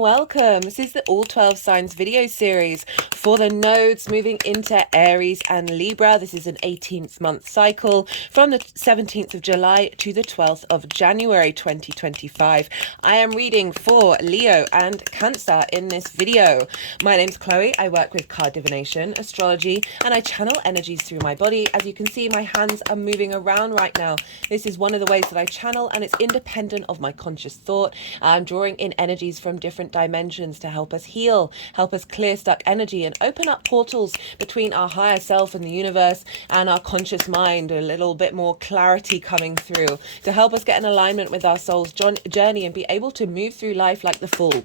welcome. This is the All 12 Signs video series for the nodes moving into Aries and Libra. This is an 18th month cycle from the 17th of July to the 12th of January 2025. I am reading for Leo and Cancer in this video. My name's Chloe. I work with card divination, astrology, and I channel energies through my body. As you can see, my hands are moving around right now. This is one of the ways that I channel, and it's independent of my conscious thought. I'm drawing in energies from different dimensions to help us heal, help us clear stuck energy, and open up portals between our higher self and the universe and our conscious mind. A little bit more clarity coming through to help us get in alignment with our soul's journey and be able to move through life like the Fool.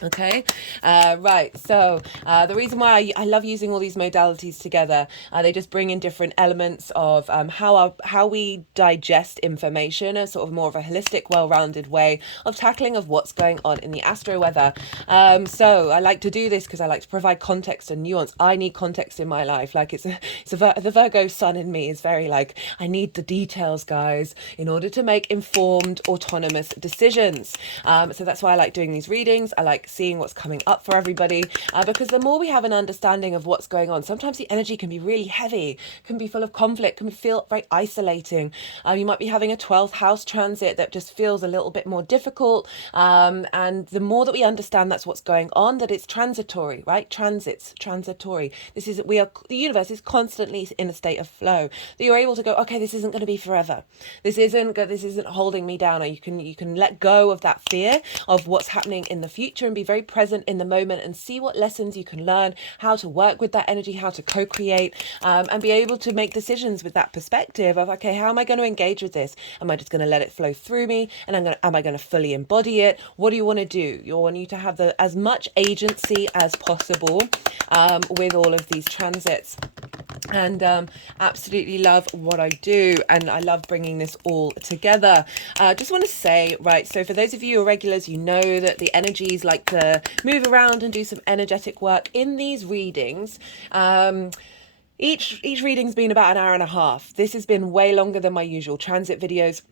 Okay, right. So the reason why I love using all these modalities together, they just bring in different elements of how we digest information, a sort of more of a holistic, well-rounded way of tackling of what's going on in the astro weather. So I like to do this because I like to provide context and nuance. I need context in my life. Like the Virgo sun in me is very like, I need the details, guys, in order to make informed, autonomous decisions. So that's why I like doing these readings. I like seeing what's coming up for everybody, because the more we have an understanding of what's going on, sometimes the energy can be really heavy, can be full of conflict, can feel very isolating. You might be having a 12th house transit that just feels a little bit more difficult, and the more that we understand that's what's going on, that it's transitory, right? Transits, transitory. The universe is constantly in a state of flow, that you're able to go, okay, this isn't going to be forever. This isn't holding me down. Or you can let go of that fear of what's happening in the future and be very present in the moment and see what lessons you can learn, how to work with that energy, how to co-create, and be able to make decisions with that perspective of, okay, how am I going to engage with this? Am I just going to let it flow through me? And am I going to fully embody it? What do you want to do? You want you to have as much agency as possible with all of these transits. And absolutely love what I do, and I love bringing this all together. Just want to say, right, so for those of you who are regulars, you know that the energies like to move around and do some energetic work in these readings. Each reading's been about an hour and a half. This has been way longer than my usual transit videos.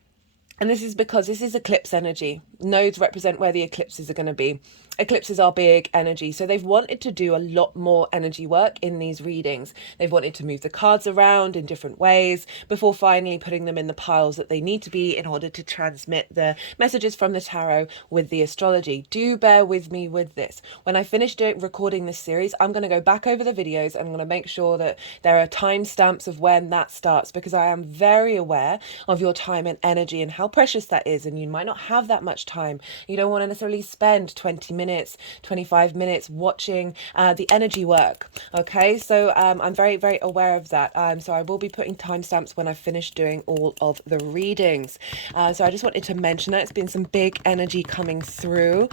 And this is because this is eclipse energy. Nodes represent where the eclipses are going to be. Eclipses are big energy. So they've wanted to do a lot more energy work in these readings. They've wanted to move the cards around in different ways before finally putting them in the piles that they need to be in order to transmit the messages from the tarot with the astrology. Do bear with me with this. When I finish recording this series, I'm going to go back over the videos and I'm going to make sure that there are timestamps of when that starts, because I am very aware of your time and energy and how precious that is, and you might not have that much time. You don't want to necessarily spend 20 minutes 25 minutes watching the energy work. Okay, so I'm very, very aware of that. So I will be putting timestamps when I finish doing all of the readings. So I just wanted to mention that it's been some big energy coming through.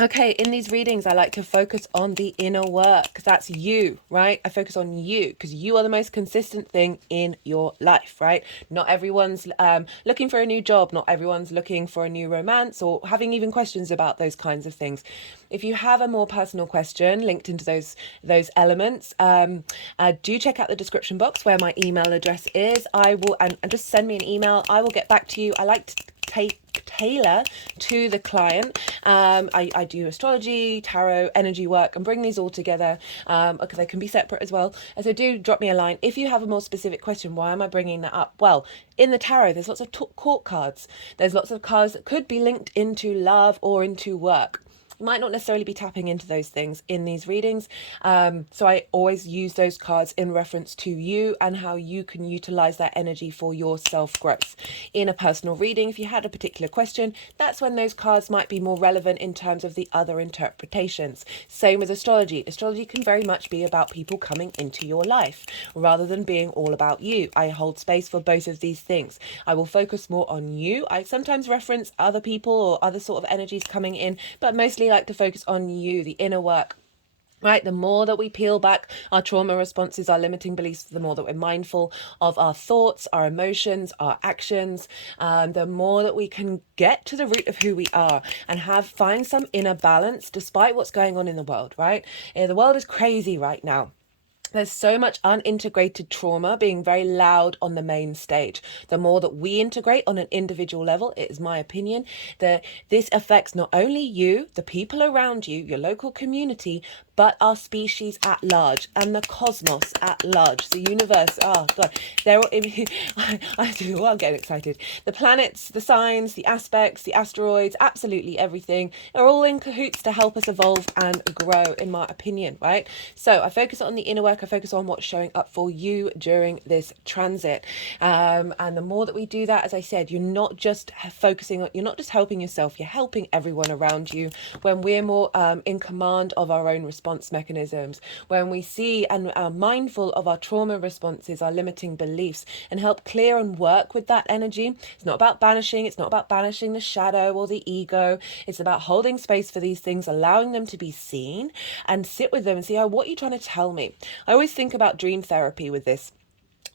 Okay, in these readings, I like to focus on the inner work. That's you, right? I focus on you because you are the most consistent thing in your life, right? Not everyone's looking for a new job. Not everyone's looking for a new romance or having even questions about those kinds of things. If you have a more personal question linked into those elements, do check out the description box where my email address is. And just send me an email. I will get back to you. I like to tailor to the client. I do astrology, tarot, energy work, and bring these all together because they can be separate as well. And so do drop me a line if you have a more specific question. Why am I bringing that up? Well, in the tarot, there's lots of court cards. There's lots of cards that could be linked into love or into work. You might not necessarily be tapping into those things in these readings. So I always use those cards in reference to you and how you can utilize that energy for your self-growth. In a personal reading, if you had a particular question, that's when those cards might be more relevant in terms of the other interpretations. Same with astrology. Astrology can very much be about people coming into your life rather than being all about you. I hold space for both of these things. I will focus more on you. I sometimes reference other people or other sort of energies coming in, but mostly like to focus on you, the inner work. Right, the more that we peel back our trauma responses, our limiting beliefs, the more that we're mindful of our thoughts, our emotions, our actions, the more that we can get to the root of who we are and find some inner balance despite what's going on in the world, right? The world is crazy right now. There's so much unintegrated trauma being very loud on the main stage. The more that we integrate on an individual level, it is my opinion that this affects not only you, the people around you, your local community, but our species at large and the cosmos at large, the universe. Oh God, they're all, I'm getting excited. The planets, the signs, the aspects, the asteroids, absolutely everything are all in cahoots to help us evolve and grow, in my opinion, right? So I focus on the inner work. I focus on what's showing up for you during this transit. And the more that we do that, as I said, you're not just focusing on, you're not just helping yourself, you're helping everyone around you. When we're more in command of our own response mechanisms, when we see and are mindful of our trauma responses, our limiting beliefs, and help clear and work with that energy. It's not about banishing, it's not about banishing the shadow or the ego. It's about holding space for these things, allowing them to be seen, and sit with them and see, oh, what are you trying to tell me? I always think about dream therapy with this.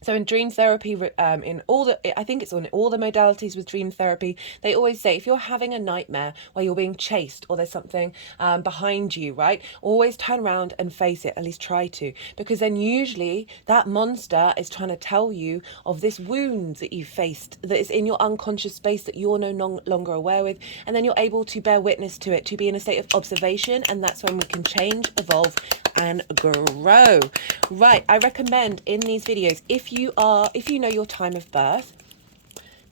So in dream therapy, I think it's on all the modalities with dream therapy, they always say if you're having a nightmare where you're being chased or there's something behind you, right, always turn around and face it, at least try to, because then usually that monster is trying to tell you of this wound that you faced that is in your unconscious space that you're no longer aware with, and then you're able to bear witness to it, to be in a state of observation, and that's when we can change, evolve, and grow. Right, I recommend in these videos, if you know your time of birth,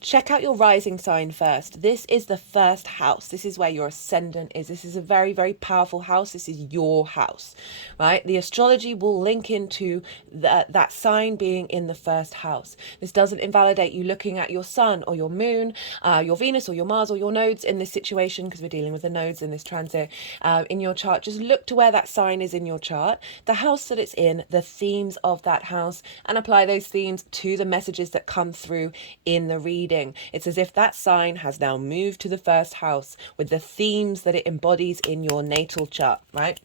check out your rising sign first. This is the first house. This is where your ascendant is. This is a very, very powerful house. This is your house, right? The astrology will link into that sign being in the first house. This doesn't invalidate you looking at your sun or your moon, your Venus or your Mars or your nodes in this situation, because we're dealing with the nodes in this transit in your chart. Just look to where that sign is in your chart, the house that it's in, the themes of that house, and apply those themes to the messages that come through in the reading. It's as if that sign has now moved to the first house with the themes that it embodies in your natal chart, right?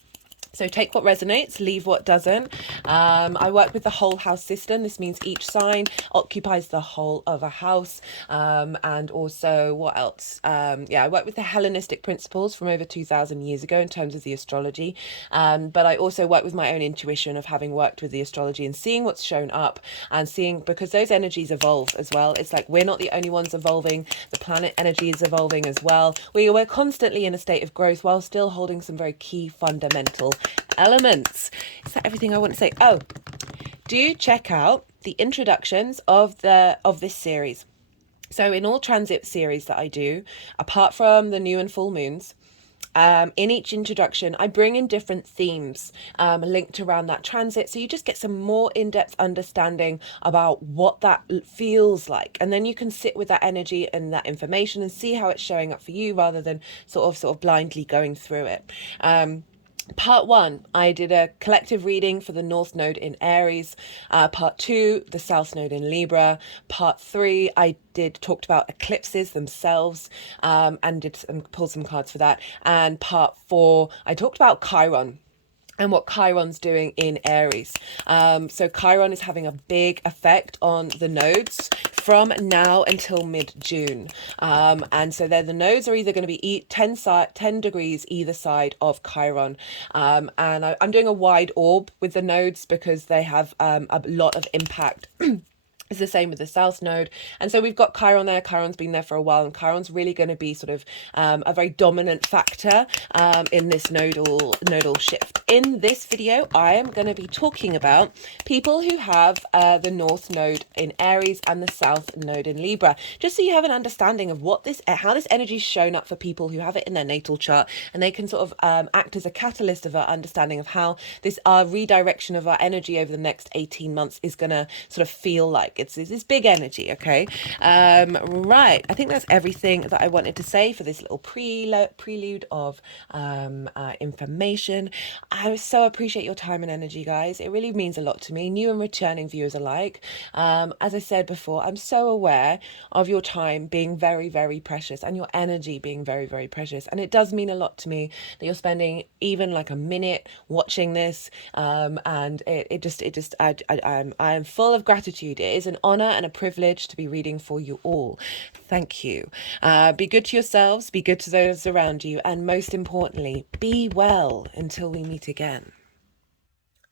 So take what resonates, leave what doesn't. I work with the whole house system. This means each sign occupies the whole of a house. And also, what else? I work with the Hellenistic principles from over 2,000 years ago in terms of the astrology. But I also work with my own intuition of having worked with the astrology and seeing what's shown up and seeing, because those energies evolve as well. It's like we're not the only ones evolving. The planet energy is evolving as well. We're constantly in a state of growth while still holding some very key fundamental elements. Is that everything I want to say? Oh, do check out the introductions of this series. So in all transit series that I do, apart from the new and full moons, in each introduction, I bring in different themes linked around that transit. So you just get some more in-depth understanding about what that feels like. And then you can sit with that energy and that information and see how it's showing up for you rather than sort of blindly going through it. Part 1, I did a collective reading for the North Node in Aries. Part 2, the South Node in Libra. Part 3, I talked about eclipses themselves and pulled some cards for that. And part 4, I talked about Chiron and what Chiron's doing in Aries. So Chiron is having a big effect on the nodes from now until mid-June. And so the nodes are either going to be 10 degrees either side of Chiron. And I'm doing a wide orb with the nodes because they have a lot of impact. It's the same with the South Node. And so we've got Chiron there. Chiron's been there for a while, and Chiron's really going to be sort of a very dominant factor in this nodal shift. In this video, I am going to be talking about people who have the North Node in Aries and the South Node in Libra, just so you have an understanding of how this energy is shown up for people who have it in their natal chart, and they can sort of act as a catalyst of our understanding of how this redirection of our energy over the next 18 months is going to sort of feel like. It's this big energy, okay? Right, I think that's everything that I wanted to say for this little prelude of information. I so appreciate your time and energy, guys. It really means a lot to me, new and returning viewers alike. As I said before, I'm so aware of your time being very, very precious and your energy being very, very precious. And it does mean a lot to me that you're spending even like a minute watching this. And I am full of gratitude. It is an honor and a privilege to be reading for you all. Thank you. Be good to yourselves, be good to those around you, and most importantly, be well until we meet again.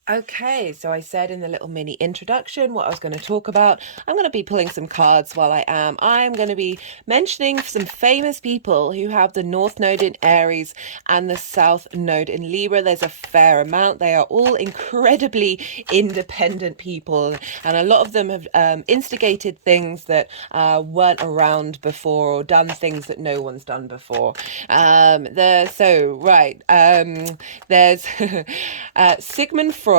Okay, so I said in the little mini introduction what I was going to talk about. I'm going to be pulling some cards while I am. I'm going to be mentioning some famous people who have the North Node in Aries and the South Node in Libra. There's a fair amount. They are all incredibly independent people, and a lot of them have instigated things that weren't around before, or done things that no one's done before. There's Sigmund Freud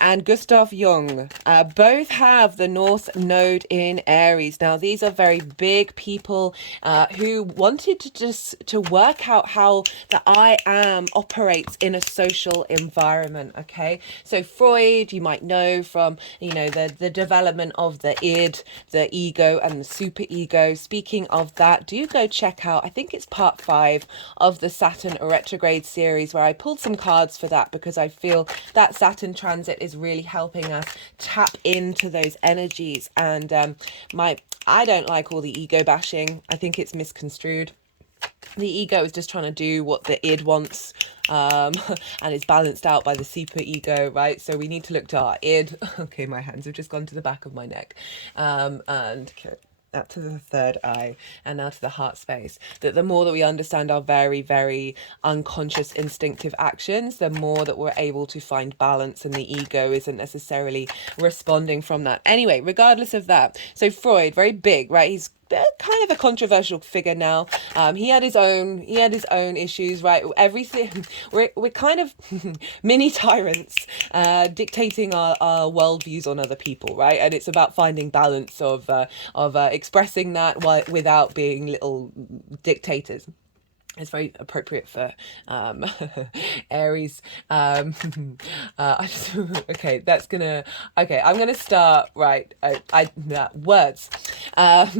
and Gustav Jung both have the North Node in Aries. Now, these are very big people who wanted to work out how the I am operates in a social environment. Okay, so Freud, you might know from the development of the id, the ego, and the superego. Speaking of that, do go check out, I think it's part 5 of the Saturn retrograde series, where I pulled some cards for that, because I feel that Saturn transit is really helping us tap into those energies. And I don't like all the ego bashing. I think it's misconstrued. The ego is just trying to do what the id wants, and is balanced out by the super ego, right? So we need to look to our id. Okay, my hands have just gone to the back of my neck, and out to the third eye, and now to the heart space. That the more that we understand our very, very unconscious instinctive actions, the more that we're able to find balance, and the ego isn't necessarily responding from that. Anyway, regardless of that, so Freud, very big, right? He's kind of a controversial figure now. He had his own issues, right? Everything, we're kind of mini tyrants, dictating our worldviews on other people, right? And it's about finding balance of expressing that without being little dictators. It's very appropriate for Aries. Okay, I'm gonna start right. Words. I've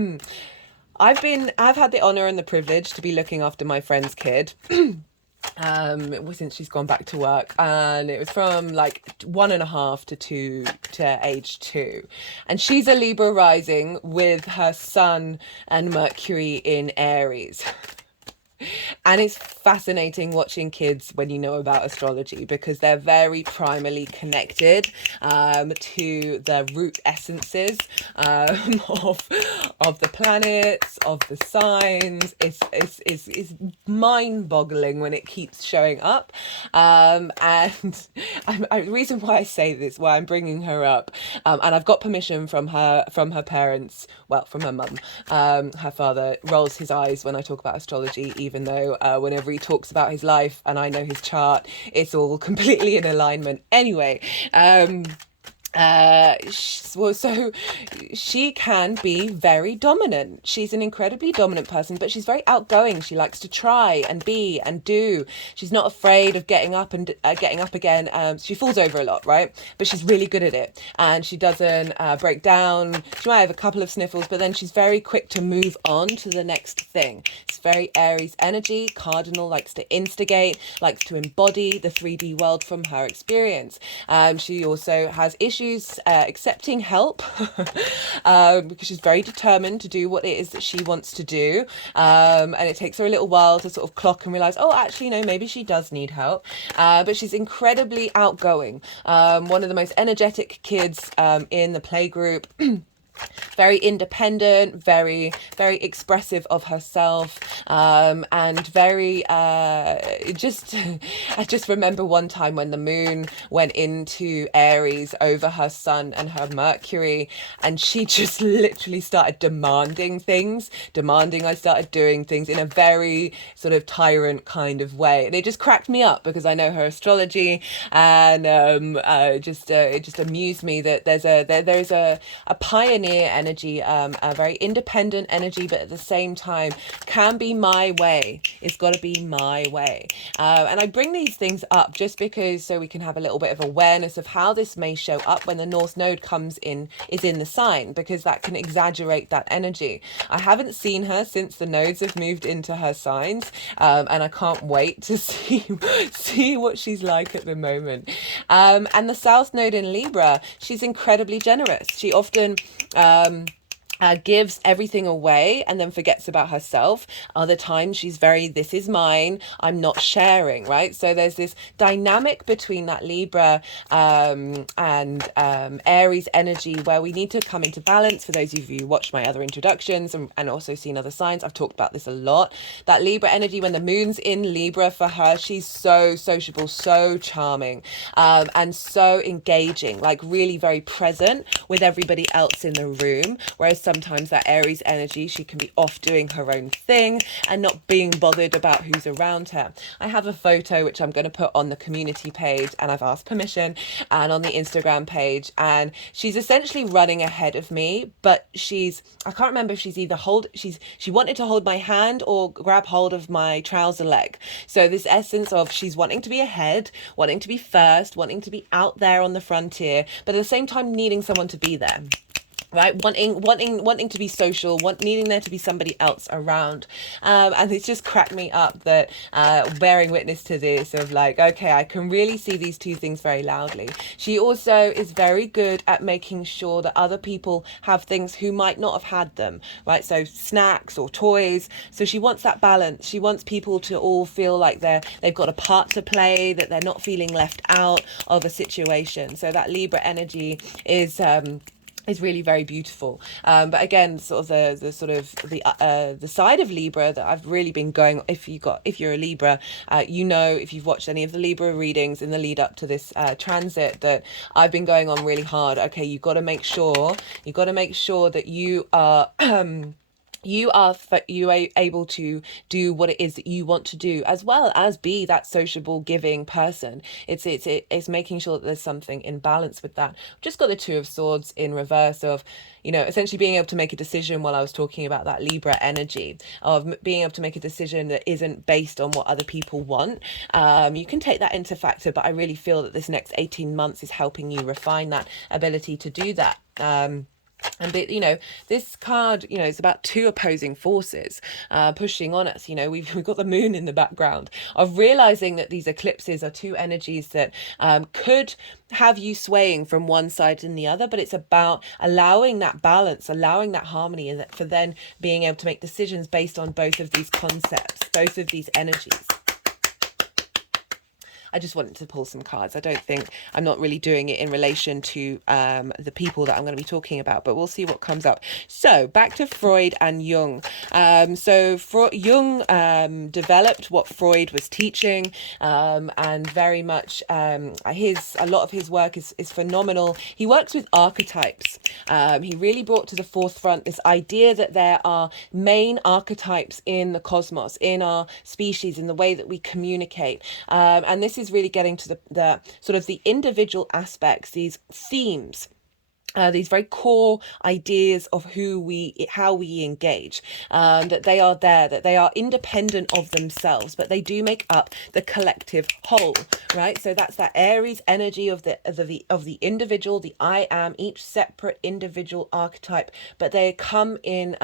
had the honor and the privilege to be looking after my friend's kid. Since she's gone back to work, and it was from like 1.5 to 2 to age 2, and she's a Libra rising with her Sun and Mercury in Aries. And it's fascinating watching kids when you know about astrology, because they're very primarily connected to the root essences of the planets, of the signs. It's mind-boggling when it keeps showing up. And the reason why I say this, why I'm bringing her up, and I've got permission from her parents, well, from her mum. Her father rolls his eyes when I talk about astrology, even though whenever he talks about his life and I know his chart, it's all completely in alignment. Anyway, so she can be very dominant. She's an incredibly dominant person, but she's very outgoing. She likes to try and be and do. She's not afraid of getting up and getting up again. She falls over a lot, right? But she's really good at it, and she doesn't break down. She might have a couple of sniffles, but then she's very quick to move on to the next thing. It's very Aries energy. Cardinal likes to instigate, likes to embody the 3D world from her experience. She also has issues accepting help, because she's very determined to do what it is that she wants to do, and it takes her a little while to sort of clock and realize, oh, actually no, maybe she does need help. But she's incredibly outgoing, one of the most energetic kids in the playgroup. Very independent, very, very expressive of herself, and very I just remember one time when the moon went into Aries over her Sun and her Mercury, and she just literally started demanding I started doing things in a very sort of tyrant kind of way, and it just cracked me up because I know her astrology, and it just amused me that there's a pioneer energy, a very independent energy, but at the same time can be my way. It's got to be my way. And I bring these things up just because so we can have a little bit of awareness of how this may show up when the North Node is in the sign, because that can exaggerate that energy. I haven't seen her since the nodes have moved into her signs, and I can't wait to see what she's like at the moment. And the South Node in Libra, she's incredibly generous. She often gives everything away and then forgets about herself. Other times she's very, this is mine, I'm not sharing, right? So there's this dynamic between that Libra and Aries energy where we need to come into balance. For those of you who watched my other introductions and also seen other signs, I've talked about this a lot. That Libra energy, when the moon's in Libra, for her, she's so sociable, so charming, and so engaging, like really very present with everybody else in the room. Whereas sometimes that Aries energy, she can be off doing her own thing and not being bothered about who's around her. I have a photo which I'm going to put on the community page, and I've asked permission, and on the Instagram page, and she's essentially running ahead of me, but I can't remember if she's either she wanted to hold my hand or grab hold of my trouser leg. So this essence of she's wanting to be ahead, wanting to be first, wanting to be out there on the frontier, but at the same time needing someone to be there. Right, wanting to be social, needing there to be somebody else around, and it's just cracked me up that bearing witness to this of like, okay, I can really see these two things very loudly. She also is very good at making sure that other people have things who might not have had them, right? So snacks or toys. So she wants that balance. She wants people to all feel like they've got a part to play, that they're not feeling left out of a situation. So that Libra energy is really very beautiful. But again, sort of the side of Libra that I've really been going, if you're a Libra, if you've watched any of the Libra readings in the lead up to this transit, that I've been going on really hard. Okay, you've got to make sure that you are you are able to do what it is that you want to do, as well as be that sociable, giving person. It's making sure that there's something in balance with that. Just got the Two of Swords in reverse of, essentially being able to make a decision, while I was talking about that Libra energy of being able to make a decision that isn't based on what other people want. You can take that into factor, but I really feel that this next 18 months is helping you refine that ability to do that. And this card, it's about two opposing forces pushing on us. We've got the moon in the background, of realizing that these eclipses are two energies that could have you swaying from one side and the other, but it's about allowing that balance, allowing that harmony, and for then being able to make decisions based on both of these concepts, both of these energies. I just wanted to pull some cards. I'm not really doing it in relation to the people that I'm going to be talking about, but we'll see what comes up. So back to Freud and Jung. Jung developed what Freud was teaching, and very much a lot of his work is phenomenal. He works with archetypes. He really brought to the forefront this idea that there are main archetypes in the cosmos, in our species, in the way that we communicate, and this is really getting to the sort of the individual aspects, these themes, these very core ideas of how we engage, that they are there, that they are independent of themselves, but they do make up the collective whole, right? So that's that Aries energy of the individual, the I am, each separate individual archetype, but they come in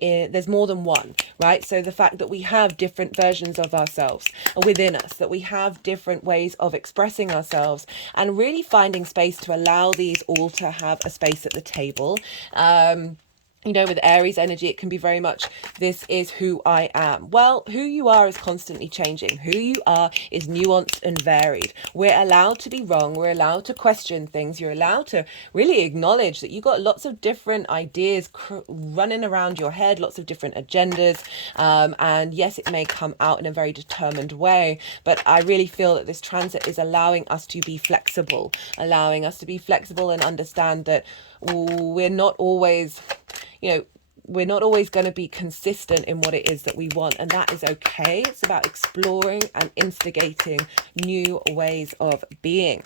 there's more than one, right? So the fact that we have different versions of ourselves within us, that we have different ways of expressing ourselves, and really finding space to allow these all to have a space at the table. With Aries energy, it can be very much, this is who I am. Well, who you are is constantly changing. Who you are is nuanced and varied. We're allowed to be wrong. We're allowed to question things. You're allowed to really acknowledge that you've got lots of different ideas running around your head, lots of different agendas. And yes, it may come out in a very determined way, but I really feel that this transit is allowing us to be flexible, and understand that we're not always going to be consistent in what it is that we want, and that is okay. It's about exploring and instigating new ways of being.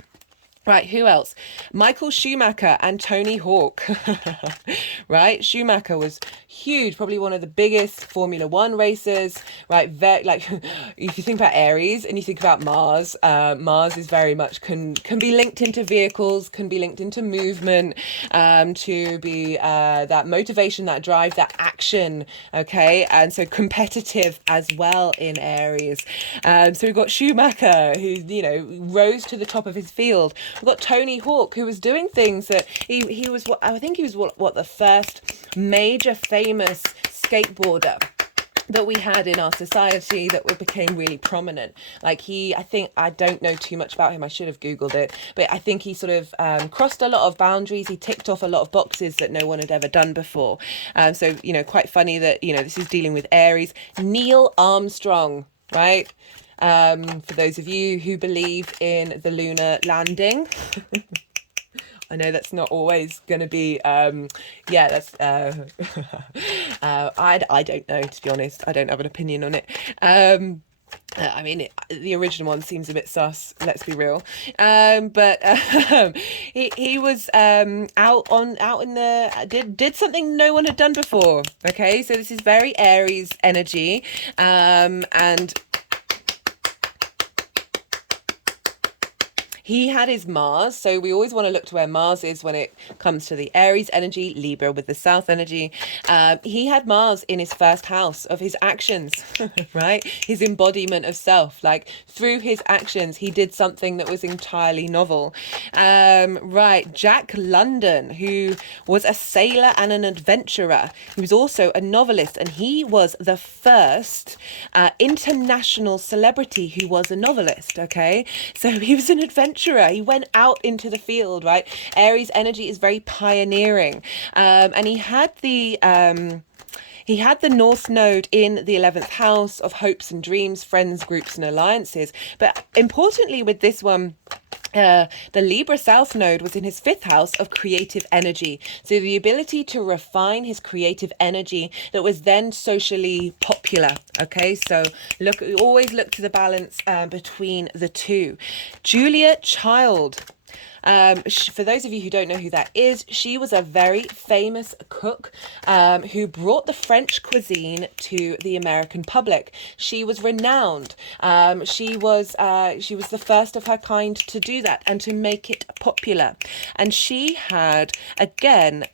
Right, who else? Michael Schumacher and Tony Hawk. Right, Schumacher was huge, probably one of the biggest Formula One racers. Right, if you think about Aries and you think about Mars, Mars is very much can be linked into vehicles, can be linked into movement, to be that motivation, that drive, that action. Okay, and so competitive as well in Aries. So we've got Schumacher, who rose to the top of his field. We've got Tony Hawk, who was doing things that he was the first major famous skateboarder that we had in our society that became really prominent. Like I don't know too much about him. I should have Googled it, but I think he sort of crossed a lot of boundaries. He ticked off a lot of boxes that no one had ever done before. So, quite funny that, this is dealing with Aries. Neil Armstrong, right? For those of you who believe in the lunar landing. I know that's not always going to be, that's, I don't know, to be honest. I don't have an opinion on it. The original one seems a bit sus, let's be real. But he was out in the did something no one had done before. Okay, so this is very Aries energy, and he had his Mars, so we always want to look to where Mars is when it comes to the Aries energy, Libra with the South energy. He had Mars in his first house of his actions, right? His embodiment of self. Like, through his actions, he did something that was entirely novel. Right, Jack London, who was a sailor and an adventurer. He was also a novelist, and he was the first international celebrity who was a novelist, okay? So he was an adventurer. He went out into the field, right? Aries energy is very pioneering. And he had the North Node in the 11th house of hopes and dreams, friends, groups, and alliances. But importantly with this one, the Libra South Node was in his 5th house of creative energy. So the ability to refine his creative energy that was then socially popular. Okay, so always look to the balance between the two. Julia Child. For those of you who don't know who that is, she was a very famous cook who brought the French cuisine to the American public. She was renowned. She was the first of her kind to do that and to make it popular. And she had, again,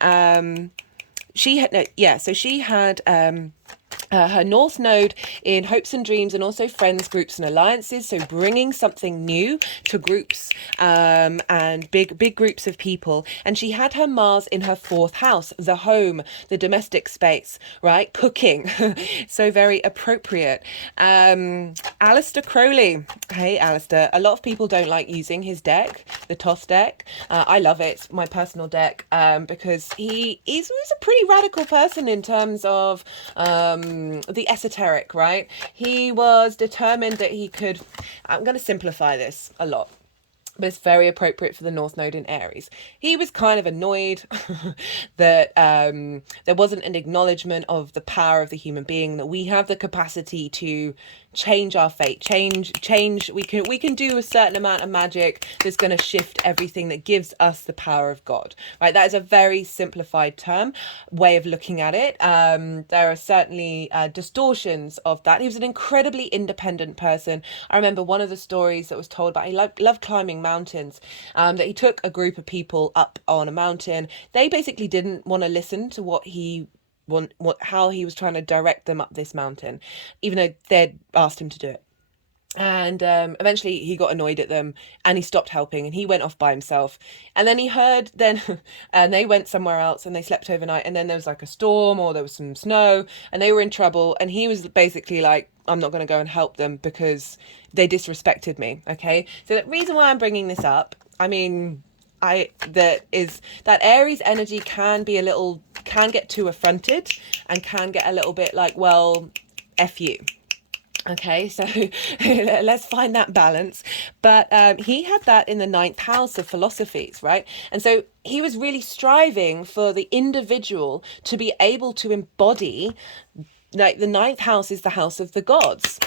her North Node in hopes and dreams, and also friends, groups, and alliances. So bringing something new to groups and big groups of people. And she had her Mars in her 4th house, the home, the domestic space, right? Cooking. So very appropriate. Alistair Crowley. Hey, Alistair. A lot of people don't like using his deck, the Toss deck. I love it. It's my personal deck because he was a pretty radical person in terms of the esoteric, right? He was determined that he could, I'm going to simplify this a lot, but it's very appropriate for the North Node in Aries. He was kind of annoyed that there wasn't an acknowledgement of the power of the human being, that we have the capacity to change our fate, change. We can do a certain amount of magic that's going to shift everything, that gives us the power of God, right? That is a very simplified way of looking at it. There are certainly distortions of that. He was an incredibly independent person. I remember one of the stories that was told about, he loved climbing mountains, that he took a group of people up on a mountain. They basically didn't want to listen to how he was trying to direct them up this mountain, even though they'd asked him to do it. And eventually he got annoyed at them and he stopped helping and he went off by himself. And then he heard and they went somewhere else and they slept overnight, and then there was like a storm or there was some snow and they were in trouble, and he was basically like, I'm not going to go and help them because they disrespected me. Okay, so the reason why I'm bringing this up, that Aries energy can get too affronted and can get a little bit like, well, F you. Okay, so let's find that balance. But he had that in the 9th house of philosophies, right? And so he was really striving for the individual to be able to embody, like, the 9th house is the house of the gods.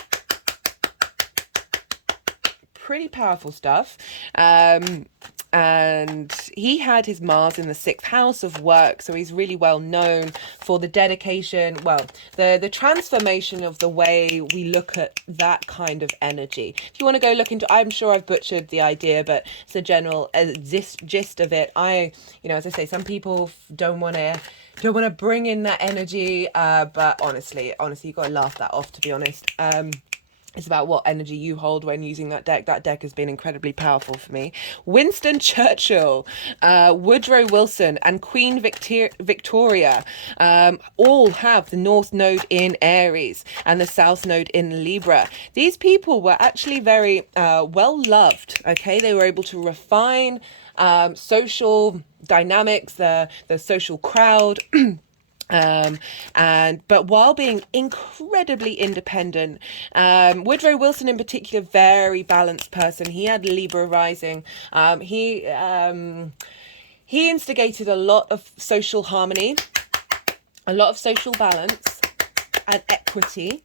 Pretty powerful stuff. And he had his Mars in the 6th house of work, so he's really well known for the dedication, the transformation of the way we look at that kind of energy. If you want to go look into, I'm sure I've butchered the idea, but it's a general gist of it. As I say, some people don't want to bring in that energy, but honestly, you got to laugh that off, to be honest. It's about what energy you hold when using that deck. That deck has been incredibly powerful for me. Winston Churchill, Woodrow Wilson, and Queen Victoria all have the North Node in Aries and the South Node in Libra. These people were actually very well loved. Okay, they were able to refine social dynamics, the social crowd. But while being incredibly independent, Woodrow Wilson in particular, very balanced person. He had Libra rising. He instigated a lot of social harmony, a lot of social balance and equity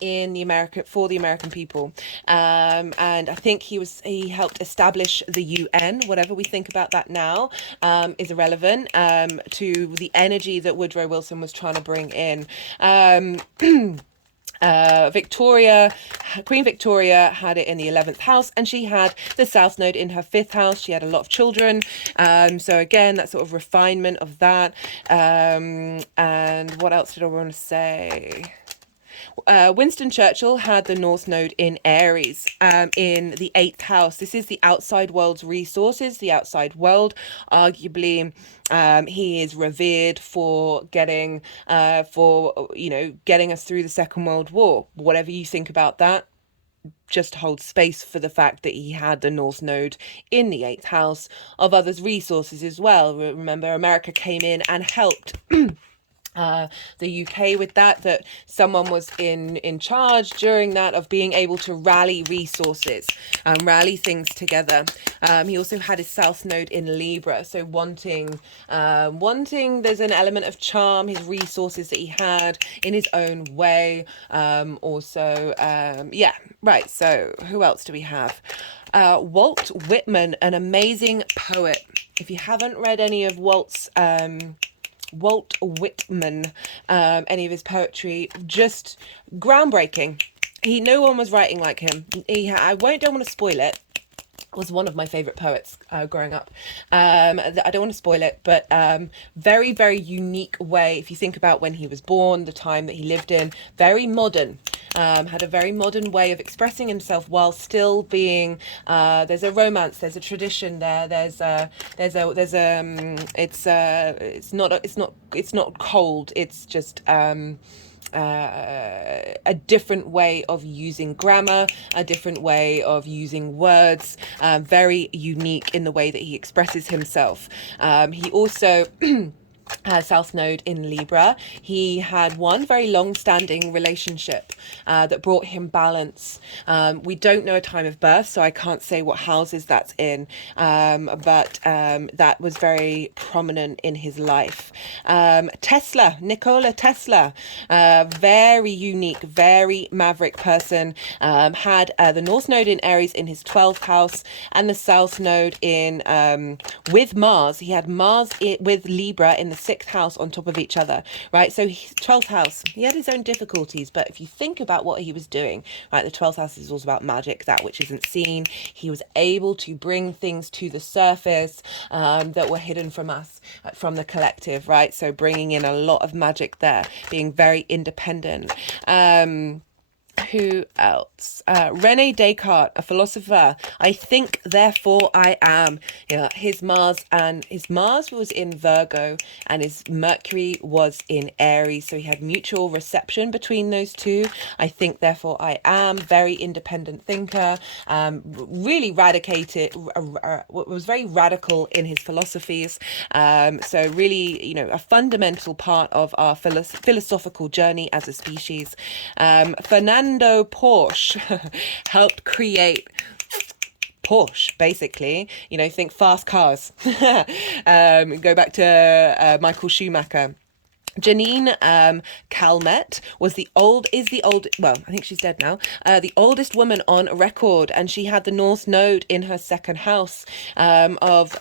in the American people, and I think he helped establish the UN. Whatever we think about that now is irrelevant to the energy that Woodrow Wilson was trying to bring in. Queen Victoria had it in the 11th house, and she had the South Node in her 5th house. She had a lot of children. So again, that sort of refinement of that. And what else did I want to say? Winston Churchill had the North Node in Aries in the 8th house. This is the outside world's resources, the outside world. Arguably, he is revered for getting us through the Second World War. Whatever you think about that, just hold space for the fact that he had the North Node in the 8th house of others' resources as well. Remember, America came in and helped the UK with that someone was in charge during that of being able to rally resources, rally things together. He also had his South Node in Libra, so wanting there's an element of charm, his resources that he had in his own way. So who else do we have? Walt Whitman, an amazing poet. If you haven't read any of Walt Whitman, any of his poetry, just groundbreaking. No one was writing like him. I don't want to spoil it. Was one of my favorite poets growing up. I don't want to spoil it, but very, very unique way. If you think about when he was born, the time that he lived in, very modern. Had a very modern way of expressing himself while still being. There's a romance. There's a tradition there. It's not cold. It's just. A different way of using grammar, a different way of using words, very unique in the way that he expresses himself. He also South Node in Libra. He had one very long-standing relationship that brought him balance. We don't know a time of birth, so I can't say what houses that's in, but that was very prominent in his life. Nikola Tesla, very unique, very maverick person, had the North Node in Aries in his 12th house and the South Node in with Mars. He had Mars with Libra in the 6th house on top of each other, right? So his 12th house, he had his own difficulties, but if you think about what he was doing, right, the 12th house is all about magic, that which isn't seen. He was able to bring things to the surface that were hidden from us, from the collective, right? So bringing in a lot of magic there, being very independent. Who else? Rene Descartes, a philosopher. I think, therefore I am. Yeah, his Mars was in Virgo and his Mercury was in Aries. So he had mutual reception between those two. I think, therefore I am. Very independent thinker. Really was very radical in his philosophies. So really, a fundamental part of our philosophical journey as a species. Fernando Porsche helped create Porsche, basically. Think fast cars. Go back to Michael Schumacher. Janine Calmette I think she's dead now, the oldest woman on record, and she had the North Node in her 2nd house of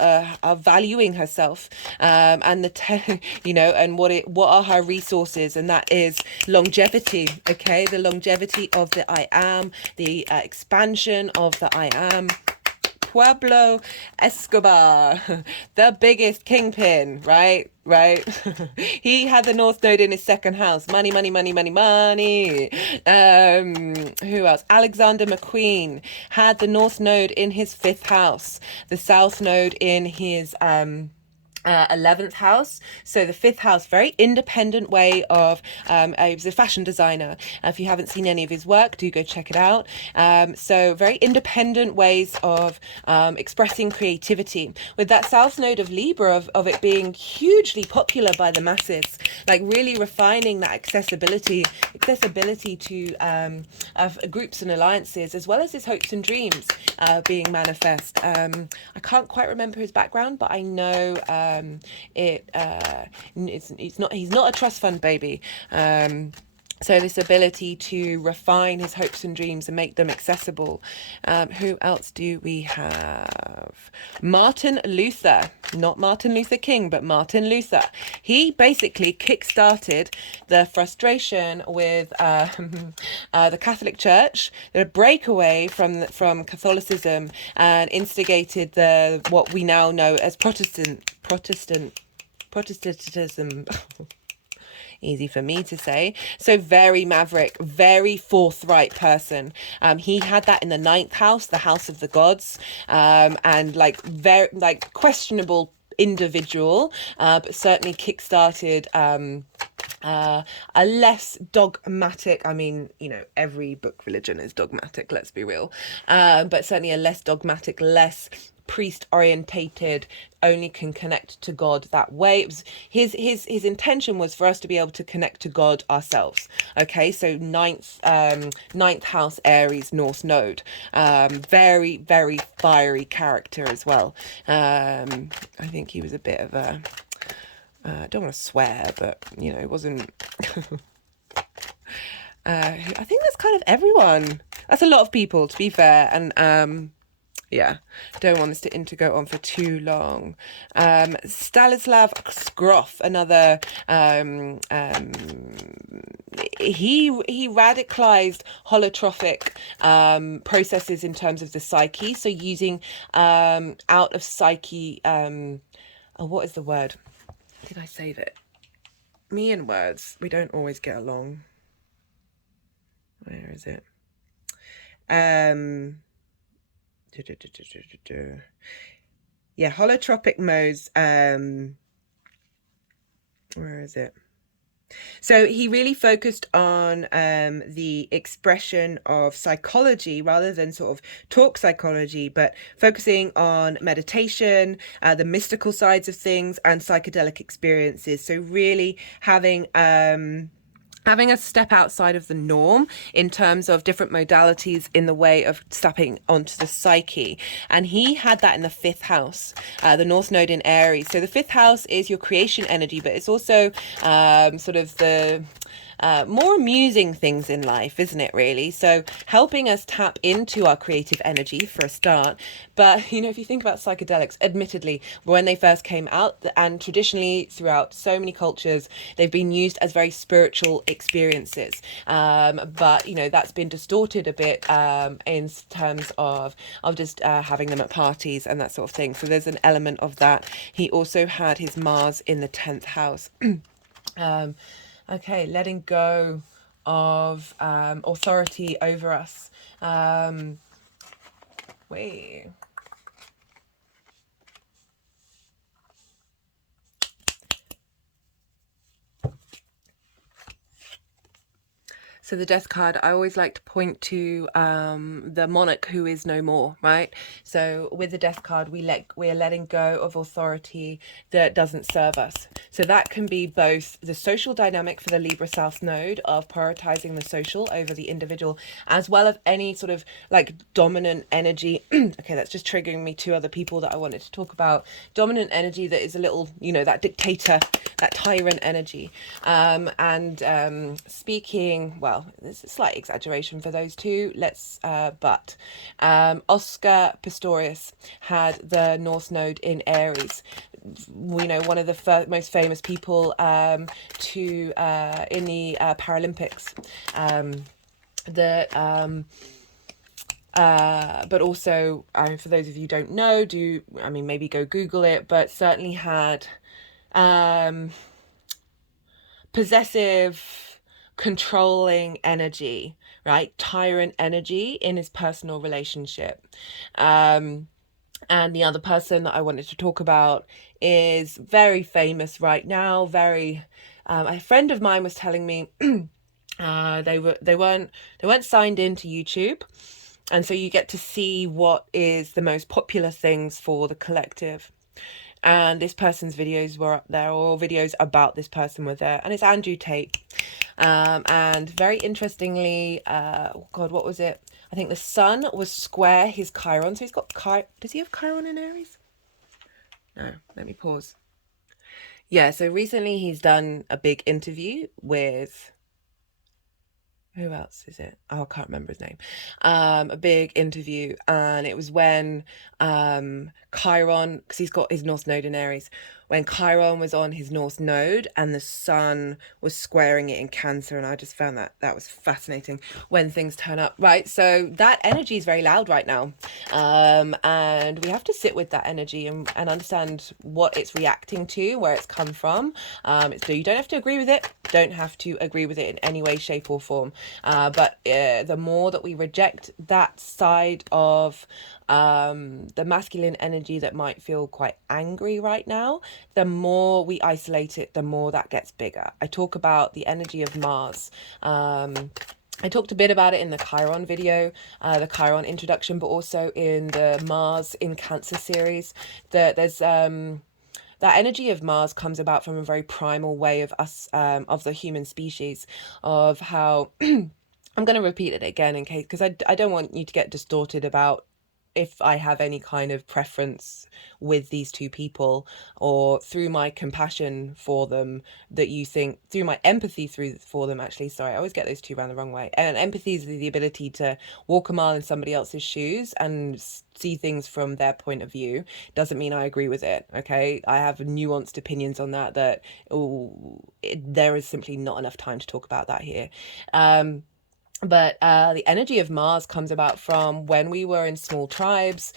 valuing herself, and and what are her resources, and that is longevity. Okay, the longevity of the I am, the expansion of the I am. Pablo Escobar, the biggest kingpin, right? Right. He had the North Node in his second house. Money, money, money, money, money. Who else? Alexander McQueen had the North Node in his fifth house, the South Node in his 11th house. So the fifth house, very independent way of he was a fashion designer. If you haven't seen any of his work, do go check it out. So very independent ways of expressing creativity, with that South Node of Libra, of it being hugely popular by the masses, like really refining that accessibility to groups and alliances, as well as his hopes and dreams being manifest. I can't quite remember his background, but I know he's not a trust fund baby. So this ability to refine his hopes and dreams and make them accessible. Who else do we have? Martin Luther, not Martin Luther King, but Martin Luther. He basically kick-started the frustration with the Catholic Church, the breakaway from Catholicism, and instigated what we now know as Protestantism. Easy for me to say. So very maverick, very forthright person. He had that in the ninth house, the house of the gods, and like very questionable individual, but certainly kick-started a less dogmatic, I mean, every book religion is dogmatic, let's be real, but certainly a less dogmatic, less priest orientated, only can connect to God that way. It was his intention was for us to be able to connect to God ourselves. Okay, so ninth house Aries North Node, very, very fiery character as well. I think he was a bit of a I don't want to swear, but it wasn't I think that's kind of everyone. That's a lot of people, to be fair, and yeah, don't want this to go on for too long. Stanislav Grof, another he radicalized holotrophic processes in terms of the psyche. So using out of psyche, what is the word? Did I save it? Me and words, we don't always get along. Where is it? Yeah, holotropic modes. Where is it? So he really focused on the expression of psychology rather than sort of talk psychology, but focusing on meditation, the mystical sides of things, and psychedelic experiences. So really having a step outside of the norm in terms of different modalities in the way of stepping onto the psyche. And he had that in the fifth house, the North Node in Aries. So the fifth house is your creation energy, but it's also sort of the more amusing things in life, isn't it, really? So helping us tap into our creative energy for a start. But, if you think about psychedelics, admittedly, when they first came out, and traditionally throughout so many cultures, they've been used as very spiritual experiences. But, that's been distorted a bit in terms of just having them at parties and that sort of thing. So there's an element of that. He also had his Mars in the 10th house. Okay, letting go of authority over us. Wait. So the death card, I always like to point to the monarch who is no more, right? So with the death card, we're letting go of authority that doesn't serve us. So that can be both the social dynamic for the Libra South Node of prioritizing the social over the individual, as well as any sort of like dominant energy. Okay, that's just triggering me to other people that I wanted to talk about. Dominant energy that is a little, that dictator, that tyrant energy. Speaking, well, there's a slight exaggeration for those two. But Oscar Pistorius had the North Node in Aries. One of the most famous people in the Paralympics. but also, for those of you who don't know, maybe go Google it, but certainly had possessive, controlling energy, right? Tyrant energy in his personal relationship. And the other person that I wanted to talk about is very famous right now. A friend of mine was telling me they weren't signed into YouTube, and so you get to see what is the most popular things for the collective. And this person's videos were up there, or videos about this person were there, and it's Andrew Tate. And very interestingly, God, what was it? I think the sun was square his Chiron. So he's got does he have Chiron in Aries? No, let me pause. Yeah, so recently he's done a big interview with, who else is it? Oh, I can't remember his name. A big interview, and it was when Chiron, because he's got his North Node in Aries, when Chiron was on his North Node and the sun was squaring it in Cancer, and I just found that was fascinating when things turn up, right? So that energy is very loud right now, and we have to sit with that energy and understand what it's reacting to, where it's come from. So you don't have to agree with it, don't have to agree with it in any way, shape or form, but the more that we reject that side of the masculine energy that might feel quite angry right now, the more we isolate it, the more that gets bigger. I talk about the energy of Mars. I talked a bit about it in the Chiron video, the Chiron introduction, but also in the Mars in Cancer series. There's that energy of Mars comes about from a very primal way of us, of the human species, of how I'm going to repeat it again in case, because I don't want you to get distorted about if I have any kind of preference with these two people, or through my compassion for them, that you think, through my empathy for them, actually, sorry, I always get those two around the wrong way. And empathy is the ability to walk a mile in somebody else's shoes and see things from their point of view. Doesn't mean I agree with it, okay? I have nuanced opinions on that there is simply not enough time to talk about that here. But the energy of Mars comes about from when we were in small tribes,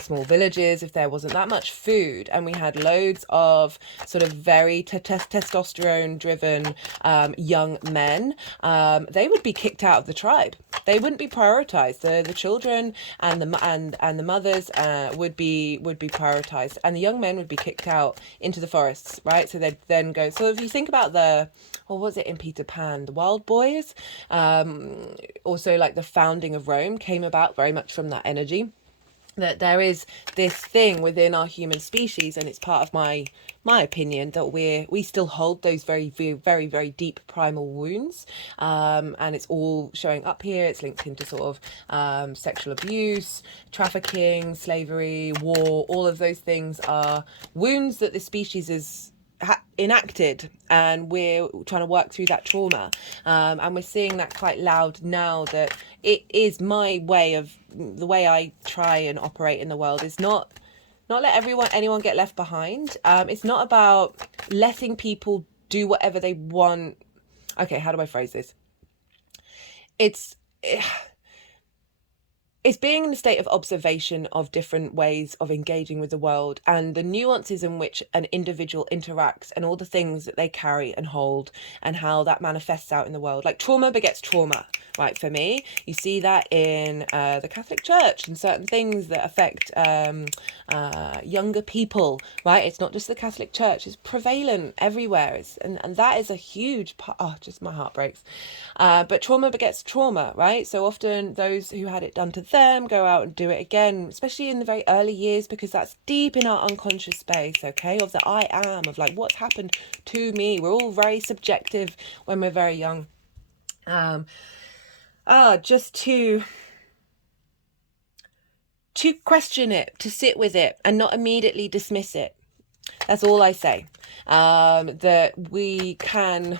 small villages, if there wasn't that much food and we had loads of sort of very testosterone driven young men, they would be kicked out of the tribe. They wouldn't be prioritized. The children and the mothers would be prioritized, and the young men would be kicked out into the forests, right? So they'd then go. So if you think about what was it in Peter Pan, the wild boys, also like the founding of Rome came about very much from that energy. That there is this thing within our human species, and it's part of my opinion, that we still hold those very, very, very deep primal wounds, and it's all showing up here. It's linked into sort of sexual abuse, trafficking, slavery, war. All of those things are wounds that the species is enacted, and we're trying to work through that trauma, and we're seeing that quite loud now. That it is my way of the way I try and operate in the world is not let anyone get left behind. It's not about letting people do whatever they want. Okay, how do I phrase this? It's being in a state of observation of different ways of engaging with the world, and the nuances in which an individual interacts, and all the things that they carry and hold, and how that manifests out in the world. Like trauma begets trauma, right? For me, you see that in the Catholic Church and certain things that affect younger people, right? It's not just the Catholic Church, it's prevalent everywhere. And that is a huge part. Oh, just my heart breaks. But trauma begets trauma, right? So often those who had it done to them go out and do it again, especially in the very early years, because that's deep in our unconscious space, okay, of the I am, of like what's happened to me. We're all very subjective when we're very young. Just to question it, to sit with it and not immediately dismiss it. That's all I say. That we can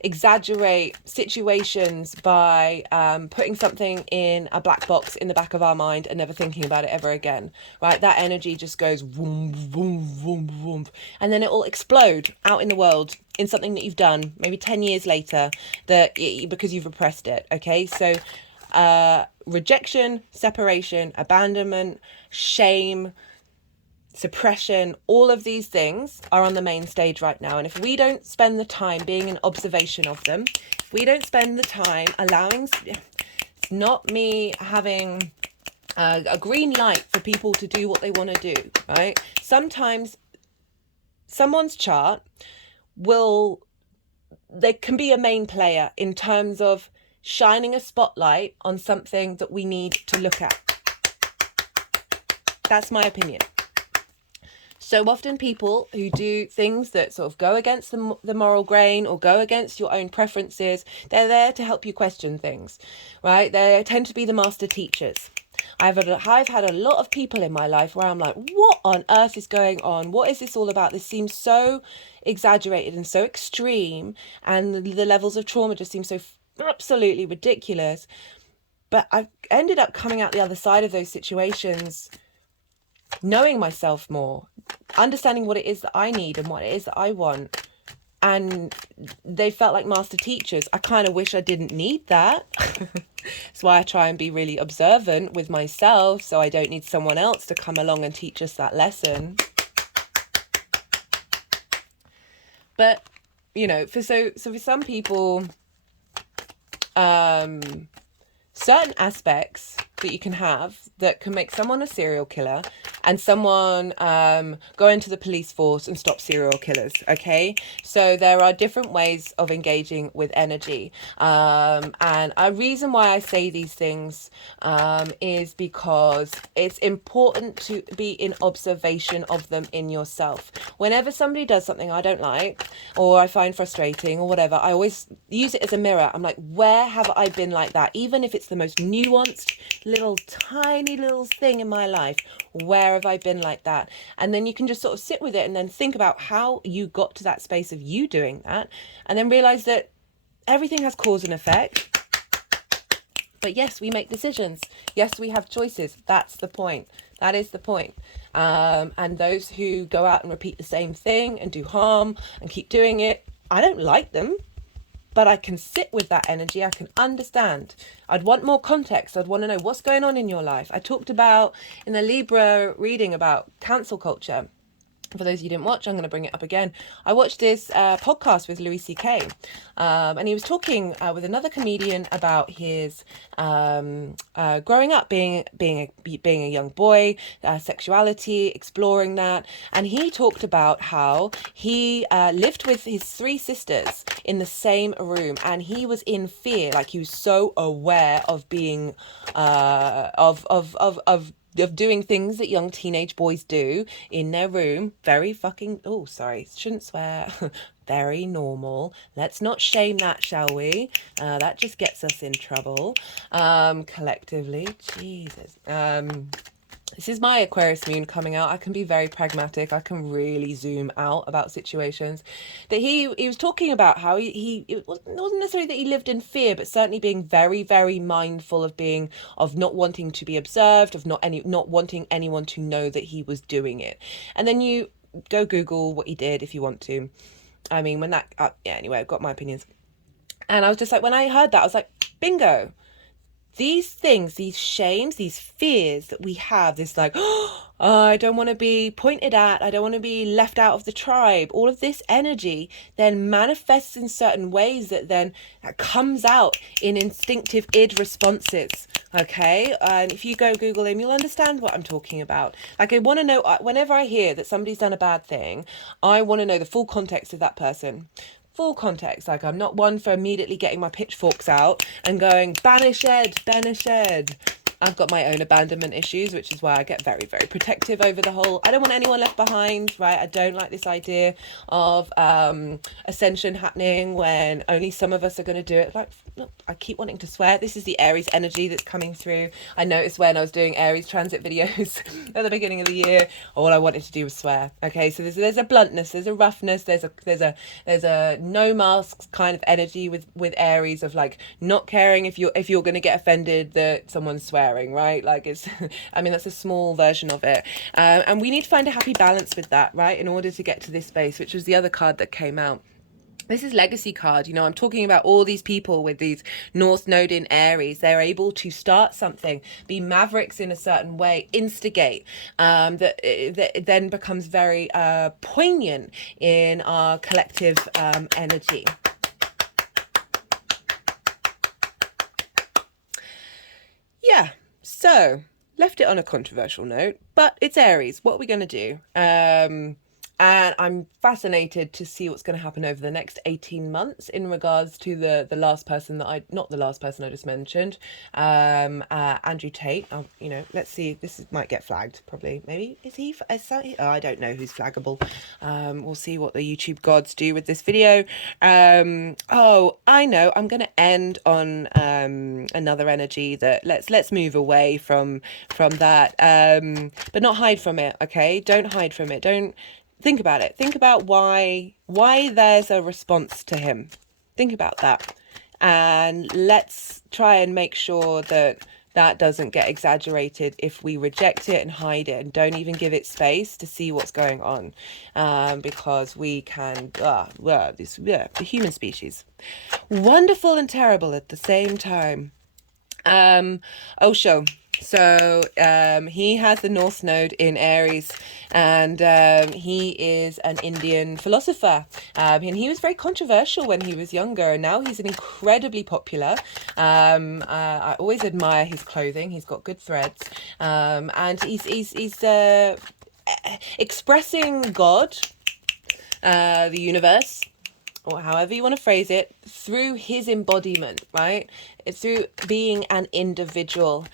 exaggerate situations by putting something in a black box in the back of our mind and never thinking about it ever again, right? That energy just goes boom, boom, boom, boom, and then it will explode out in the world in something that you've done maybe 10 years later, because you've repressed it, okay? So rejection, separation, abandonment, shame, suppression, all of these things are on the main stage right now. And if we don't spend the time being in observation of them, if we don't spend the time allowing, it's not me having a green light for people to do what they want to do, right? Sometimes someone's chart they can be a main player in terms of shining a spotlight on something that we need to look at. That's my opinion. So often people who do things that sort of go against the moral grain or go against your own preferences, they're there to help you question things, right? They tend to be the master teachers. I've had a lot of people in my life where I'm like, what on earth is going on? What is this all about? This seems so exaggerated and so extreme, and the levels of trauma just seem so absolutely ridiculous. But I've ended up coming out the other side of those situations knowing myself more, understanding what it is that I need and what it is that I want. And they felt like master teachers. I kind of wish I didn't need that. That's why I try and be really observant with myself, so I don't need someone else to come along and teach us that lesson. But, you know, for some people, certain aspects that you can have that can make someone a serial killer and someone go into the police force and stop serial killers, okay? So there are different ways of engaging with energy. And a reason why I say these things is because it's important to be in observation of them in yourself. Whenever somebody does something I don't like or I find frustrating or whatever, I always use it as a mirror. I'm like, where have I been like that? Even if it's the most nuanced little tiny little thing in my life, where have I been like that? And then you can just sort of sit with it and then think about how you got to that space of you doing that, and then realize that everything has cause and effect. But yes, we make decisions. Yes, we have choices. That's the point. That is the point. And those who go out and repeat the same thing and do harm and keep doing it, I don't like them. But I can sit with that energy. I can understand. I'd want more context. I'd want to know what's going on in your life. I talked about in the Libra reading about cancel culture. For those of you who didn't watch, I'm going to bring it up again. I watched this podcast with Louis C.K. And he was talking with another comedian about his growing up, being a young boy, sexuality, exploring that. And he talked about how he lived with his three sisters in the same room, and he was in fear. Like, he was so aware of being of doing things that young teenage boys do in their room. Very fucking, oh, sorry, shouldn't swear. Very normal. Let's not shame that, shall we? That just gets us in trouble, collectively. Jesus. This is my Aquarius moon coming out. I can be very pragmatic. I can really zoom out about situations. That he was talking about how it wasn't necessarily that he lived in fear, but certainly being very, very mindful of not wanting to be observed, of not wanting anyone to know that he was doing it. And then you go Google what he did if you want to. I mean, when that, yeah, anyway, I've got my opinions. And I was just like, when I heard that, I was like, bingo. These things, these shames, these fears that we have, this like, oh, I don't want to be pointed at, I don't want to be left out of the tribe. All of this energy then manifests in certain ways that comes out in instinctive id responses. Okay, and if you go Google him, you'll understand what I'm talking about. Like, I want to know, whenever I hear that somebody's done a bad thing, I want to know the full context of that person. Full context. Like, I'm not one for immediately getting my pitchforks out and going, banish Ed. I've got my own abandonment issues, which is why I get very, very protective over the whole, I don't want anyone left behind, right? I don't like this idea of ascension happening when only some of us are going to do it. Like, look, I keep wanting to swear. This is the Aries energy that's coming through. I noticed when I was doing Aries transit videos at the beginning of the year, all I wanted to do was swear. Okay, so there's a bluntness, there's a roughness, there's a no masks kind of energy with Aries, of like not caring if you're going to get offended that someone's swearing. Right, like, it's I mean, that's a small version of it, and we need to find a happy balance with that, right, in order to get to this space, which was the other card that came out. This is legacy card. You know, I'm talking about all these people with these North Node in Aries. They're able to start something, be mavericks in a certain way, instigate. That then becomes very poignant in our collective energy. Yeah, so left it on a controversial note, but it's Aries. What are we going to do? And I'm fascinated to see what's going to happen over the next 18 months in regards to the last person that not the last person I just mentioned, Andrew Tate. You know, let's see. Might get flagged, probably. Maybe is he? I don't know who's flaggable. We'll see what the YouTube gods do with this video. Oh, I know. I'm going to end on another energy that let's move away from that, but not hide from it. Okay, don't hide from it. Don't. Think about it. Think about why there's a response to him. Think about that. And let's try and make sure that doesn't get exaggerated if we reject it and hide it and don't even give it space to see what's going on. Because we can, the human species. Wonderful and terrible at the same time. Osho. So he has the North Node in Aries, and he is an Indian philosopher, and he was very controversial when he was younger, and now he's an incredibly popular. I always admire his clothing. He's got good threads, and he's expressing God, the universe, or however you want to phrase it, through his embodiment, right? It's through being an individual,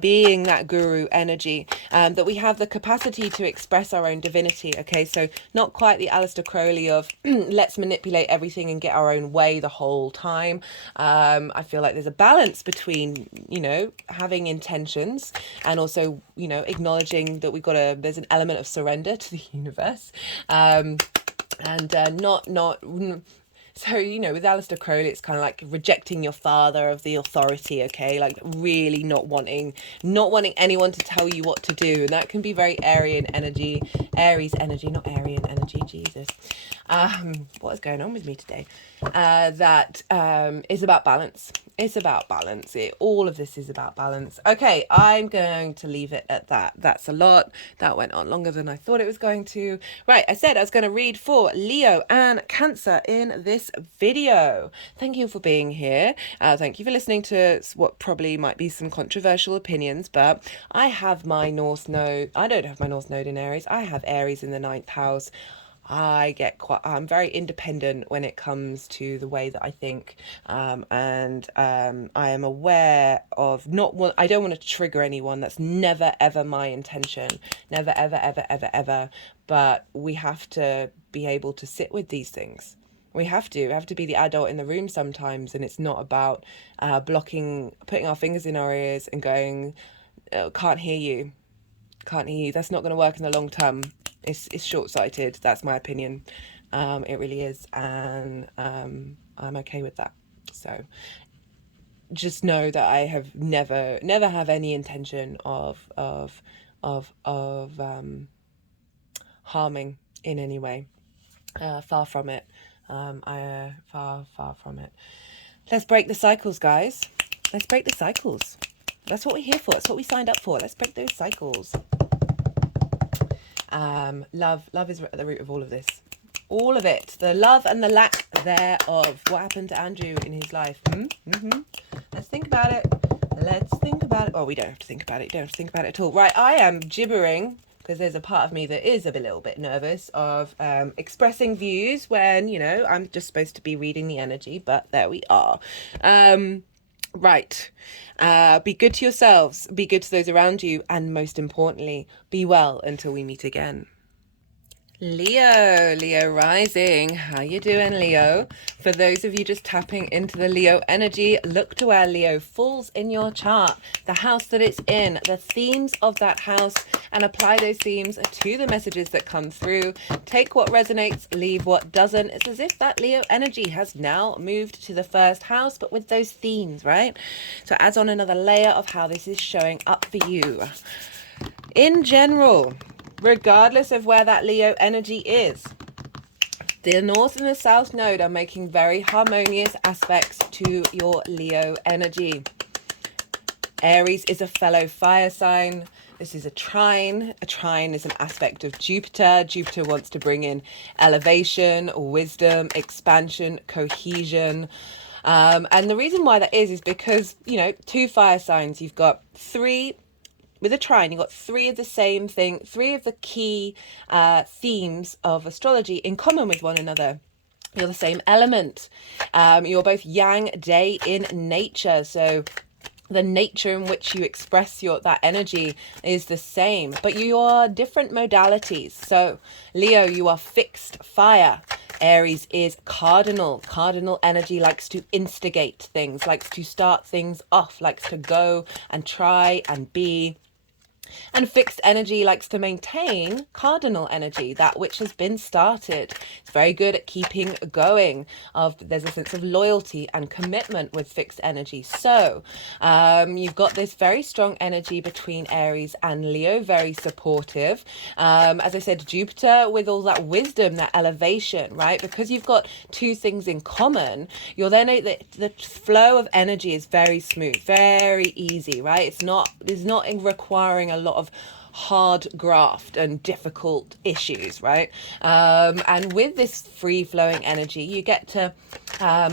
being that guru energy, that we have the capacity to express our own divinity, okay? So not quite the Aleister Crowley of let's manipulate everything and get our own way the whole time. I feel like there's a balance between, you know, having intentions and also, you know, acknowledging that there's an element of surrender to the universe, and not so, you know, with Aleister Crowley, it's kind of like rejecting your father of the authority, okay? Like really not wanting anyone to tell you what to do. And that can be very Aries energy, not Aryan energy, Jesus. What is going on with me today? That is about balance. It's about balance. All of this is about balance. Okay, I'm going to leave it at that. That's a lot. That went on longer than I thought it was going to. Right, I said I was going to read for Leo and Cancer in this video. Thank you for being here. Thank you for listening to what probably might be some controversial opinions, but I have my North Node. I don't have my North Node in Aries. I have Aries in the 9th house. I'm very independent when it comes to the way that I think, and I am aware of I don't want to trigger anyone. That's never ever my intention. Never ever ever ever ever. But we have to be able to sit with these things. We have to be the adult in the room sometimes, and it's not about putting our fingers in our ears and going, oh, can't hear you. That's not going to work in the long term. It's short-sighted. That's my opinion. It really is, and I'm okay with that. So just know that I have never have any intention of harming in any way. Far from it. Far from it. Let's break the cycles, guys. Let's break the cycles. That's what we're here for. That's what we signed up for. Let's break those cycles. Love is at the root of all of this. All of it. The love and the lack thereof. What happened to Andrew in his life? Let's think about it. Oh, we don't have to think about it. You don't have to think about it at all. Right, I am gibbering because there's a part of me that is a little bit nervous of expressing views when, you know, I'm just supposed to be reading the energy, but there we are. Right. Be good to yourselves, be good to those around you, and most importantly, be well until we meet again. Leo rising. How you doing, Leo? For those of you just tapping into the Leo energy, look to where Leo falls in your chart, the house that it's in, the themes of that house, and apply those themes to the messages that come through. Take what resonates, leave what doesn't. It's as if that Leo energy has now moved to the 1st house, but with those themes, right? So it adds on another layer of how this is showing up for you. In general, regardless of where that Leo energy is, The North and the South Node are making very harmonious aspects to your Leo energy. Aries is a fellow fire sign. This is a trine. A trine is an aspect of Jupiter. Jupiter wants to bring in elevation, wisdom, expansion, cohesion. And the reason why that is because, you know, two fire signs, you've got three. With a trine, you've got three of the same thing, three of the key themes of astrology in common with one another. You're the same element. You're both yang, day in nature. So the nature in which you express that energy is the same, but you are different modalities. So Leo, you are fixed fire. Aries is cardinal. Cardinal energy likes to instigate things, likes to start things off, likes to go and try and be. And fixed energy likes to maintain cardinal energy, that which has been started. It's very good at keeping going. There's a sense of loyalty and commitment with fixed energy. So you've got this very strong energy between Aries and Leo, very supportive. As I said, Jupiter with all that wisdom, that elevation, right? Because you've got two things in common, you're then the flow of energy is very smooth, very easy, right? It's not requiring a lot of hard graft and difficult issues, right? And with this free flowing energy, you get to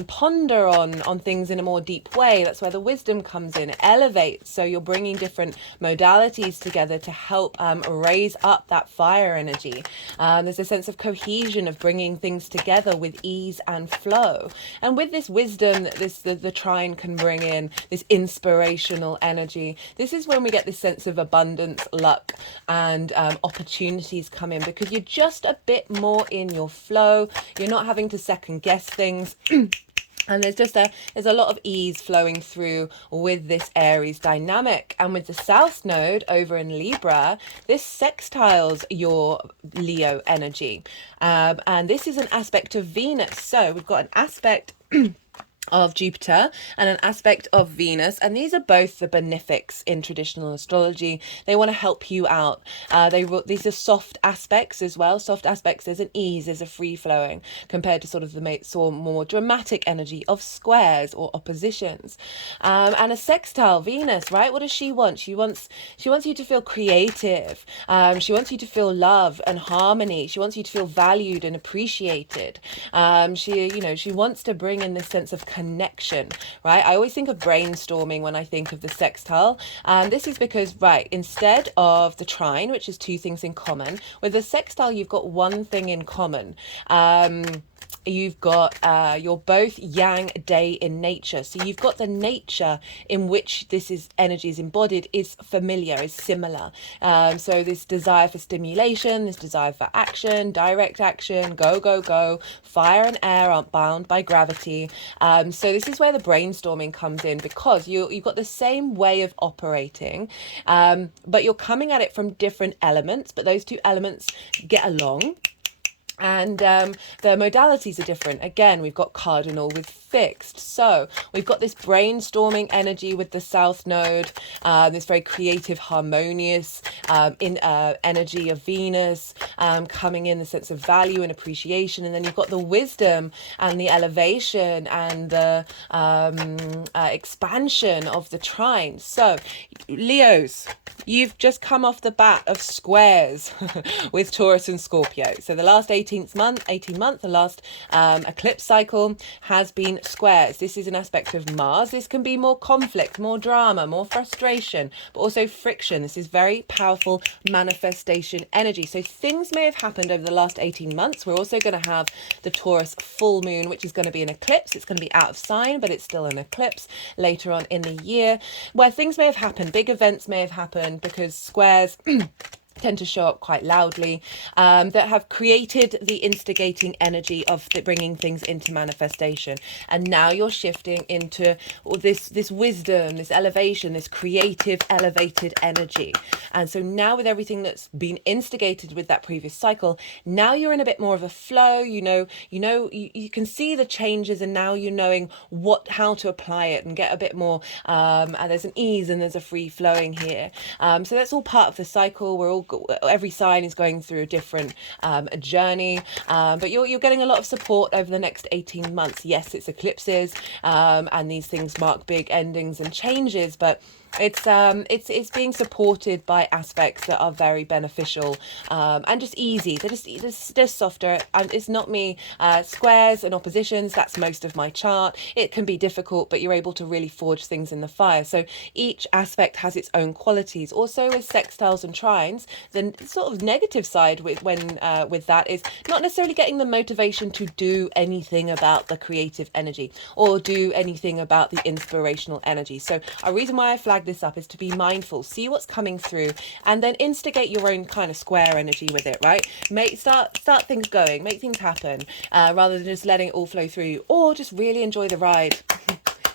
ponder on things in a more deep way. That's where the wisdom comes in. It elevates. So you're bringing different modalities together to help raise up that fire energy. There's a sense of cohesion, of bringing things together with ease and flow. And with this wisdom that the trine can bring in, this inspirational energy, this is when we get this sense of abundance, luck, and opportunities come in, because you're just a bit more in your flow. You're not having to second guess things. And there's a lot of ease flowing through with this Aries dynamic. And with the South Node over in Libra, this sextiles your Leo energy. And this is an aspect of Venus. So we've got an aspect of Jupiter and an aspect of Venus, and these are both the benefics in traditional astrology. They want to help you out. These are soft aspects as well. Soft aspects, there's an ease, there's a free flowing, compared to sort of the more dramatic energy of squares or oppositions. And a sextile Venus, right? What does she want? She wants you to feel creative. She wants you to feel love and harmony. She wants you to feel valued and appreciated. She wants to bring in this sense of connection, right? I always think of brainstorming when I think of the sextile. This is because, right, instead of the trine, which is two things in common, with the sextile, you've got one thing in common. You've got you're both yang, day in nature, so you've got the nature in which energy is embodied is familiar, is similar. So this desire for stimulation, this desire for action, direct action, go, fire and air aren't bound by gravity. So this is where the brainstorming comes in, because you've got the same way of operating, but you're coming at it from different elements, but those two elements get along. And the modalities are different. Again, we've got cardinal with fixed. So we've got this brainstorming energy with the South Node, this very creative, harmonious energy of Venus coming in, the sense of value and appreciation. And then you've got the wisdom and the elevation and the expansion of the trine. So Leos, you've just come off the bat of squares with Taurus and Scorpio. So the last 18 month, the last eclipse cycle has been squares. This is an aspect of Mars. This can be more conflict, more drama, more frustration, but also friction. This is very powerful manifestation energy. So things may have happened over the last 18 months. We're also going to have the Taurus full moon, which is going to be an eclipse. It's going to be out of sign, but it's still an eclipse later on in the year, where things may have happened. Big events may have happened, because squares tend to show up quite loudly, that have created the instigating energy of bringing things into manifestation. And now you're shifting into this wisdom, this elevation, this creative, elevated energy. And so now, with everything that's been instigated with that previous cycle, now you're in a bit more of a flow. You can see the changes, and now you're knowing how to apply it and get a bit more. And there's an ease and there's a free flowing here. So that's all part of the cycle. We're all every sign is going through a different journey, but you're getting a lot of support over the next 18 months. Yes, it's eclipses, and these things mark big endings and changes, but it's being supported by aspects that are very beneficial, and just easy. They're softer, and it's not me. Squares and oppositions, that's most of my chart. It can be difficult, but you're able to really forge things in the fire. So each aspect has its own qualities. Also with sextiles and trines, the sort of negative side with that is not necessarily getting the motivation to do anything about the creative energy or do anything about the inspirational energy. So a reason why I flag this up is to be mindful, see what's coming through, and then instigate your own kind of square energy with it, right? Start things going, make things happen, rather than just letting it all flow through you, or just really enjoy the ride.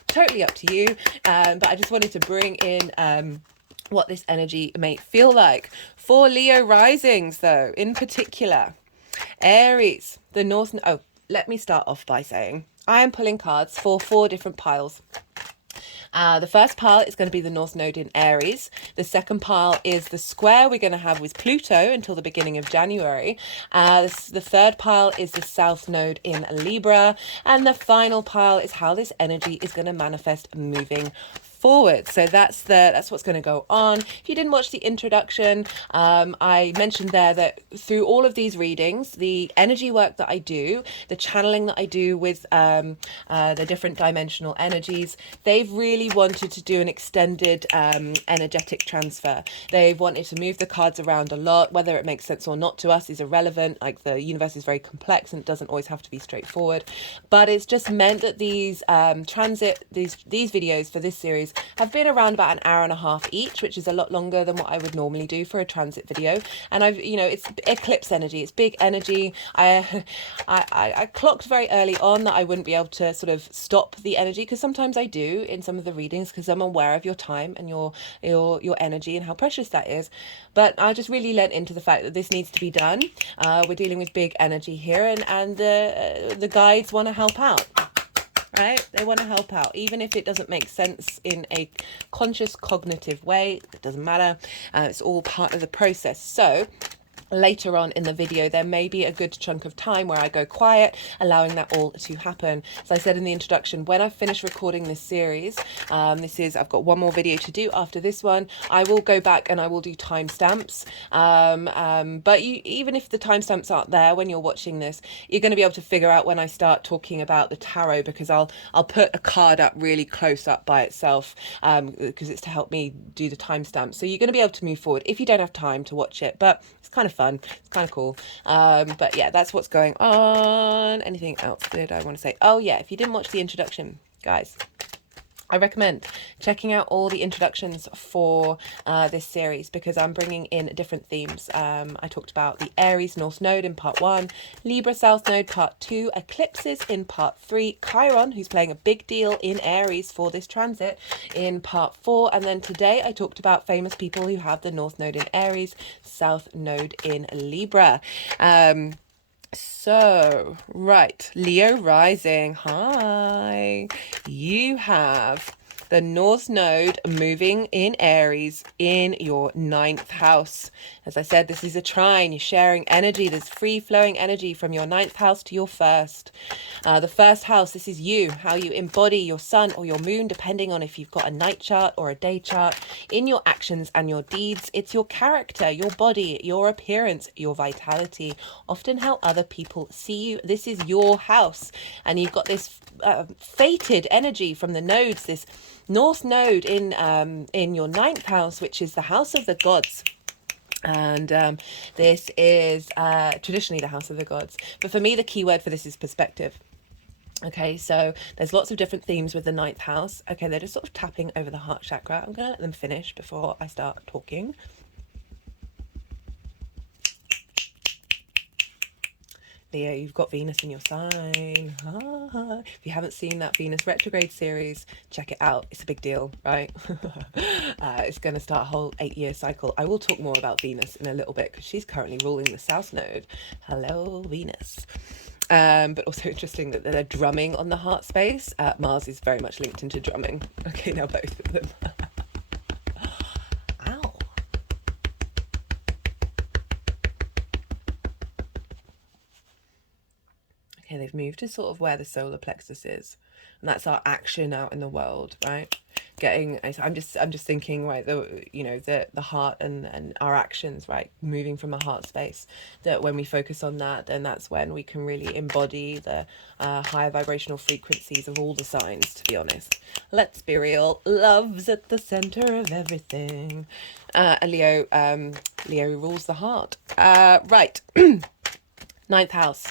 Totally up to you, but I just wanted to bring in what this energy may feel like for Leo risings, though, in particular. Aries, the North. Oh, let me start off by saying I am pulling cards for 4 different piles. The first pile is going to be the North Node in Aries. The second pile is the square we're going to have with Pluto until the beginning of January. The third pile is the South Node in Libra. And the final pile is how this energy is going to manifest moving forward. So that's what's going to go on. If you didn't watch the introduction, I mentioned there that through all of these readings, the energy work that I do, the channeling that I do with the different dimensional energies, they've really wanted to do an extended energetic transfer. They've wanted to move the cards around a lot. Whether it makes sense or not to us is irrelevant. Like, the universe is very complex and it doesn't always have to be straightforward, but it's just meant that these these videos for this series have been around about an hour and a half each, which is a lot longer than what I would normally do for a transit video. And it's eclipse energy, it's big energy. I clocked very early on that I wouldn't be able to sort of stop the energy, because sometimes I do in some of the readings, because I'm aware of your time and your energy and how precious that is. But I just really lent into the fact that this needs to be done. We're dealing with big energy here, and the guides want to help out. Right? They want to help out, even if it doesn't make sense in a conscious cognitive way. It doesn't matter. It's all part of the process. So later on in the video, there may be a good chunk of time where I go quiet, allowing that all to happen. As I said in the introduction, when I finish recording this series, I've got one more video to do after this one. I will go back and I will do timestamps. But even if the timestamps aren't there when you're watching this, you're going to be able to figure out when I start talking about the tarot, because I'll put a card up really close up by itself, because it's to help me do the timestamps. So you're going to be able to move forward if you don't have time to watch it, but it's kind of fun. It's kind of cool. But yeah, that's what's going on. Anything else did I want to say? Oh yeah, if you didn't watch the introduction, guys, I recommend checking out all the introductions for this series, because I'm bringing in different themes. I talked about the Aries North Node in part 1, Libra South Node part 2, Eclipses in part 3, Chiron, who's playing a big deal in Aries for this transit, in part 4, and then today I talked about famous people who have the North Node in Aries, South Node in Libra. So, right, Leo rising, hi. You have the North Node moving in Aries in your 9th house. As I said, this is a trine. You're sharing energy. There's free-flowing energy from your 9th house to your 1st. The 1st house, this is you, how you embody your sun or your moon, depending on if you've got a night chart or a day chart, in your actions and your deeds. It's your character, your body, your appearance, your vitality, often how other people see you. This is your house, and you've got this fated energy from the nodes, this North Node in your 9th house, which is the house of the gods. And this is traditionally the house of the gods. But for me, the key word for this is perspective. Okay, so there's lots of different themes with the 9th house. Okay, they're just sort of tapping over the heart chakra. I'm going to let them finish before I start talking. Leo, you've got Venus in your sign. If you haven't seen that Venus retrograde series, check it out. It's a big deal, right? It's going to start a whole 8-year cycle. I will talk more about Venus in a little bit, because she's currently ruling the South Node. Hello, Venus. But also interesting that they're drumming on the heart space. Mars is very much linked into drumming. Okay, now both of them. Ow. Okay, they've moved to sort of where the solar plexus is, and that's our action out in the world, right? I'm just thinking, right, the heart and our actions, right, moving from a heart space, that when we focus on that, then that's when we can really embody the higher vibrational frequencies of all the signs, to be honest. Let's be real, love's at the center of everything. Leo rules the heart. Right. Ninth house,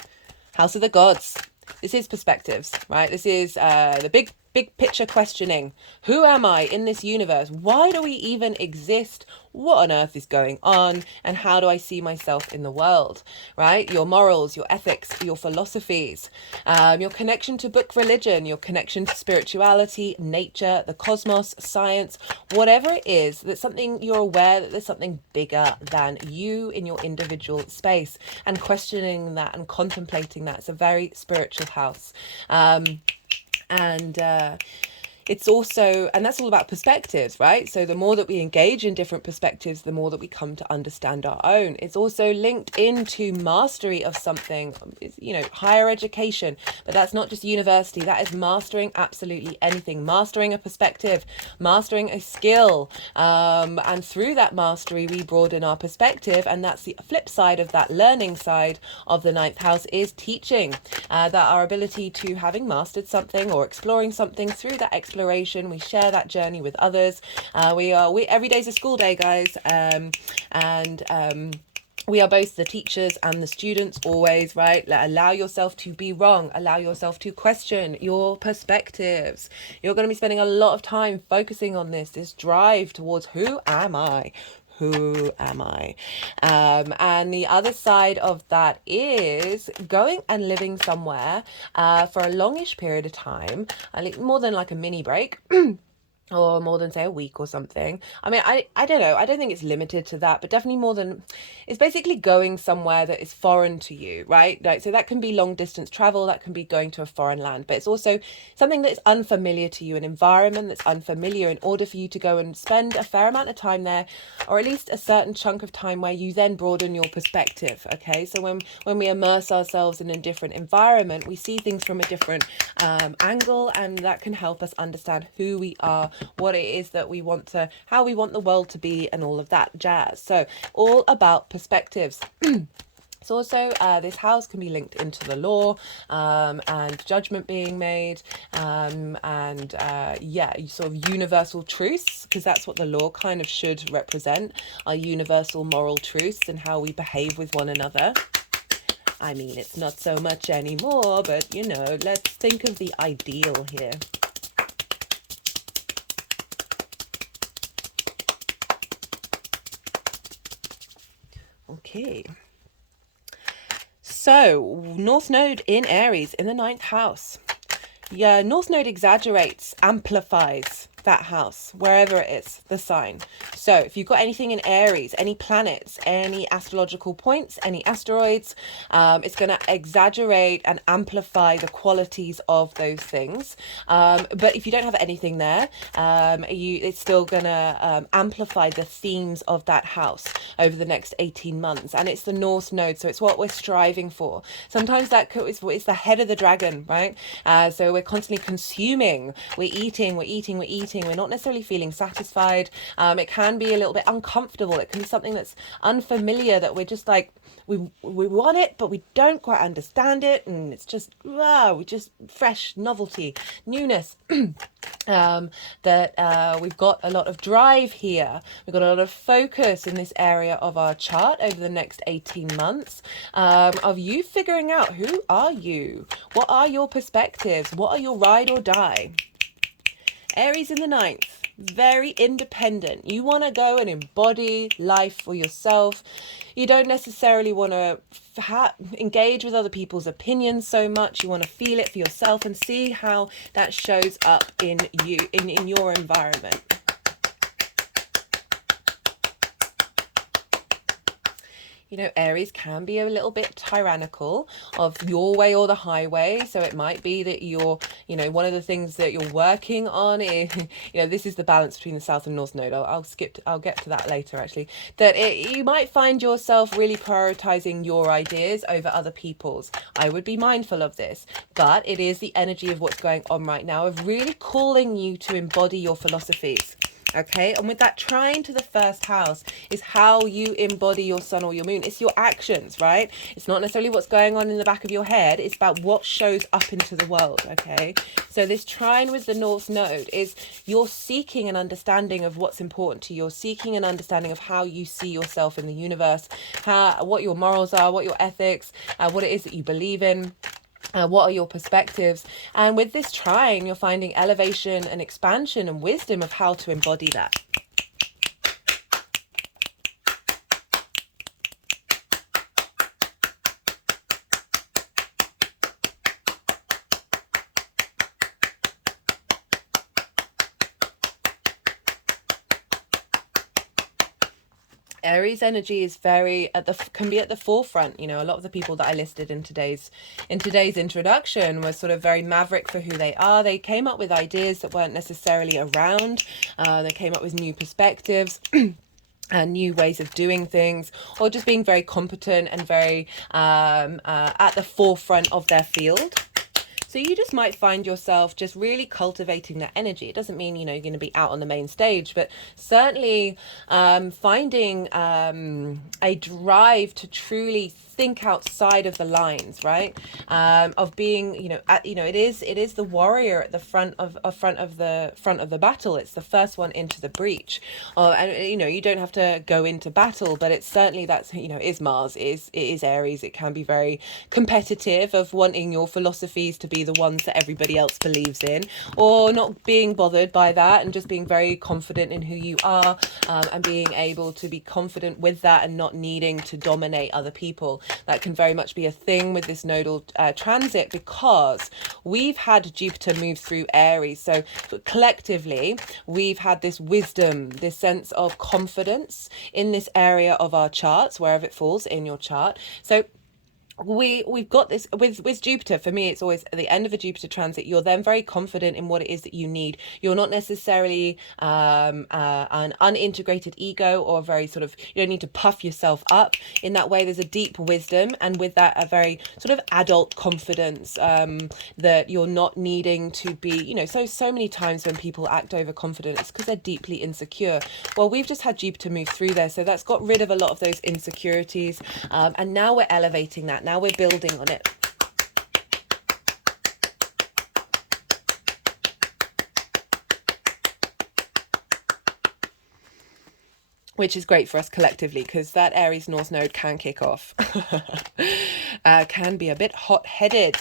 house of the gods. This is perspectives, right? This is the big picture questioning. Who am I in this universe? Why do we even exist? What on earth is going on? And how do I see myself in the world, right? Your morals, your ethics, your philosophies, your connection to book religion, your connection to spirituality, nature, the cosmos, science, whatever it is, that's something you're aware that there's something bigger than you in your individual space, and questioning that and contemplating that. It's a very spiritual house. It's also, and that's all about perspectives, right? So the more that we engage in different perspectives, the more that we come to understand our own. It's also linked into mastery of something, higher education, but that's not just university. That is mastering absolutely anything, mastering a perspective, mastering a skill. And through that mastery, we broaden our perspective. And that's the flip side of that learning side of the ninth house, is teaching, that our ability to, having mastered something or exploring something, through that exploration, we share that journey with others. We every day's a school day, guys. We are both the teachers and the students always, right? Allow yourself to be wrong. Allow yourself to question your perspectives. You're going to be spending a lot of time focusing on this drive towards who am I? Who am I? And the other side of that is going and living somewhere for a longish period of time, more than like a mini break. Or more than, say, a week or something. I mean, I don't know. I don't think it's limited to that, but definitely more than, it's basically going somewhere that is foreign to you, right? Like, so that can be long distance travel, that can be going to a foreign land, but it's also something that is unfamiliar to you, an environment that's unfamiliar, in order for you to go and spend a fair amount of time there, or at least a certain chunk of time where you then broaden your perspective, okay? So when we immerse ourselves in a different environment, we see things from a different angle, and that can help us understand who we are, what it is that we want to, how we want the world to be, and all of that jazz. So all about perspectives. It's also, this house can be linked into the law, and judgment being made, sort of universal truths, because that's what the law kind of should represent, our universal moral truths and how we behave with one another. I mean, it's not so much anymore, but let's think of the ideal here. Okay. So, North Node in Aries in the ninth house. Yeah, North Node exaggerates, amplifies that house, wherever it is, the sign. So if you've got anything in Aries, any planets, any astrological points, any asteroids, it's going to exaggerate and amplify the qualities of those things. But if you don't have anything there, it's still going to amplify the themes of that house over the next 18 months. And it's the North Node, so it's what we're striving for. Sometimes it's the head of the dragon, right? So we're constantly consuming, we're eating. We're not necessarily feeling satisfied. It can be a little bit uncomfortable. It can be something that's unfamiliar, that we're just like, we want it, but we don't quite understand it. And it's just, fresh novelty, newness. We've got a lot of drive here. We've got a lot of focus in this area of our chart over the next 18 months, of you figuring out, who are you? What are your perspectives? What are your ride or die? Aries in the ninth, very independent. You want to go and embody life for yourself. You don't necessarily want to engage with other people's opinions so much. You want to feel it for yourself and see how that shows up in you, in your environment. You know, Aries can be a little bit tyrannical of your way or the highway. So it might be that you're, you know, one of the things that you're working on is, you know, this is the balance between the South and North Node. I'll get to that later, actually. That you might find yourself really prioritizing your ideas over other people's. I would be mindful of this, but it is the energy of what's going on right now of really calling you to embody your philosophies. Okay, and with that trine to the first house is how you embody your sun or your moon. It's your actions, right? It's not necessarily what's going on in the back of your head. It's about what shows up into the world, okay? So this trine with the North Node is you're seeking an understanding of what's important to you. You're seeking an understanding of how you see yourself in the universe, what your morals are, what your ethics, what it is that you believe in. What are your perspectives? And with this trine, you're finding elevation and expansion and wisdom of how to embody that. Aries energy is very can be at the forefront. You know, a lot of the people that I listed in today's introduction was sort of very maverick for who they are. They came up with ideas that weren't necessarily around. They came up with new perspectives. And new ways of doing things, or just being very competent and very at the forefront of their field. So you just might find yourself just really cultivating that energy. It doesn't mean, you know, you're going to be out on the main stage, but certainly finding a drive to truly think outside of the lines, right? Of being, you know, it is the warrior at the front of the battle. It's the first one into the breach. And you know, you don't have to go into battle, but it's certainly that's, you know, is Mars, it is Aries. It can be very competitive of wanting your philosophies to be the ones that everybody else believes in, or not being bothered by that and just being very confident in who you are, and being able to be confident with that and not needing to dominate other people. That can very much be a thing with this nodal transit, because we've had Jupiter move through Aries. So collectively, we've had this wisdom, this sense of confidence in this area of our charts, wherever it falls in your chart. So we've got this with Jupiter. For me, it's always at the end of a Jupiter transit, you're then very confident in what it is that you need. You're not necessarily an unintegrated ego, or very sort of, you don't need to puff yourself up in that way. There's a deep wisdom, and with that a very sort of adult confidence, that you're not needing to be, you know, so many times when people act overconfident, it's because they're deeply insecure. Well, we've just had Jupiter move through there, so that's got rid of a lot of those insecurities, and now we're elevating that. Now we're building on it. Which is great for us collectively, because that Aries North Node can kick off. Can be a bit hot-headed.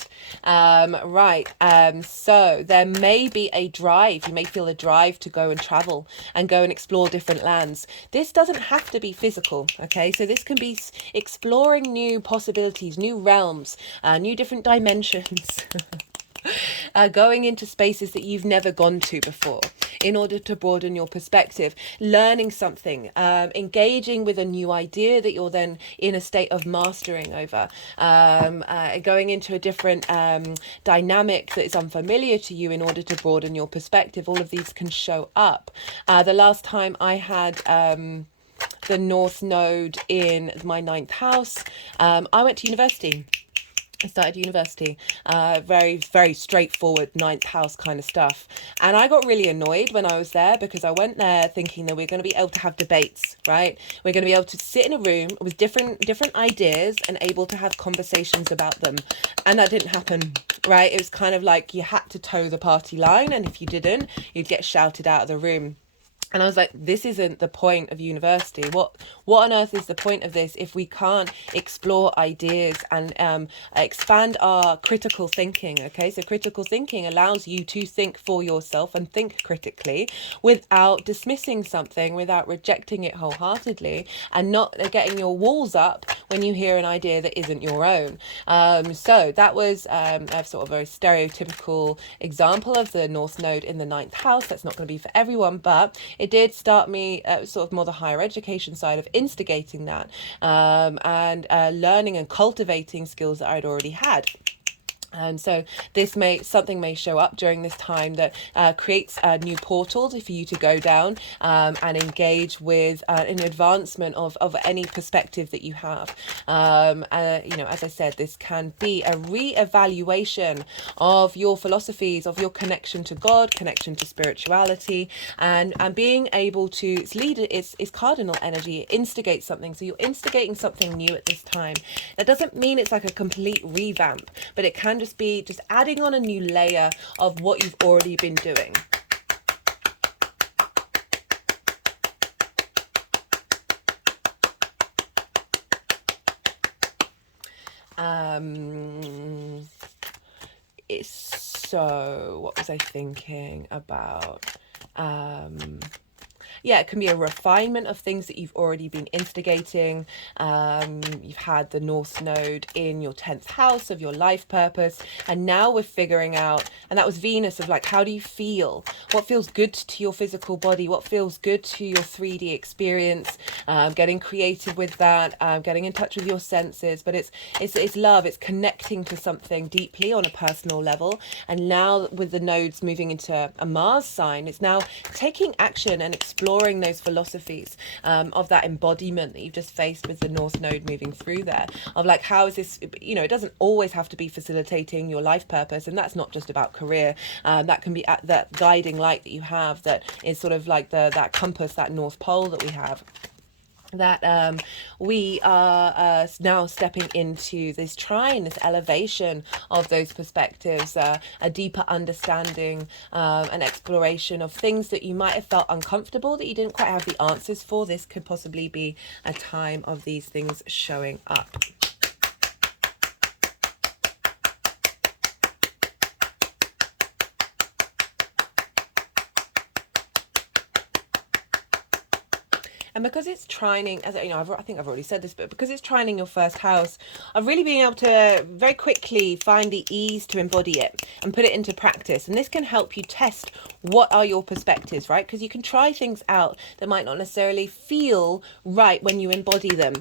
So there may be a drive. You may feel a drive to go and travel and go and explore different lands. This doesn't have to be physical, okay? So this can be exploring new possibilities, new realms, new different dimensions. Going into spaces that you've never gone to before in order to broaden your perspective, learning something, engaging with a new idea that you're then in a state of mastering over, going into a different dynamic that is unfamiliar to you in order to broaden your perspective. All of these can show up. The last time I had the North Node in my 9th house, I went to university. I started university, very, very straightforward 9th house kind of stuff. And I got really annoyed when I was there, because I went there thinking that we're going to be able to have debates, right? We're going to be able to sit in a room with different ideas and able to have conversations about them. And that didn't happen, right? It was kind of like you had to toe the party line. And if you didn't, you'd get shouted out of the room. And I was like, this isn't the point of university. What on earth is the point of this if we can't explore ideas and expand our critical thinking, okay? So critical thinking allows you to think for yourself and think critically without dismissing something, without rejecting it wholeheartedly, and not getting your walls up when you hear an idea that isn't your own. So that was a sort of very stereotypical example of the North Node in the 9th house. That's not going to be for everyone, but it did start me sort of more the higher education side of instigating that, and learning and cultivating skills that I'd already had. And so something may show up during this time that creates new portals for you to go down and engage with an advancement of any perspective that you have. As I said, this can be a re-evaluation of your philosophies, of your connection to God, connection to spirituality, and being able to, it's cardinal energy, it instigates something. So you're instigating something new at this time. That doesn't mean it's like a complete revamp, but it can just be adding on a new layer of what you've already been doing. What was I thinking about? Yeah, it can be a refinement of things that you've already been instigating. You've had the North Node in your 10th house of your life purpose. And now we're figuring out, and that was Venus, of like, how do you feel? What feels good to your physical body? What feels good to your 3D experience? Getting creative with that, getting in touch with your senses. But it's love, it's connecting to something deeply on a personal level. And now with the nodes moving into a Mars sign, it's now taking action and exploring those philosophies of that embodiment that you've just faced with the North Node moving through there, of like, how is this, it doesn't always have to be facilitating your life purpose, and that's not just about career. That can be at that guiding light that you have, that is sort of like that compass, that North Pole that we have, that we are now stepping into this trine, this elevation of those perspectives, a deeper understanding, an exploration of things that you might have felt uncomfortable, that you didn't quite have the answers for. This could possibly be a time of these things showing up. And because it's trining, as I think I've already said this, but because it's trining your first house, of really being able to very quickly find the ease to embody it and put it into practice. And this can help you test what are your perspectives, right? Because you can try things out that might not necessarily feel right when you embody them.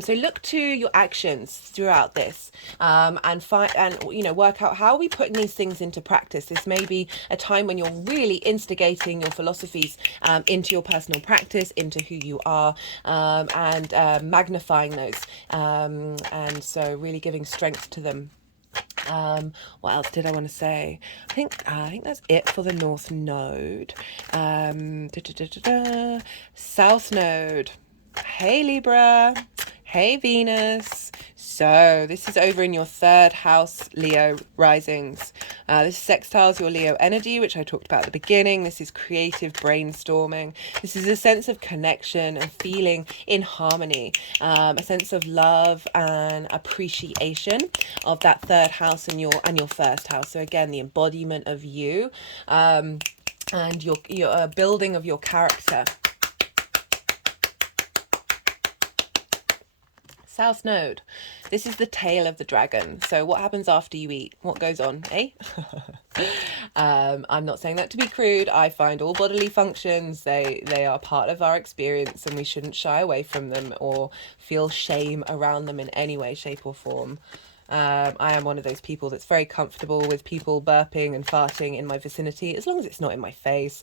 So look to your actions throughout this, and work out, how are we putting these things into practice? This may be a time when you're really instigating your philosophies into your personal practice, into who you are, and magnifying those, and so really giving strength to them. What else did I want to say? I think that's it for the North Node. South Node. Hey Libra. Hey Venus. So this is over in your 3rd house, Leo risings. This sextiles your Leo energy, which I talked about at the beginning. This is creative brainstorming. This is a sense of connection and feeling in harmony, a sense of love and appreciation of that 3rd house and your 1st house. So again, the embodiment of you, and your building of your character. South Node. This is the tail of the dragon. So what happens after you eat? What goes on, eh? I'm not saying that to be crude. I find all bodily functions, they are part of our experience, and we shouldn't shy away from them or feel shame around them in any way, shape or form. I am one of those people that's very comfortable with people burping and farting in my vicinity, as long as it's not in my face,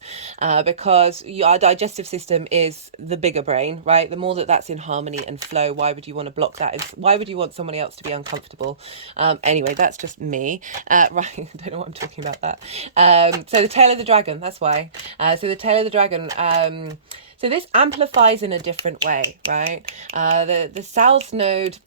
because our digestive system is the bigger brain, right? The more that's in harmony and flow, why would you want to block that? Why would you want somebody else to be uncomfortable? Anyway, that's just me. Right, I don't know what I'm talking about that. So the tail of the dragon, that's why. So the tail of the dragon, so this amplifies in a different way, right? The South Node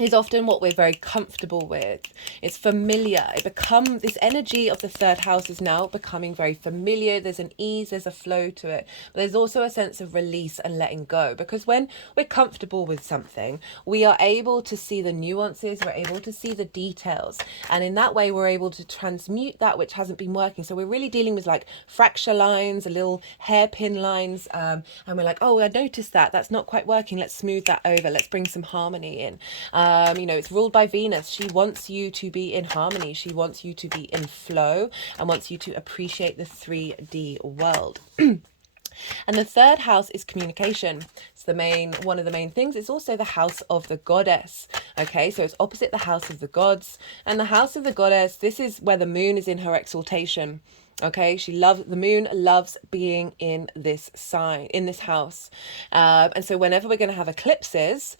is often what we're very comfortable with. It's familiar. This energy of the third house is now becoming very familiar. There's an ease, there's a flow to it. But there's also a sense of release and letting go, because when we're comfortable with something, we are able to see the nuances, we're able to see the details. And in that way, we're able to transmute that which hasn't been working. So we're really dealing with like fracture lines, a little hairpin lines. And we're like, oh, I noticed that. That's not quite working. Let's smooth that over. Let's bring some harmony in. It's ruled by Venus. She wants you to be in harmony. She wants you to be in flow and wants you to appreciate the 3D world. And the third house is communication. It's one of the main things. It's also the house of the goddess. Okay, so it's opposite the house of the gods. And the house of the goddess, this is where the moon is in her exaltation. Okay, the moon loves being in this sign, in this house. And so whenever we're going to have eclipses,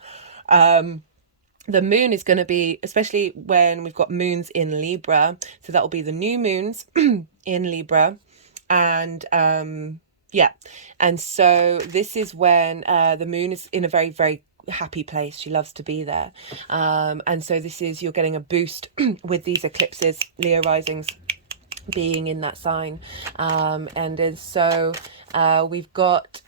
the moon is going to be, especially when we've got moons in Libra, so that will be the new moons in Libra. And and so this is when the moon is in a very, very happy place. She loves to be there. And so you're getting a boost with these eclipses, Leo risings, being in that sign. We've got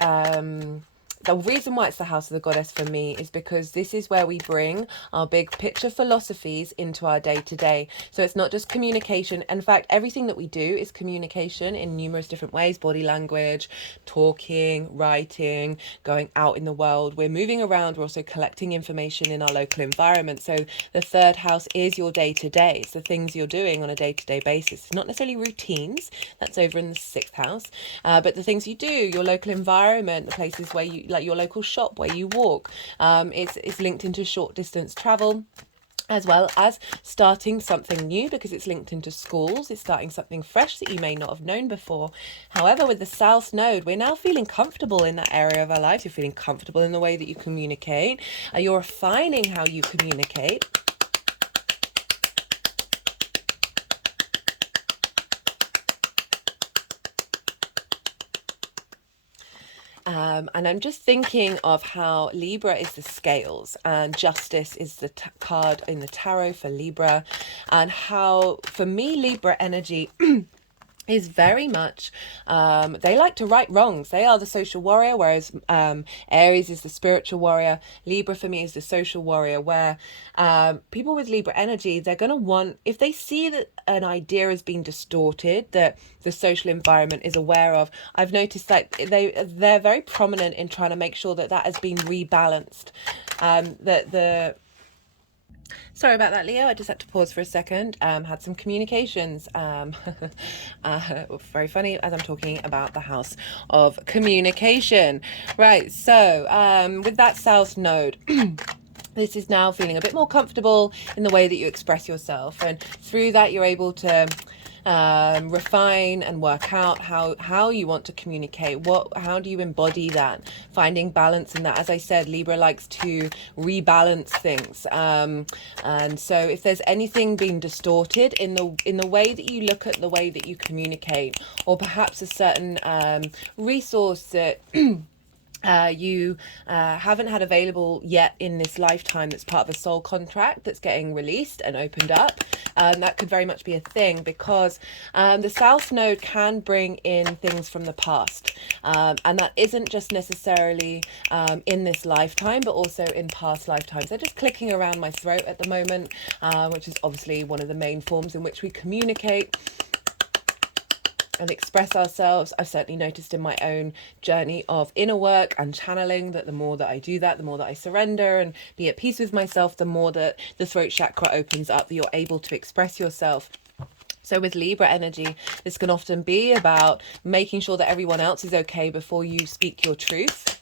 the reason why it's the house of the goddess for me is because this is where we bring our big picture philosophies into our day-to-day. So it's not just communication. In fact, everything that we do is communication in numerous different ways: body language, talking, writing, going out in the world. We're moving around. We're also collecting information in our local environment. So the third house is your day-to-day. It's the things you're doing on a day-to-day basis. It's not necessarily routines. That's over in the sixth house. But the things you do, your local environment, the places where you, like your local shop where you walk, it's linked into short distance travel, as well as starting something new, because it's linked into schools. It's starting something fresh that you may not have known before. However, with the South Node, we're now feeling comfortable in that area of our life. You're feeling comfortable in the way that you communicate. You're refining how you communicate. And I'm just thinking of how Libra is the scales and justice is the card in the tarot for Libra, and how, for me, Libra energy is very much, they like to right wrongs. They are the social warrior, whereas Aries is the spiritual warrior. Libra for me is the social warrior, where people with Libra energy, they're going to want, if they see that an idea has been distorted, that the social environment is aware of, I've noticed that they're very prominent in trying to make sure that that has been rebalanced. Sorry about that, Leo. I just had to pause for a second. Had some communications. Very funny as I'm talking about the house of communication. Right, so with that South Node, this is now feeling a bit more comfortable in the way that you express yourself. And through that, you're able to refine and work out how you want to communicate. How do you embody that? Finding balance in that. As I said, Libra likes to rebalance things. And so if there's anything being distorted in the way that you look at the way that you communicate, or perhaps a certain resource that you haven't had available yet in this lifetime, that's part of a soul contract that's getting released and opened up, that could very much be a thing, because the South Node can bring in things from the past, and that isn't just necessarily in this lifetime, but also in past lifetimes. They're just clicking around my throat at the moment, which is obviously one of the main forms in which we communicate and express ourselves. I've certainly noticed in my own journey of inner work and channeling that the more that I do that, the more that I surrender and be at peace with myself, the more that the throat chakra opens up, that you're able to express yourself. So with Libra energy, this can often be about making sure that everyone else is okay before you speak your truth.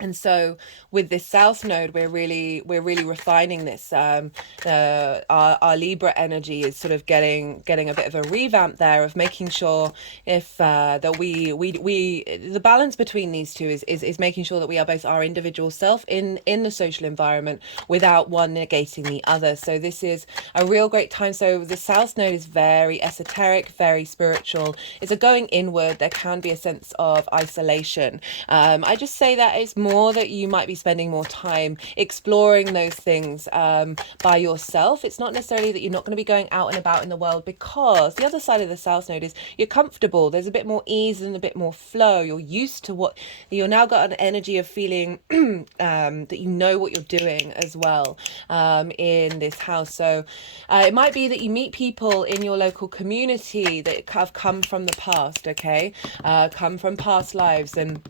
And so with this south node, we're really refining this. Our Libra energy is sort of getting a bit of a revamp there, of making sure if that we the balance between these two is making sure that we are both our individual self in the social environment without one negating the other. So this is a real great time. So the south node is very esoteric, very spiritual. It's a going inward. There can be a sense of isolation. I just say that it's more that you might be spending more time exploring those things by yourself. It's not necessarily that you're not going to be going out and about in the world, because the other side of the south node is you're comfortable. There's a bit more ease and a bit more flow. You're used to what you're now got an energy of feeling that you know what you're doing as well in this house. So it might be that you meet people in your local community that have come from the past, okay, come from past lives, and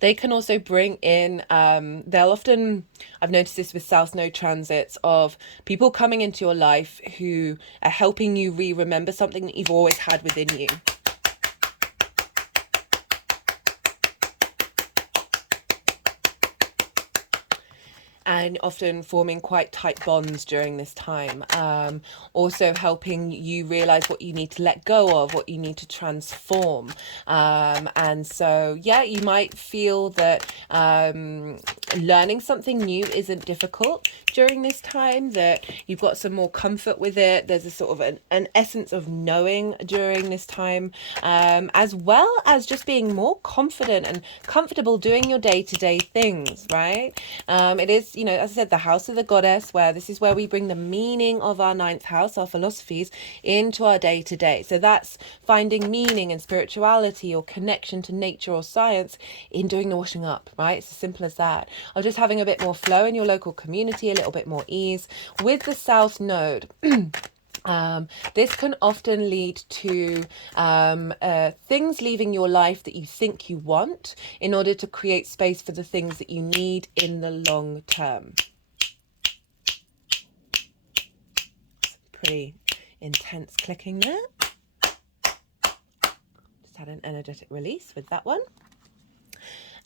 they can also bring in, they'll often, I've noticed this with South Node transits, of people coming into your life who are helping you remember something that you've always had within you. And often forming quite tight bonds during this time. Also helping you realize what you need to let go of, what you need to transform. And so, yeah, you might feel that learning something new isn't difficult during this time, that you've got some more comfort with it. There's a sort of an essence of knowing during this time, as well as just being more confident and comfortable doing your day-to-day things, right? It is, you know, as I said, the house of the goddess, where this is where we bring the meaning of our ninth house, our philosophies, into our day to day. So that's finding meaning and spirituality or connection to nature or science in doing the washing up, right? It's as simple as that. Or just having a bit more flow in your local community, a little bit more ease. With the south node, this can often lead to things leaving your life that you think you want in order to create space for the things that you need in the long term. Some pretty intense clicking there. Just had an energetic release with that one.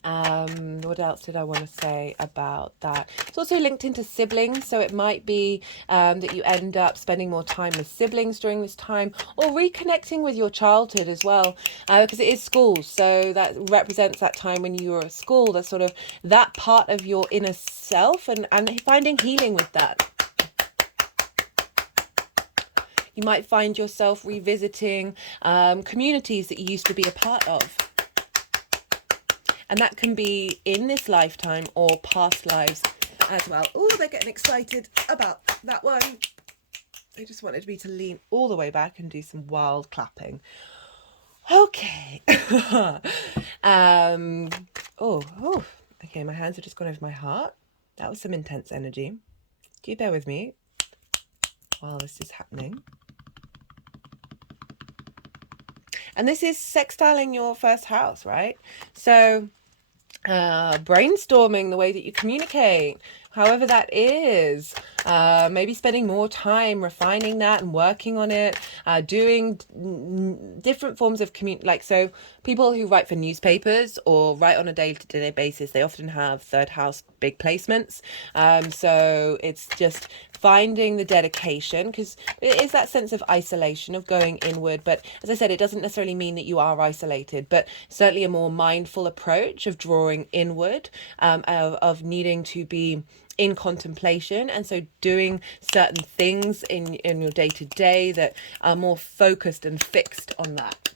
What else did I want to say about that? It's also linked into siblings, so it might be that you end up spending more time with siblings during this time, or reconnecting with your childhood as well, because it is school, so that represents that time when you were at school, that's sort of that part of your inner self, and finding healing with that. You might find yourself revisiting communities that you used to be a part of. And that can be in this lifetime or past lives as well. Oh, they're getting excited about that one. They just wanted me to lean all the way back and do some wild clapping. Okay. Okay, my hands have just gone over my heart. That was some intense energy. Do you bear with me while this is happening? And this is sextiling your first house, right? So brainstorming the way that you communicate, however that is, maybe spending more time refining that and working on it, doing different forms of like, so people who write for newspapers or write on a day-to-day basis, they often have third house big placements, so it's just finding the dedication, because it is that sense of isolation, of going inward. But as I said, it doesn't necessarily mean that you are isolated, but certainly a more mindful approach of drawing inward, of needing to be in contemplation, and so doing certain things in your day-to-day that are more focused and fixed on that.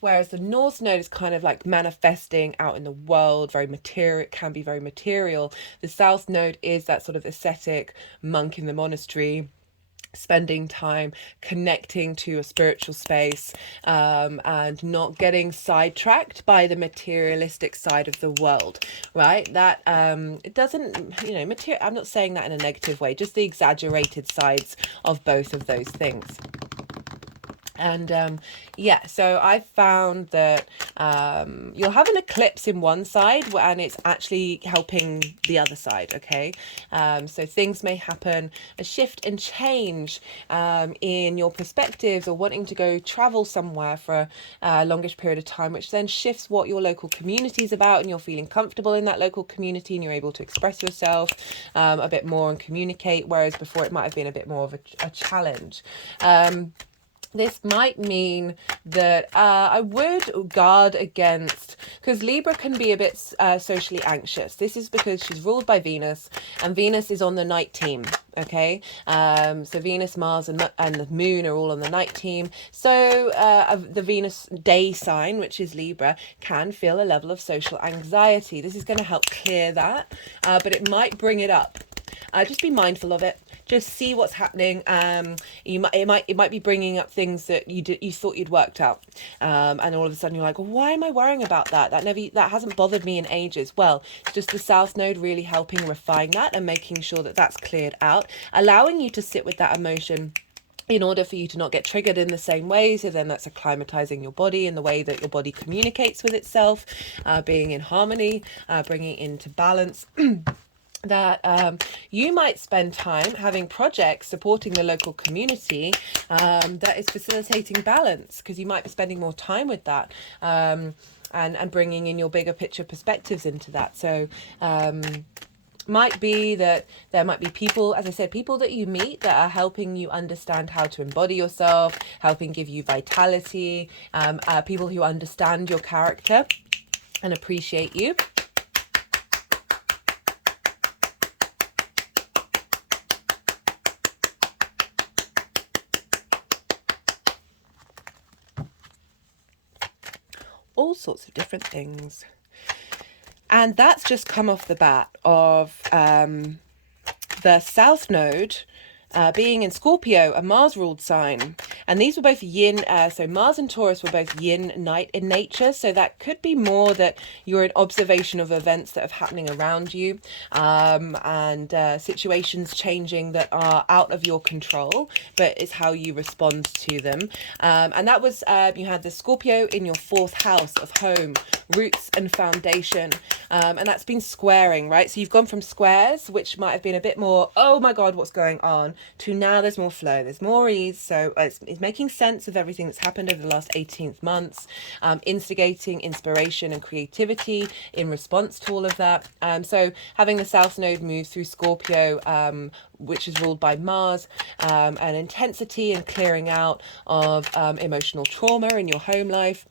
Whereas the North Node is kind of like manifesting out in the world, very material, it can be very material. The South Node is that sort of ascetic monk in the monastery, spending time connecting to a spiritual space, and not getting sidetracked by the materialistic side of the world, right? That it doesn't, you know, I'm not saying that in a negative way, just the exaggerated sides of both of those things. And yeah, so I found that you'll have an eclipse in one side and it's actually helping the other side, okay? So things may happen, a shift and change in your perspectives, or wanting to go travel somewhere for a longish period of time, which then shifts what your local community is about, and you're feeling comfortable in that local community and you're able to express yourself a bit more and communicate, whereas before it might have been a bit more of a challenge. This might mean that I would guard against, because Libra can be a bit socially anxious. This is because she's ruled by Venus, and Venus is on the night team. Okay, so Venus, Mars, and the Moon are all on the night team. So the Venus day sign, which is Libra, can feel a level of social anxiety. This is going to help clear that, but it might bring it up. Just be mindful of it. Just see what's happening. It might be bringing up things that you thought you'd worked out, and all of a sudden you're like, well, why am I worrying about that? That hasn't bothered me in ages. Well, it's just the South Node really helping refine that and making sure that that's cleared out, allowing you to sit with that emotion in order for you to not get triggered in the same way. So then that's acclimatizing your body in the way that your body communicates with itself, being in harmony, bringing into balance. That you might spend time having projects supporting the local community that is facilitating balance, because you might be spending more time with that, and bringing in your bigger picture perspectives into that. So might be that there might be people, as I said, people that you meet that are helping you understand how to embody yourself, helping give you vitality, people who understand your character and appreciate you. All sorts of different things. And that's just come off the bat of the South Node being in Scorpio, a Mars-ruled sign. And these were both yin, so Mars and Taurus were both yin night in nature. So that could be more that you're in observation of events that are happening around you, and situations changing that are out of your control, but it's how you respond to them. And that was, you had the Scorpio in your 4th house of home, roots and foundation. And that's been squaring, right? So you've gone from squares, which might have been a bit more, oh my God, what's going on, to now there's more flow, there's more ease. So it's making sense of everything that's happened over the last 18 months, instigating inspiration and creativity in response to all of that. So having the South Node move through Scorpio, which is ruled by Mars, and intensity and clearing out of emotional trauma in your home life.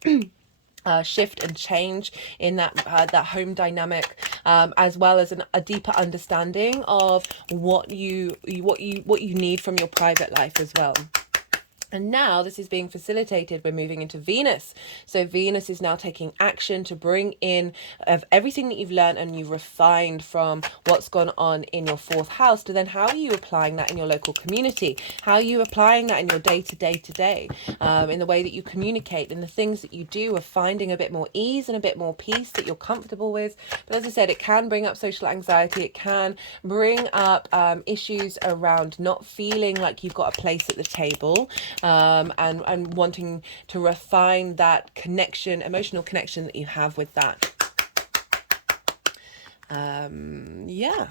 Shift and change in that home dynamic, as well as a deeper understanding of what you need from your private life as well. And now this is being facilitated. We're moving into Venus. So Venus is now taking action to bring in of everything that you've learned and you've refined from what's gone on in your 4th house, to then how are you applying that in your local community? How are you applying that in your day to day, in the way that you communicate and the things that you do, of finding a bit more ease and a bit more peace that you're comfortable with. But as I said, it can bring up social anxiety. It can bring up issues around not feeling like you've got a place at the table. And wanting to refine that connection, emotional connection that you have with that. Yeah.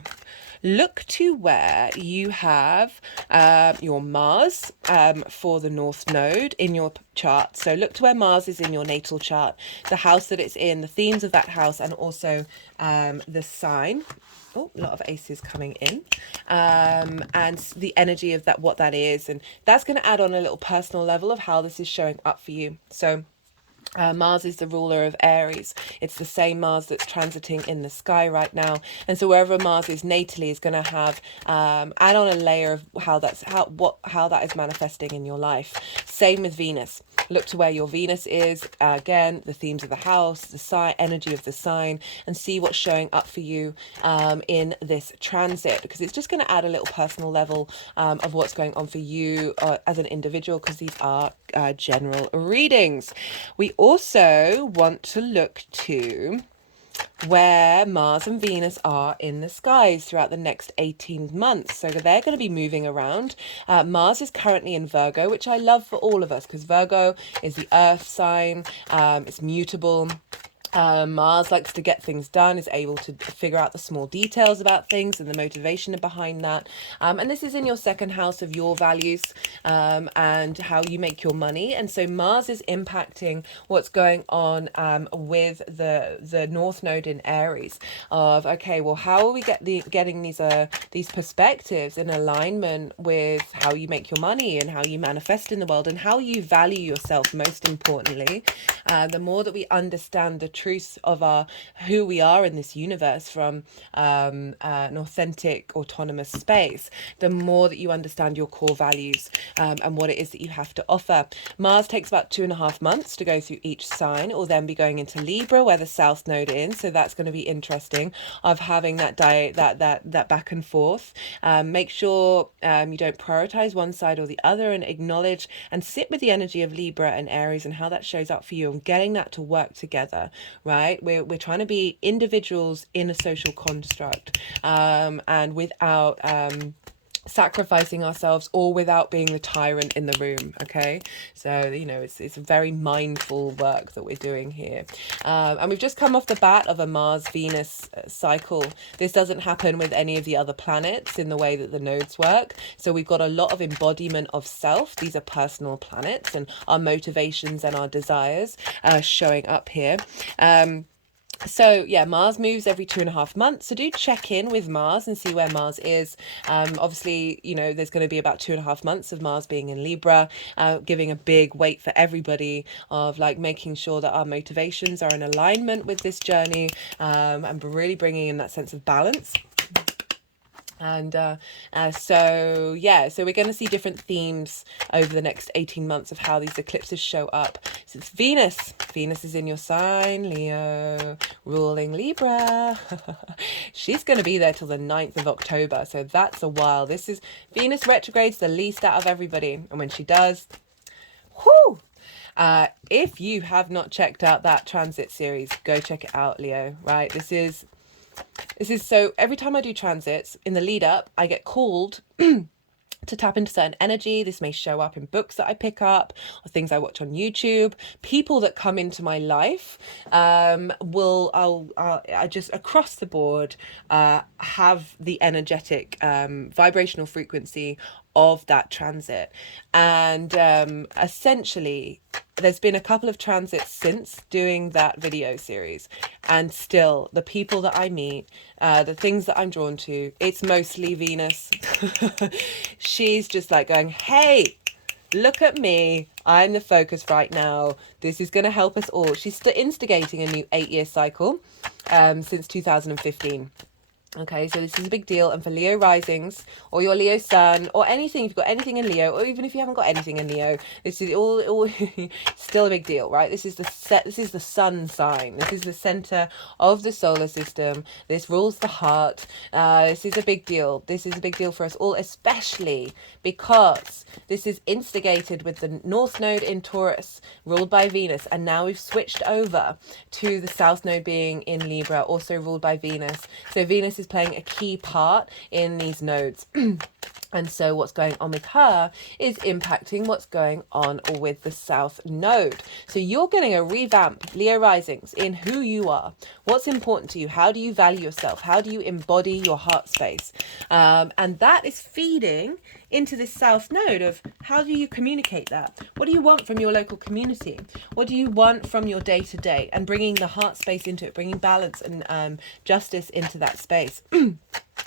Look to where you have your Mars for the North Node in your chart. So look to where Mars is in your natal chart, the house that it's in, the themes of that house, and also the sign. Oh, a lot of aces coming in, and the energy of that, what that is. And that's going to add on a little personal level of how this is showing up for you. So Mars is the ruler of Aries. It's the same Mars that's transiting in the sky right now, and so wherever Mars is natally is going to have add on a layer of how that is manifesting in your life. Same with Venus. Look to where your Venus is, again, the themes of the house, the sign, energy of the sign, and see what's showing up for you in this transit, because it's just going to add a little personal level of what's going on for you as an individual, because these are general readings. We also want to look to where Mars and Venus are in the skies throughout the next 18 months. So they're going to be moving around. Mars is currently in Virgo, which I love for all of us because Virgo is the earth sign. It's mutable. Mars likes to get things done, is able to figure out the small details about things and the motivation behind that. And this is in your second house of your values and how you make your money. And so Mars is impacting what's going on with the North Node in Aries of, okay, well, how are we getting these perspectives in alignment with how you make your money and how you manifest in the world and how you value yourself, most importantly. The more that we understand the truth of who we are in this universe from an authentic autonomous space, the more that you understand your core values and what it is that you have to offer. Mars takes about 2.5 months to go through each sign. It will then be going into Libra where the South Node is, so that's going to be interesting of having that back and forth. Make sure you don't prioritize one side or the other, and acknowledge and sit with the energy of Libra and Aries and how that shows up for you, and getting that to work together, right? We're trying to be individuals in a social construct, and without sacrificing ourselves or without being the tyrant in the room. Okay, so you know, it's a very mindful work that we're doing here, and we've just come off the bat of a Mars Venus cycle. This doesn't happen with any of the other planets in the way that the nodes work, so we've got a lot of embodiment of self. These are personal planets, and our motivations and our desires showing up here. So yeah, Mars moves every 2.5 months. So do check in with Mars and see where Mars is. Obviously, you know, there's going to be about 2.5 months of Mars being in Libra, giving a big weight for everybody of like making sure that our motivations are in alignment with this journey, and really bringing in that sense of balance. And so we're going to see different themes over the next 18 months of how these eclipses show up. So it's Venus is in your sign, Leo, ruling Libra. She's going to be there till the 9th of October, so that's a while. This is Venus retrogrades the least out of everybody, and when she does, whoo, if you have not checked out that transit series, go check it out, Leo. Right, this is so every time I do transits in the lead up, I get called to tap into certain energy. This may show up in books that I pick up or things I watch on YouTube. People that come into my life I just across the board have the energetic vibrational frequency of that transit. And essentially there's been a couple of transits since doing that video series, and still the people that I meet, the things that I'm drawn to, it's mostly Venus. She's just like going, hey, look at me, I'm the focus right now, this is going to help us all. She's instigating a new 8-year cycle since 2015. Okay, so this is a big deal. And for Leo risings or your Leo sun or anything, if you've got anything in Leo, or even if you haven't got anything in Leo, this is all still a big deal, right? This is the sun sign. This is the center of the solar system. This rules the heart. This is a big deal. This is a big deal for us all, especially because this is instigated with the North Node in Taurus, ruled by Venus, and now we've switched over to the South Node being in Libra, also ruled by Venus. So Venus is playing a key part in these nodes. And so what's going on with her is impacting what's going on with the South Node. So you're getting a revamp, Leo risings, in who you are. What's important to you? How do you value yourself? How do you embody your heart space? And that is feeding into this South Node of how do you communicate that? What do you want from your local community? What do you want from your day-to-day? And bringing the heart space into it, bringing balance and justice into that space.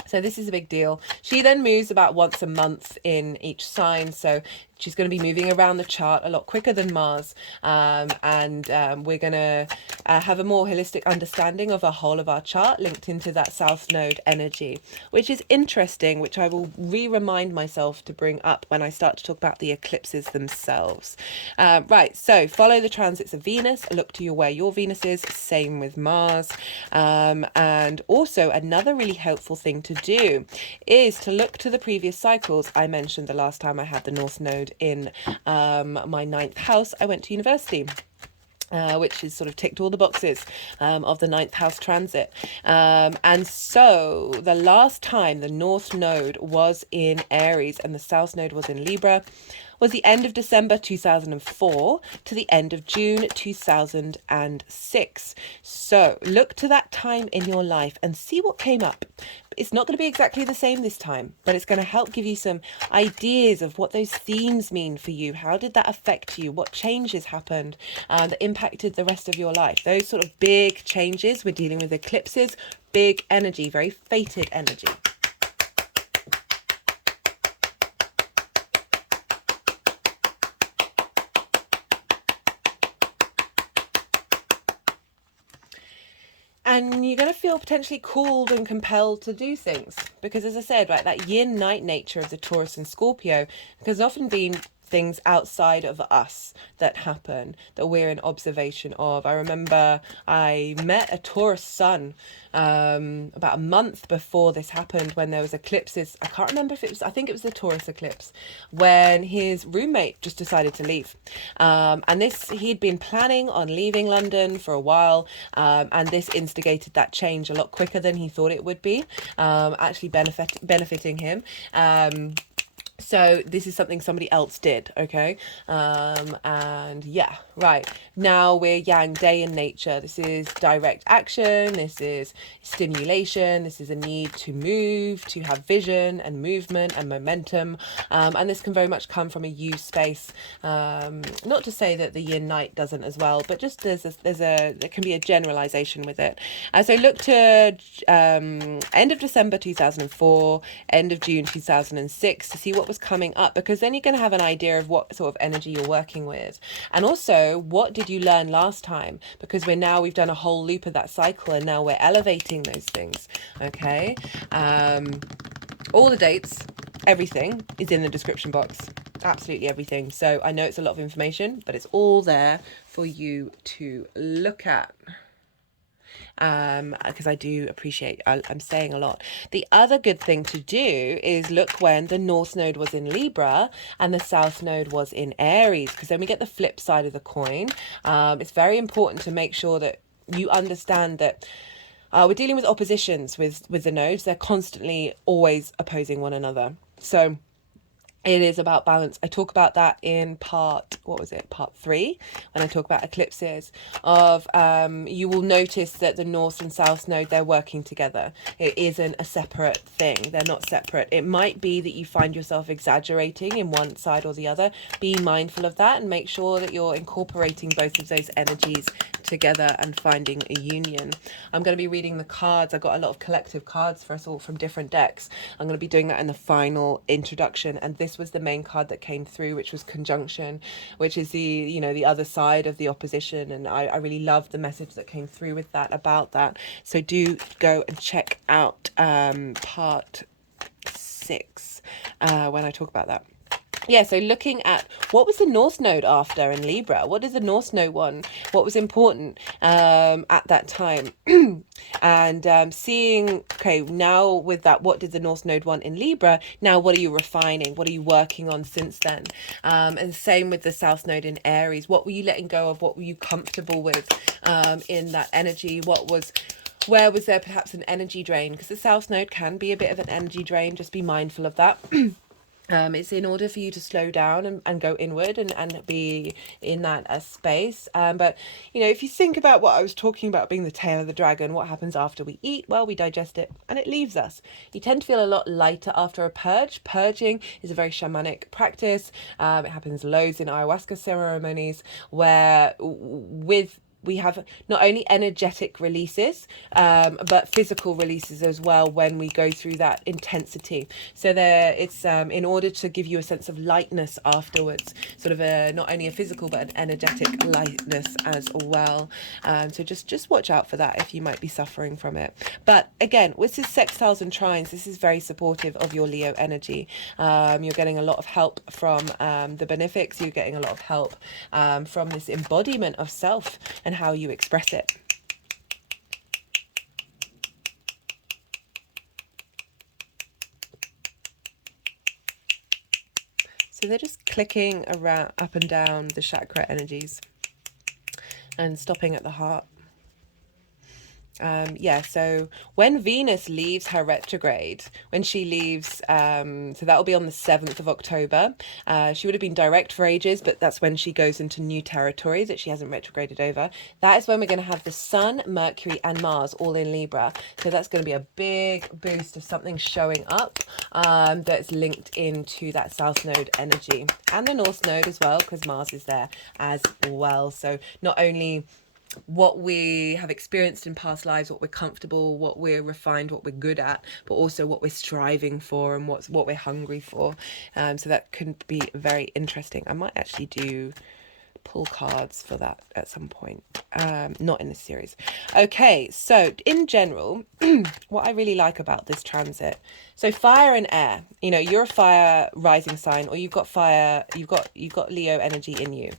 So this is a big deal. She then moves about once a month in each sign. So she's going to be moving around the chart a lot quicker than Mars. We're going to have a more holistic understanding of a whole of our chart linked into that South Node energy, which is interesting, which I will remind myself to bring up when I start to talk about the eclipses themselves. Right, so follow the transits of Venus, look to where your Venus is, same with Mars. And also another really helpful thing to do is to look to the previous cycles. I mentioned the last time I had the North Node in my 9th house, I went to university. which is sort of ticked all the boxes of the ninth house transit. And so the last time the North Node was in Aries and the South Node was in Libra was the end of December 2004 to the end of June 2006. So look to that time in your life and see what came up. It's not going to be exactly the same this time, but it's going to help give you some ideas of what those themes mean for you. How did that affect you? What changes happened that impacted the rest of your life? Those sort of big changes. We're dealing with eclipses, big energy, very fated energy. And you're going to feel potentially called and compelled to do things. Because as I said, right, that yin-night nature of the Taurus and Scorpio has often been things outside of us that happen, that we're in observation of. I remember I met a Taurus sun about a month before this happened, when there was eclipses. I can't remember if it was, I think it was the Taurus eclipse, when his roommate just decided to leave. And this, he'd been planning on leaving London for a while, and this instigated that change a lot quicker than he thought it would be, actually benefiting him. So this is something somebody else did, okay? And yeah, right. Now we're yang day in nature. This is direct action. This is stimulation. This is a need to move, to have vision and movement and momentum. And this can very much come from a you space. Not to say that the yin night doesn't as well, but just there can be a generalization with it. So look to end of December 2004, end of June 2006 to see what was coming up, because then you're going to have an idea of what sort of energy you're working with. And also, what did you learn last time? Because we've done a whole loop of that cycle, and now we're elevating those things. Okay. All the dates, everything is in the description box. Absolutely everything. So I know it's a lot of information, but it's all there for you to look at. Because I do appreciate, I'm saying a lot. The other good thing to do is look when the North Node was in Libra and the South Node was in Aries, because then we get the flip side of the coin. It's very important to make sure that you understand that we're dealing with oppositions with the nodes. They're constantly always opposing one another. So it is about balance. I talk about that in part 3, when I talk about eclipses, of you will notice that the North and South node, they're working together. It isn't a separate thing. They're not separate. It might be that you find yourself exaggerating in one side or the other. Be mindful of that and make sure that you're incorporating both of those energies together and finding a union. I'm going to be reading the cards. I've got a lot of collective cards for us all from different decks. I'm going to be doing that in the final introduction, and this was the main card that came through, which was conjunction, which is the other side of the opposition, and I really love the message that came through with that, about that. So do go and check out part 6 when I talk about that. Yeah, so looking at what was the North Node after in Libra? What is the North Node one? What was important at that time? And seeing, okay, now with that, what did the North Node want in Libra? Now, what are you refining? What are you working on since then? And same with the South Node in Aries. What were you letting go of? What were you comfortable with in that energy? Where was there perhaps an energy drain? Because the South Node can be a bit of an energy drain. Just be mindful of that. It's in order for you to slow down and go inward and be in that space. But, if you think about what I was talking about being the tail of the dragon, what happens after we eat? Well, we digest it and it leaves us. You tend to feel a lot lighter after a purge. Purging is a very shamanic practice. It happens loads in ayahuasca ceremonies, where we have not only energetic releases, but physical releases as well when we go through that intensity. So it's in order to give you a sense of lightness afterwards, sort of not only a physical but an energetic lightness as well. So just watch out for that if you might be suffering from it. But again, with this sextiles and trines, this is very supportive of your Leo energy. You're getting a lot of help from the benefics. You're getting a lot of help from this embodiment of self and how you express it. So they're just clicking around up and down the chakra energies. and stopping at the heart. Yeah, so when Venus leaves her retrograde, when she leaves, so that will be on the 7th of October. She would have been direct for ages, but that's when she goes into new territory that she hasn't retrograded over. That is when we're going to have the Sun, Mercury, and Mars all in Libra. So that's going to be a big boost of something showing up that's linked into that South Node energy and the North Node as well, because Mars is there as well. So not only what we have experienced in past lives, what we're comfortable, what we're refined, what we're good at, but also what we're striving for and what we're hungry for. So that can be very interesting. I might actually do pull cards for that at some point, not in this series. Okay, so in general, what I really like about this transit, so fire and air, you know, you're a fire rising sign, or you've got fire, you've got Leo energy in you.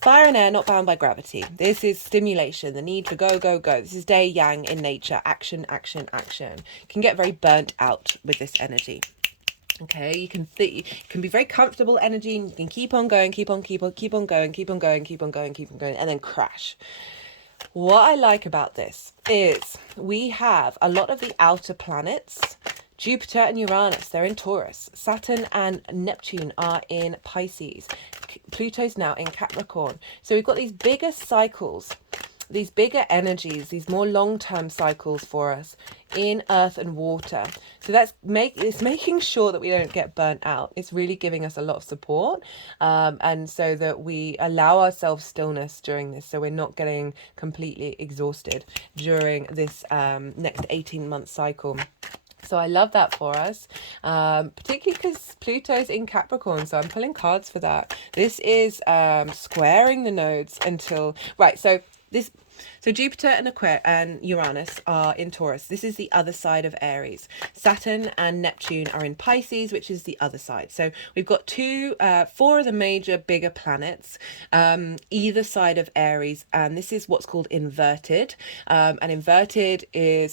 Fire and air not bound by gravity. This is stimulation, the need for go, go, go. This is day yang in nature. Action, action, action. You can get very burnt out with this energy. Okay, you can be very comfortable energy, and you can keep on going, keep on going, and then crash. What I like about this is we have a lot of the outer planets. Jupiter and Uranus, they're in Taurus. Saturn and Neptune are in Pisces. Pluto's now in Capricorn. So we've got these bigger cycles, these bigger energies, these more long-term cycles for us in earth and water. So it's making sure that we don't get burnt out. It's really giving us a lot of support, and so that we allow ourselves stillness during this, so we're not getting completely exhausted during this next 18-month cycle. So I love that for us, particularly because Pluto's in Capricorn, so I'm pulling cards for that. This is squaring the nodes until, right, so Jupiter and Uranus are in Taurus. This is the other side of Aries. Saturn and Neptune are in Pisces, which is the other side. So we've got four of the major bigger planets either side of Aries, and this is what's called inverted. And inverted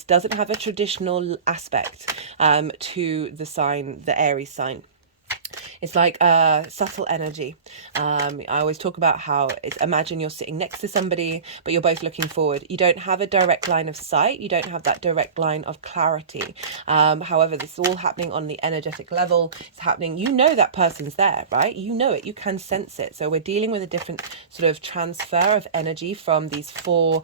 doesn't have a traditional aspect to the sign, the Aries sign. It's like subtle energy. I always talk about how imagine you're sitting next to somebody, but you're both looking forward. You don't have a direct line of sight. You don't have that direct line of clarity. However, this is all happening on the energetic level. It's happening. You know that person's there, right? You know it. You can sense it. So we're dealing with a different sort of transfer of energy from these four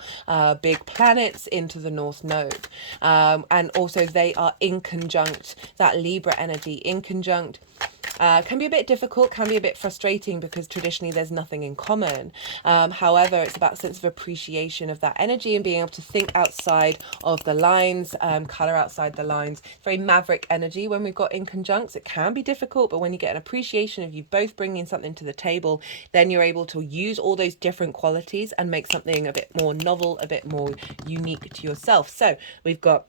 big planets into the North Node. And also they are in conjunct, that Libra energy in conjunct. Can be a bit difficult, can be a bit frustrating because traditionally there's nothing in common. However, it's about a sense of appreciation of that energy and being able to think outside of the lines, colour outside the lines. Very maverick energy when we've got in conjuncts. It can be difficult, but when you get an appreciation of you both bringing something to the table, then you're able to use all those different qualities and make something a bit more novel, a bit more unique to yourself. So we've got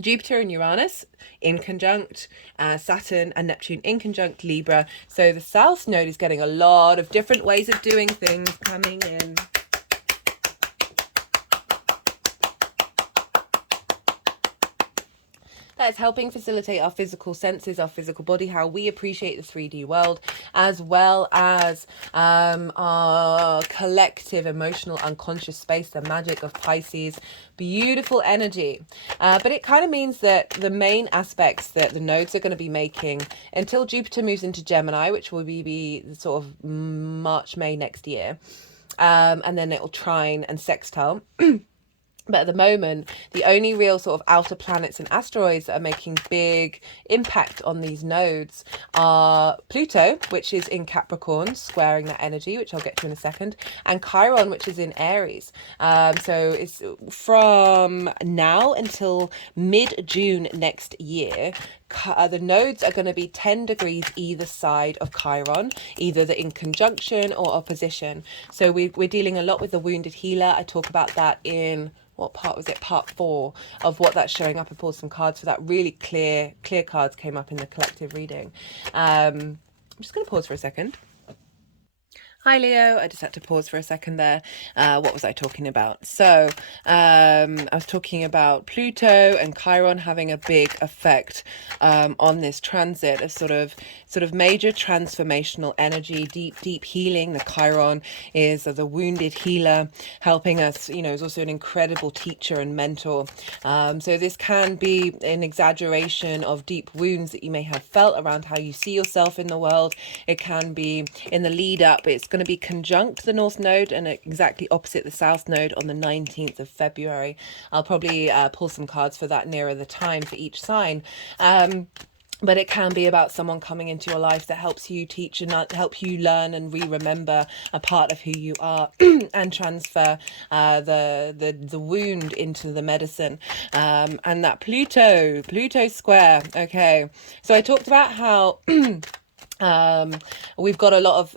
Jupiter and Uranus in conjunct, Saturn and Neptune in conjunct Libra. So the South Node is getting a lot of different ways of doing things coming in. That's helping facilitate our physical senses, our physical body, how we appreciate the 3D world, as well as our collective emotional unconscious space, the magic of Pisces. Beautiful energy. But it kind of means that the main aspects that the nodes are going to be making until Jupiter moves into Gemini, which will be sort of March, May next year, and then it will trine and sextile. But at the moment, the only real sort of outer planets and asteroids that are making big impact on these nodes are Pluto, which is in Capricorn, squaring that energy, which I'll get to in a second, and Chiron, which is in Aries. So it's from now until mid-June next year, the nodes are going to be 10 degrees either side of Chiron, either the in conjunction or opposition. So we're dealing a lot with the wounded healer. I talk about that in... what part was it? Part 4 of what that's showing up. I pulled some cards for that. Really clear cards came up in the collective reading. I'm just going to pause for a second. Hi Leo, I just had to pause for a second there. What was I talking about? So, I was talking about Pluto and Chiron having a big effect on this transit of sort of major transformational energy, deep healing. The Chiron is the wounded healer, helping us, is also an incredible teacher and mentor. So this can be an exaggeration of deep wounds that you may have felt around how you see yourself in the world. It can be in the lead up. It's going to be conjunct the North Node and exactly opposite the South Node on the 19th of February. I'll probably pull some cards for that nearer the time for each sign. But it can be about someone coming into your life that helps you teach and help you learn and remember a part of who you are and transfer the wound into the medicine. And that Pluto square. Okay, so I talked about how we've got a lot of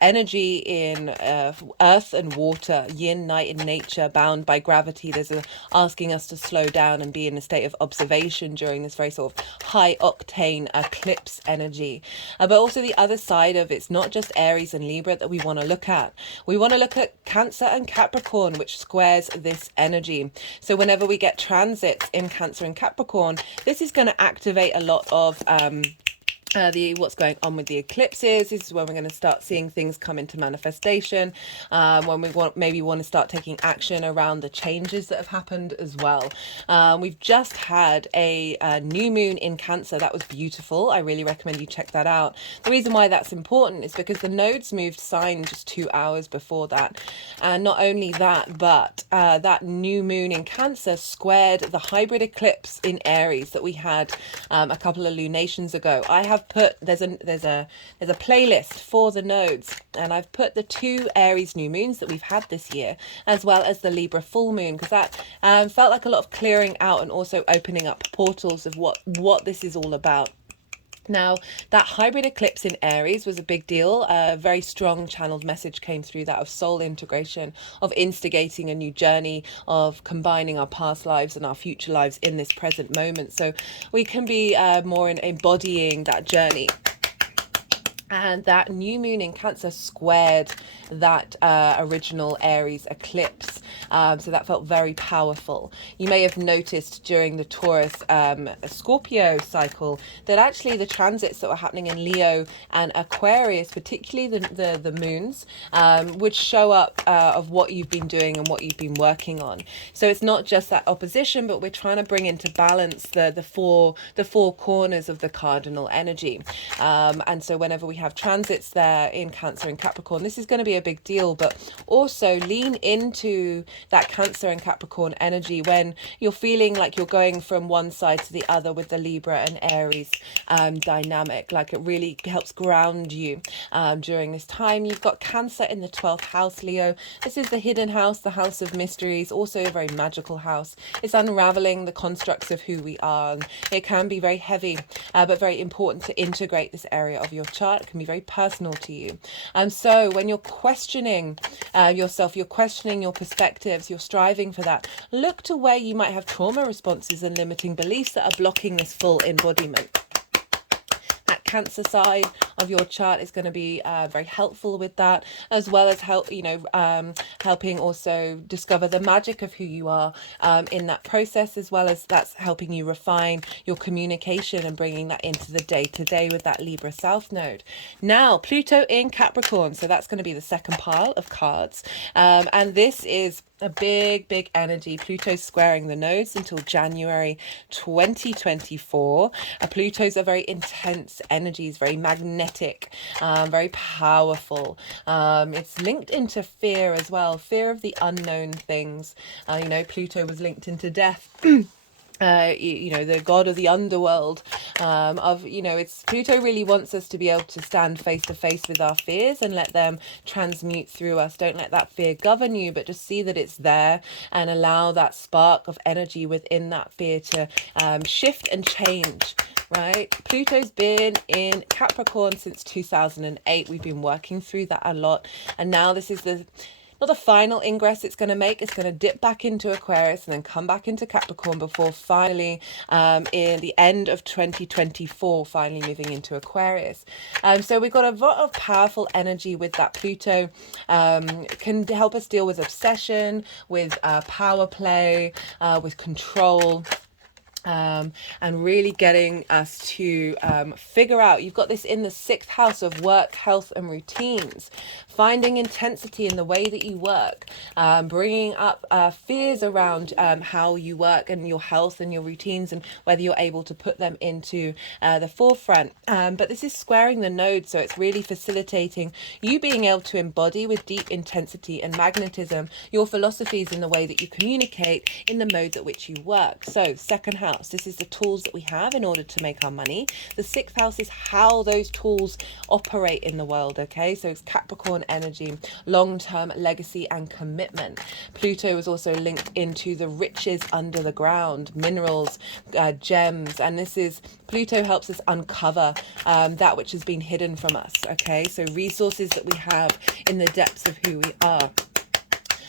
energy in earth and water, yin, night in nature, bound by gravity. There's asking us to slow down and be in a state of observation during this very sort of high octane eclipse energy. But also the other side of it's not just Aries and Libra that we want to look at. We want to look at Cancer and Capricorn, which squares this energy. So whenever we get transits in Cancer and Capricorn, this is going to activate a lot of what's going on with the eclipses. This is when we're going to start seeing things come into manifestation, when we maybe want to start taking action around the changes that have happened as well. We've just had a new moon in Cancer. That was beautiful. I really recommend you check that out. The reason why that's important is because the nodes moved sign just 2 hours before that, and not only that, but that new moon in Cancer squared the hybrid eclipse in Aries that we had a couple of lunations ago. I have put there's a playlist for the nodes, and I've put the 2 Aries new moons that we've had this year, as well as the Libra full moon, because that felt like a lot of clearing out and also opening up portals of what this is all about. Now, that hybrid eclipse in Aries was a big deal. A very strong channeled message came through, that of soul integration, of instigating a new journey, of combining our past lives and our future lives in this present moment. So we can be more in embodying that journey. And that new moon in Cancer squared that original Aries eclipse. So that felt very powerful. You may have noticed during the Taurus Scorpio cycle that actually the transits that were happening in Leo and Aquarius, particularly the moons, would show up of what you've been doing and what you've been working on. So it's not just that opposition, but we're trying to bring into balance the four corners of the cardinal energy. And so whenever we have transits there in Cancer and Capricorn, this is going to be a big deal. But also lean into that Cancer and Capricorn energy when you're feeling like you're going from one side to the other with the Libra and Aries dynamic. Like, it really helps ground you during this time. You've got Cancer in the 12th house, Leo. This is the hidden house, the house of mysteries, also a very magical house. It's unraveling the constructs of who we are. It can be very heavy, but very important to integrate this area of your chart. It can be very personal to you. And so when you're questioning yourself, you're questioning your perspectives, you're striving for that, look to where you might have trauma responses and limiting beliefs that are blocking this full embodiment. That Cancer side of your chart is going to be very helpful with that, as well as helping also discover the magic of who you are in that process, as well as that's helping you refine your communication and bringing that into the day-to-day with that Libra South Node. Now, Pluto in Capricorn, so that's going to be the second pile of cards, and this is a big energy. Pluto's squaring the nodes until January 2024. Pluto's a very intense energy, is very magnetic, very powerful. It's linked into fear as well, fear of the unknown things. Pluto was linked into death. The god of the underworld, it's Pluto really wants us to be able to stand face to face with our fears and let them transmute through us. Don't let that fear govern you, but just see that it's there and allow that spark of energy within that fear to shift and change. Right, Pluto's been in Capricorn since 2008. We've been working through that a lot, and now this is not the final ingress it's going to make. It's going to dip back into Aquarius and then come back into Capricorn before finally in the end of 2024 finally moving into Aquarius. So we've got a lot of powerful energy with that Pluto. Can help us deal with obsession, with power play, with control. And really getting us to figure out, you've got this in the 6th house of work, health and routines, finding intensity in the way that you work, bringing up fears around how you work and your health and your routines and whether you're able to put them into the forefront. But this is squaring the nodes, so it's really facilitating you being able to embody with deep intensity and magnetism your philosophies in the way that you communicate in the modes at which you work. So 2nd house, this is the tools that we have in order to make our money. The 6th house is how those tools operate in the world. Okay, so it's Capricorn energy, long-term legacy and commitment. Pluto is also linked into the riches under the ground, minerals, gems, and this is Pluto helps us uncover that which has been hidden from us. Okay, so resources that we have in the depths of who we are.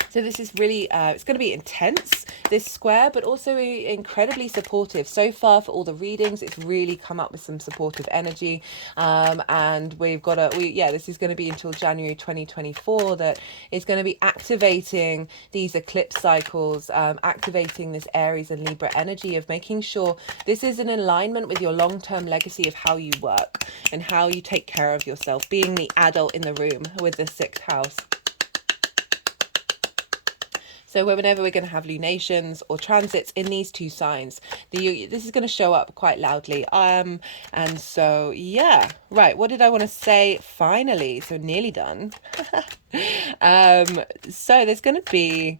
So this is really, it's going to be intense, this square, but also incredibly supportive. So far for all the readings, it's really come up with some supportive energy. And we've got this is going to be until January 2024 that is going to be activating these eclipse cycles, activating this Aries and Libra energy of making sure this is in alignment with your long-term legacy of how you work and how you take care of yourself, being the adult in the room with the 6th house. So whenever we're going to have lunations or transits in these two signs, this is going to show up quite loudly. And so, yeah, right. What did I want to say finally? So nearly done. So there's going to be...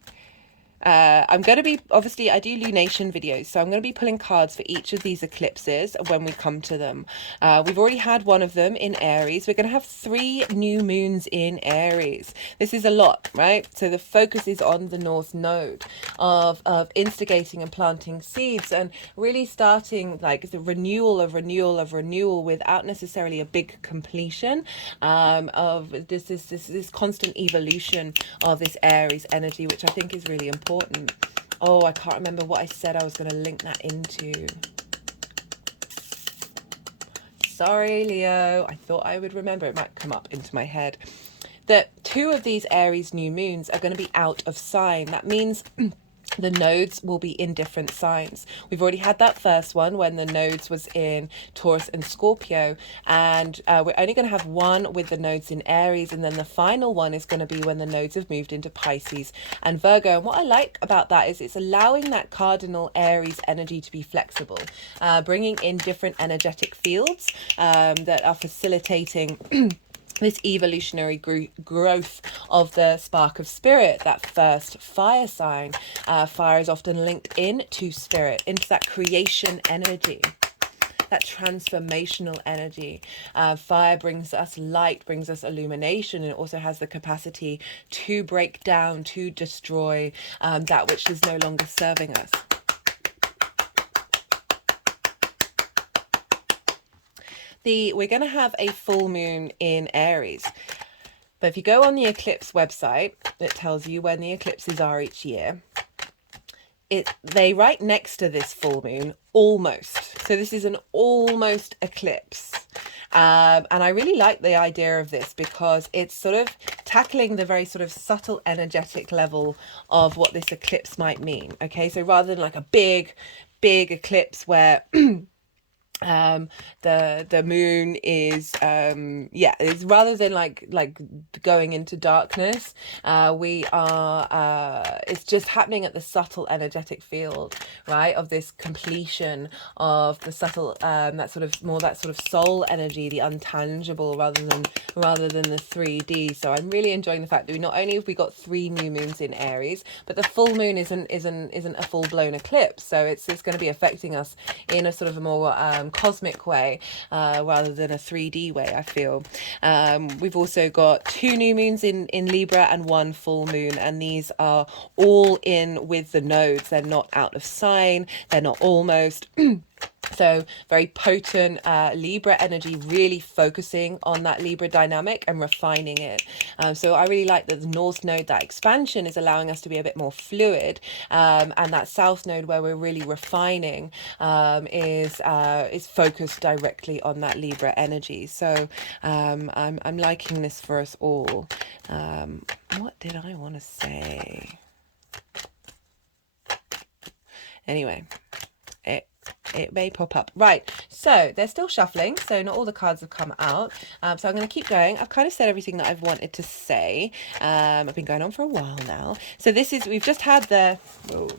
I'm going to be, obviously I do lunation videos, so I'm going to be pulling cards for each of these eclipses when we come to them. We've already had one of them in Aries. We're going to have 3 new moons in Aries. This is a lot, right? So the focus is on the North Node of instigating and planting seeds and really starting like the renewal without necessarily a big completion of this constant evolution of this Aries energy, which I think is really important. Oh, I can't remember what I said I was going to link that into. Sorry, Leo. I thought I would remember. It might come up into my head. That 2 of these Aries new moons are going to be out of sign. That means the nodes will be in different signs. We've already had that first one when the nodes was in Taurus and Scorpio, and we're only going to have one with the nodes in Aries, and then the final one is going to be when the nodes have moved into Pisces and Virgo. And what I like about that is it's allowing that cardinal Aries energy to be flexible, bringing in different energetic fields that are facilitating this evolutionary growth of the spark of spirit, that first fire sign. Fire is often linked in to spirit, into that creation energy, that transformational energy. Fire brings us light, brings us illumination, and it also has the capacity to break down, to destroy that which is no longer serving us. We're going to have a full moon in Aries. But if you go on the Eclipse website, it tells you when the eclipses are each year. They right next to this full moon, almost. So this is an almost eclipse. And I really like the idea of this because it's sort of tackling the very sort of subtle energetic level of what this eclipse might mean. Okay, so rather than like a big eclipse where the moon is it's rather than like going into darkness, we are it's just happening at the subtle energetic field, right, of this completion of the subtle that sort of soul energy, the untangible, rather than the 3D. So I'm really enjoying the fact that we not only have we got 3 new moons in Aries, but the full moon isn't a full-blown eclipse, so it's going to be affecting us in a sort of a more cosmic way rather than a 3D way, I feel. We've also got 2 new moons in Libra and 1 full moon, and these are all in with the nodes. They're not out of sign, they're not almost So very potent Libra energy, really focusing on that Libra dynamic and refining it. So I really like that the North Node, that expansion, is allowing us to be a bit more fluid, and that South Node, where we're really refining, is focused directly on that Libra energy. So I'm liking this for us all. What did I want to say? Anyway, it may pop up. Right, so they're still shuffling, so not all the cards have come out. So I'm going to keep going. I've kind of said everything that I've wanted to say. I've been going on for a while now. So this is, we've just had the... Whoa.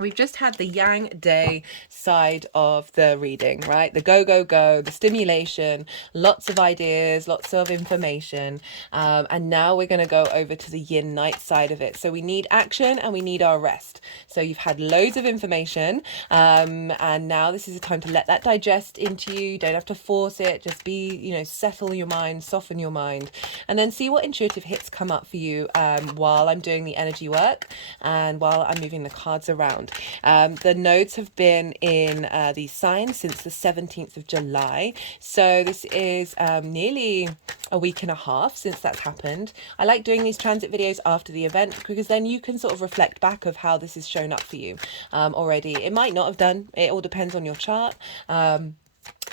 We've just had the Yang Day side of the reading, right? The go, go, go, the stimulation, lots of ideas, lots of information. And now we're going to go over to the Yin Night side of it. So we need action and we need our rest. So you've had loads of information, and now this is the time to let that digest into you. You don't have to force it. Just be, you know, settle your mind, soften your mind, and then see what intuitive hits come up for you while I'm doing the energy work and while I'm moving the cards around. The nodes have been in these signs since the 17th of July. So this is nearly a week and a half since that's happened. I like doing these transit videos after the event because then you can sort of reflect back of how this has shown up for you already. It might not have done. It all depends on your chart.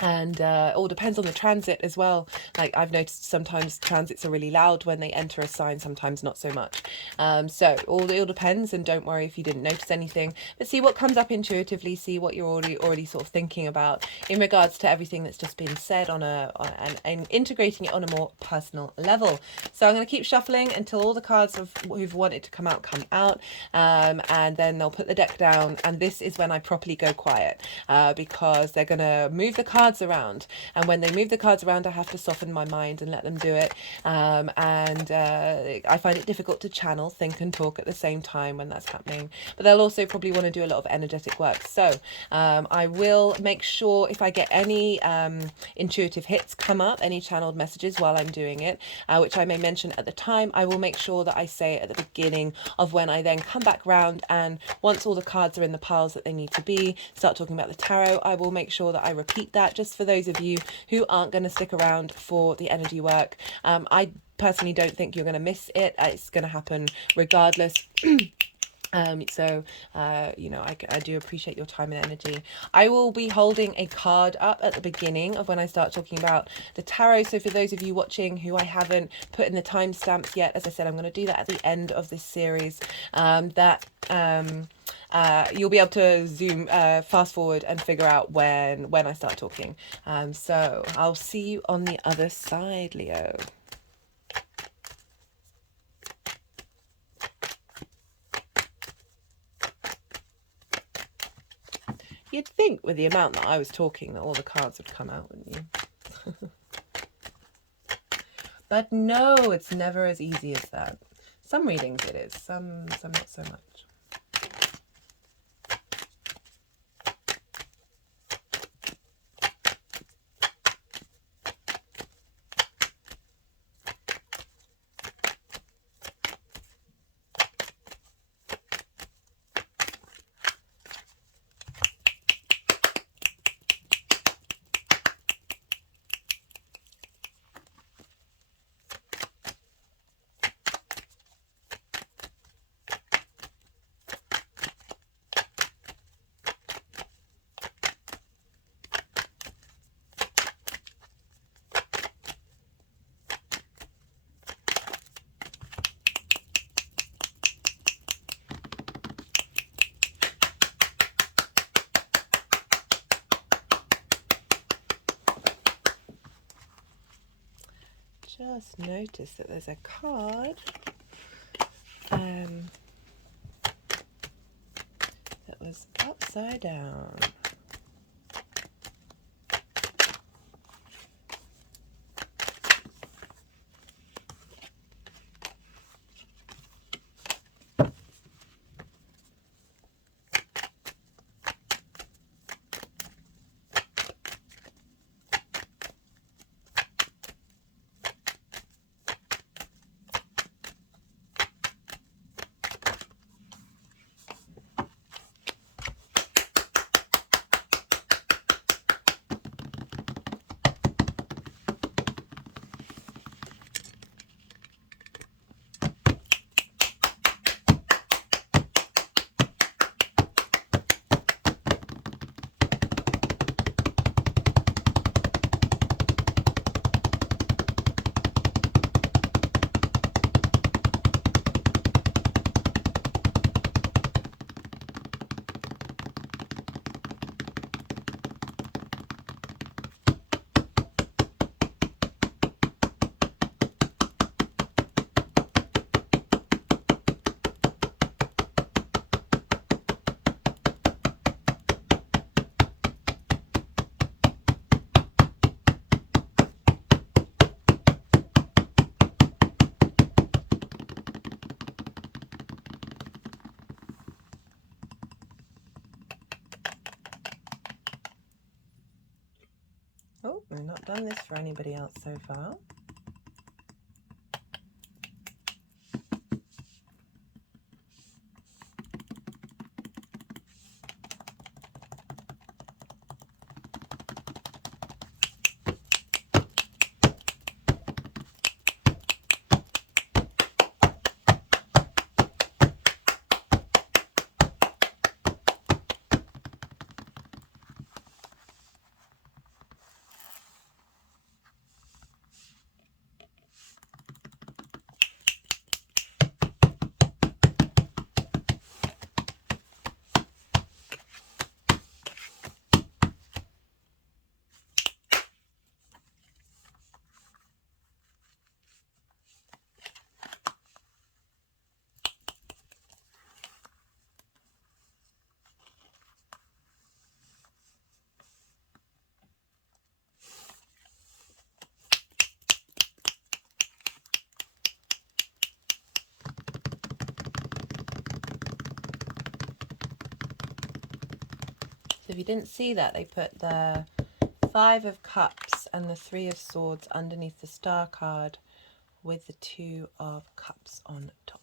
And it all depends on the transit as well. Like I've noticed sometimes transits are really loud when they enter a sign, sometimes not so much. So it all depends, and don't worry if you didn't notice anything, but see what comes up intuitively, see what you're already sort of thinking about in regards to everything that's just been said and integrating it on a more personal level. So I'm going to keep shuffling until all the cards who've wanted to come out, and then they'll put the deck down, and this is when I properly go quiet, because they're going to move the cards around, and when they move the cards around I have to soften my mind and let them do it, and I find it difficult to channel, think and talk at the same time when that's happening, but they'll also probably want to do a lot of energetic work. So I will make sure if I get any intuitive hits come up, any channeled messages while I'm doing it, which I may mention at the time, I will make sure that I say it at the beginning of when I then come back round, and once all the cards are in the piles that they need to be, start talking about the tarot, I will make sure that I repeat that just for those of you who aren't going to stick around for the energy work. I personally don't think you're going to miss it. It's going to happen regardless. So you know, I do appreciate your time and energy. I will be holding a card up at the beginning of when I start talking about the tarot. So for those of you watching who I haven't put in the timestamps yet, as I said, I'm going to do that at the end of this series. You'll be able to zoom fast forward and figure out when I start talking. So I'll see you on the other side, Leo. You'd think with the amount that I was talking that all the cards would come out, wouldn't you? But no, it's never as easy as that. Some readings it is, some not so much. Just noticed that there's a card that was upside down. done this for anybody else so far. So if you didn't see that, they put the Five of Cups and the Three of Swords underneath the Star card with the Two of Cups on top.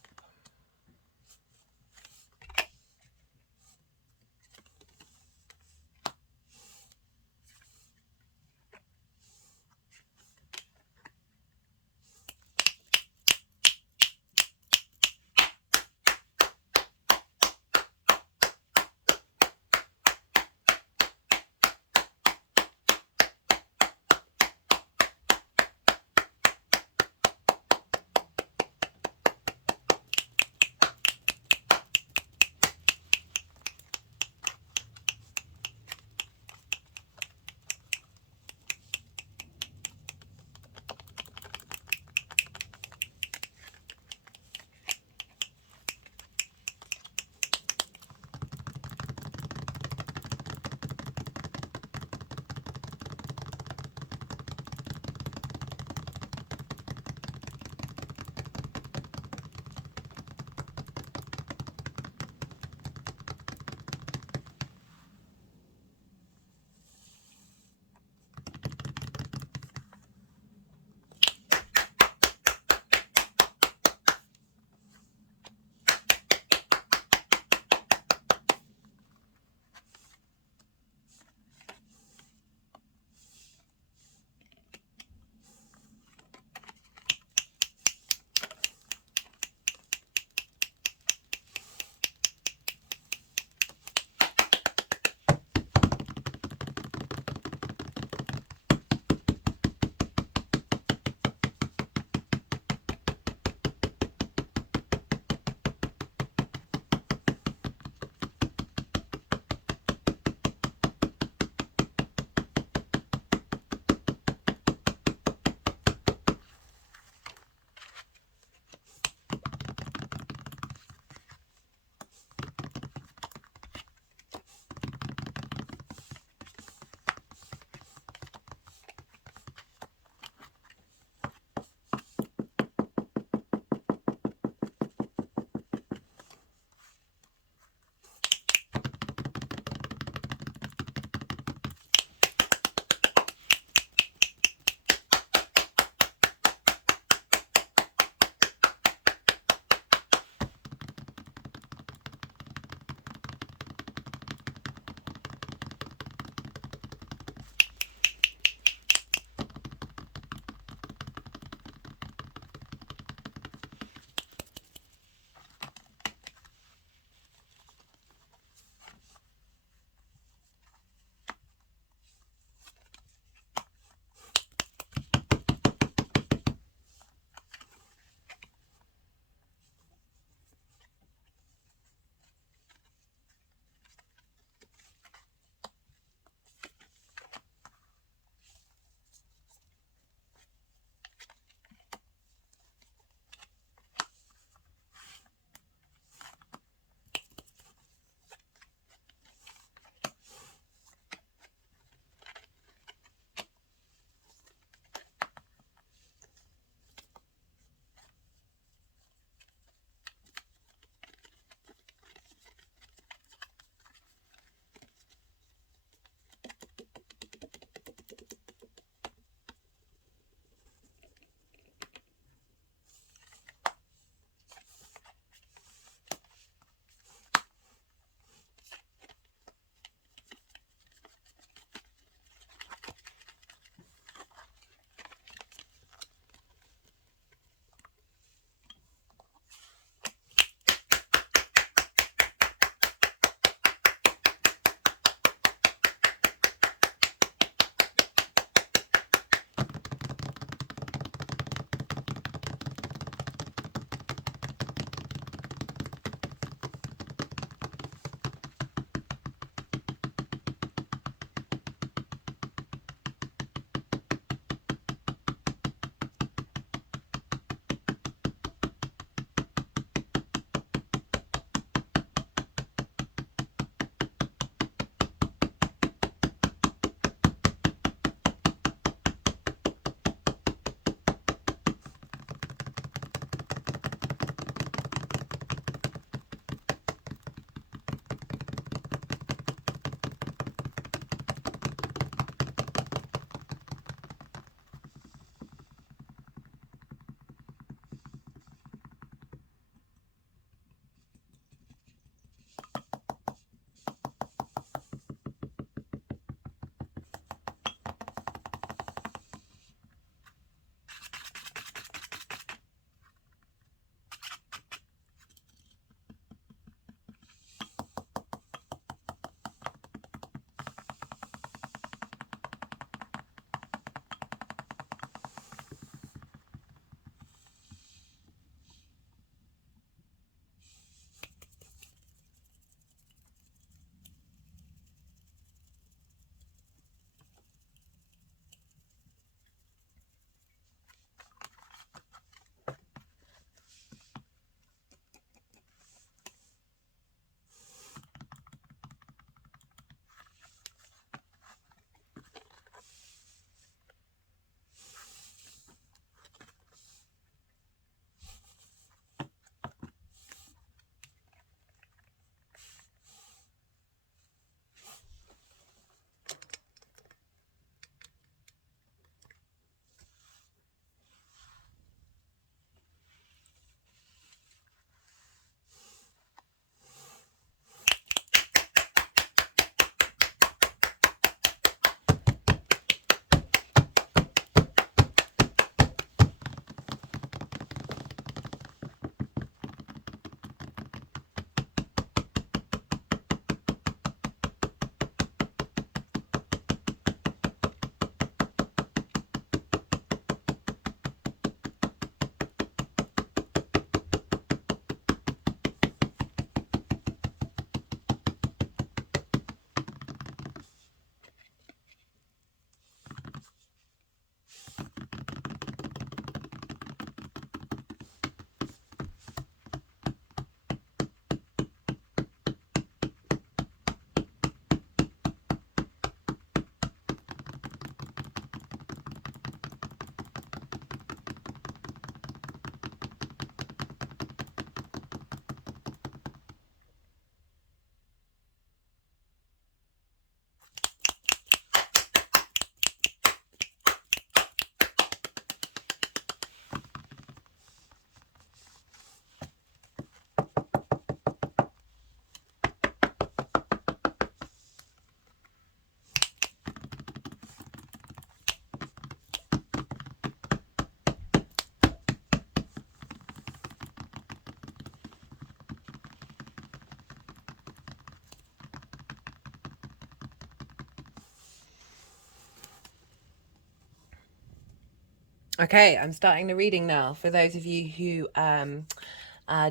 Okay, I'm starting the reading now. For those of you who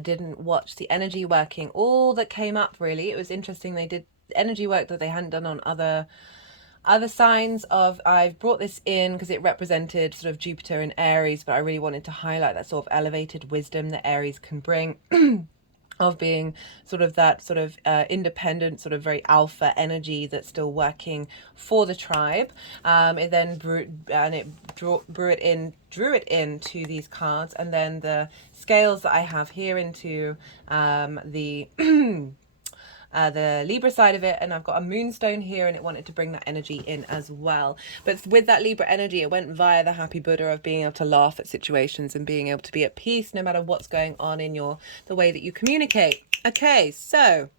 didn't watch the energy working, all that came up really, it was interesting. They did energy work that they hadn't done on other signs of. I've brought this in because it represented sort of Jupiter and Aries, but I really wanted to highlight that sort of elevated wisdom that Aries can bring. Of being sort of that sort of independent, sort of very alpha energy that's still working for the tribe. It then drew it into these cards, and then the scales that I have here into the Libra side of it, and I've got a moonstone here, and it wanted to bring that energy in as well. But with that Libra energy, it went via the happy Buddha of being able to laugh at situations and being able to be at peace no matter what's going on in the way that you communicate. Okay, so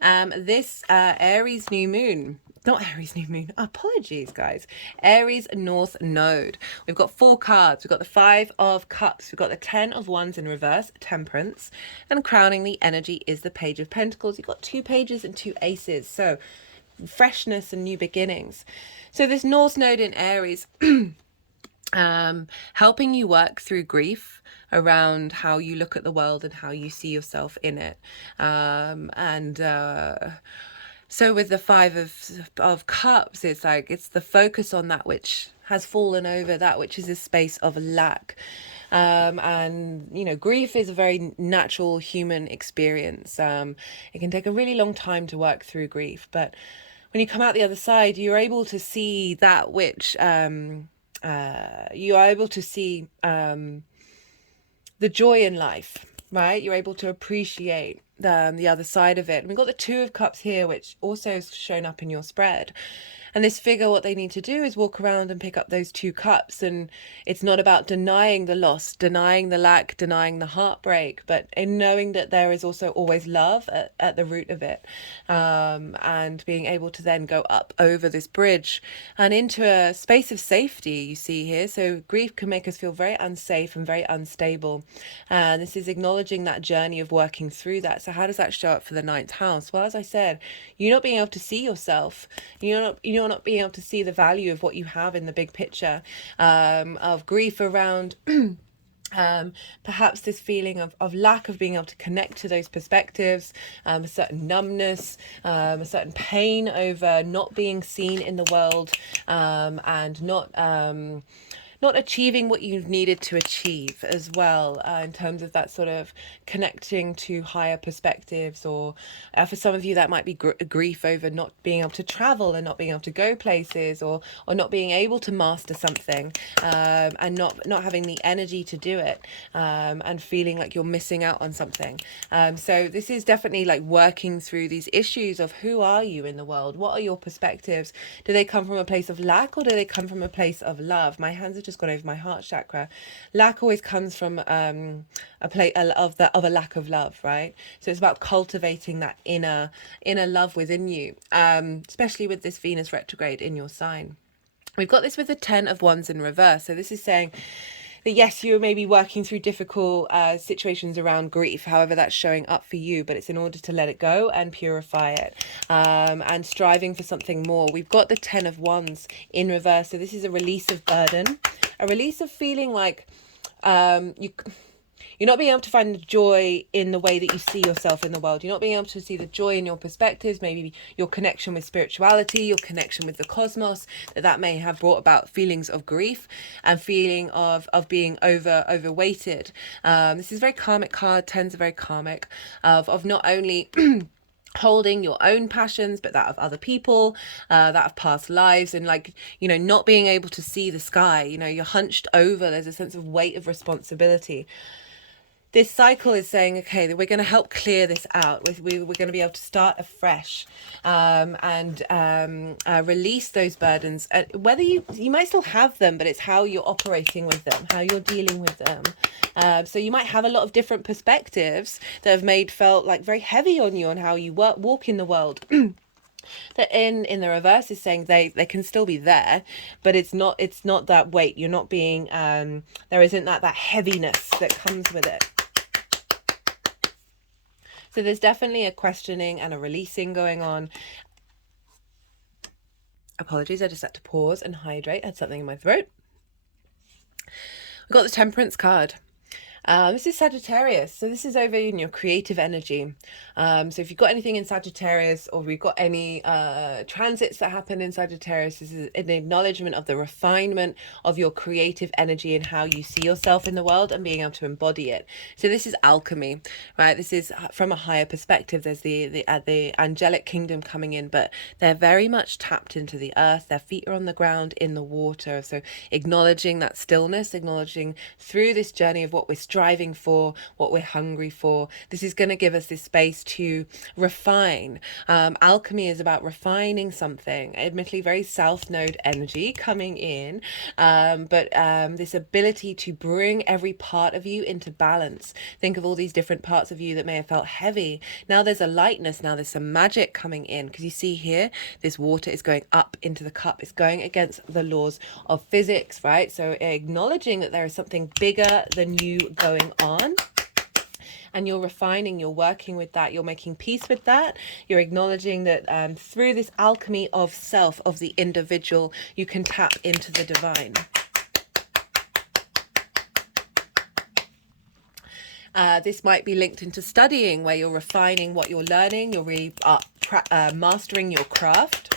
this Aries new moon, not Aries new moon, apologies guys, Aries North Node. We've got 4 cards. We've got the 5 of Cups, we've got the 10 of Wands in reverse, Temperance, and crowning the energy is the Page of Pentacles. You've got 2 pages and 2 aces, so freshness and new beginnings. So this North Node in Aries helping you work through grief around how you look at the world and how you see yourself in it. So with the 5 of Cups, it's like it's the focus on that which has fallen over, that which is a space of lack. And you know, grief is a very natural human experience. It can take a really long time to work through grief, but when you come out the other side, you're able to see that which you are able to see the joy in life, right? You're able to appreciate the other side of it. And we've got the 2 of Cups here, which also is shown up in your spread. And this figure, what they need to do is walk around and pick up those 2 cups. And it's not about denying the loss, denying the lack, denying the heartbreak, but in knowing that there is also always love at the root of it. And being able to then go up over this bridge and into a space of safety, you see here. So grief can make us feel very unsafe and very unstable. And this is acknowledging that journey of working through that. So how does that show up for the 9th house? Well, as I said, you're not being able to see yourself. You're not being able to see the value of what you have in the big picture, of grief around perhaps this feeling of lack of being able to connect to those perspectives, a certain numbness, a certain pain over not being seen in the world, and not achieving what you needed to achieve as well, in terms of that sort of connecting to higher perspectives, or for some of you that might be grief over not being able to travel and not being able to go places, or not being able to master something, and not having the energy to do it, and feeling like you're missing out on something. So this is definitely like working through these issues of who are you in the world? What are your perspectives? Do they come from a place of lack, or do they come from a place of love? My hands have just gone over my heart chakra. Lack always comes from a place of a lack of love, right? So it's about cultivating that inner love within you, especially with this Venus retrograde in your sign. We've got this with the 10 of Wands in reverse. So this is saying that yes, you're maybe working through difficult situations around grief, however that's showing up for you, but it's in order to let it go and purify it, and striving for something more. We've got the 10 of Wands in reverse. So this is a release of burden, a release of feeling like you're not being able to find the joy in the way that you see yourself in the world. You're not being able to see the joy in your perspectives, maybe your connection with spirituality, your connection with the cosmos, that may have brought about feelings of grief and feeling of being overweighted. This is a very karmic card. Tens are very karmic, of not only holding your own passions, but that of other people, that of past lives, and like, you know, not being able to see the sky. You know, you're hunched over. There's a sense of weight of responsibility. This cycle is saying, okay, we're going to help clear this out. We're going to be able to start afresh, and release those burdens. Whether you might still have them, but it's how you're operating with them, how you're dealing with them. So you might have a lot of different perspectives that have felt like very heavy on you on how you walk in the world. That in the reverse is saying they can still be there, but it's not that weight. You're not being there isn't that heaviness that comes with it. So there's definitely a questioning and a releasing going on. Apologies, I just had to pause and hydrate. I had something in my throat. We've got the Temperance card. This is Sagittarius, so this is over in your creative energy. So if you've got anything in Sagittarius, or we've got any transits that happen in Sagittarius, this is an acknowledgement of the refinement of your creative energy and how you see yourself in the world and being able to embody it. So this is alchemy, right? This is from a higher perspective. There's the angelic kingdom coming in, but they're very much tapped into the earth. Their feet are on the ground in the water. So acknowledging that stillness, acknowledging through this journey of what we're striving for, what we're hungry for. This is going to give us this space to refine. Alchemy is about refining something. Admittedly, very South Node energy coming in, but this ability to bring every part of you into balance. Think of all these different parts of you that may have felt heavy. Now there's a lightness, now there's some magic coming in, because you see here, this water is going up into the cup. It's going against the laws of physics, right? So acknowledging that there is something bigger than you going on, and you're refining, you're working with that, you're making peace with that, you're acknowledging that through this alchemy of self, of the individual, you can tap into the divine. This might be linked into studying, where you're refining what you're learning, you're really mastering your craft.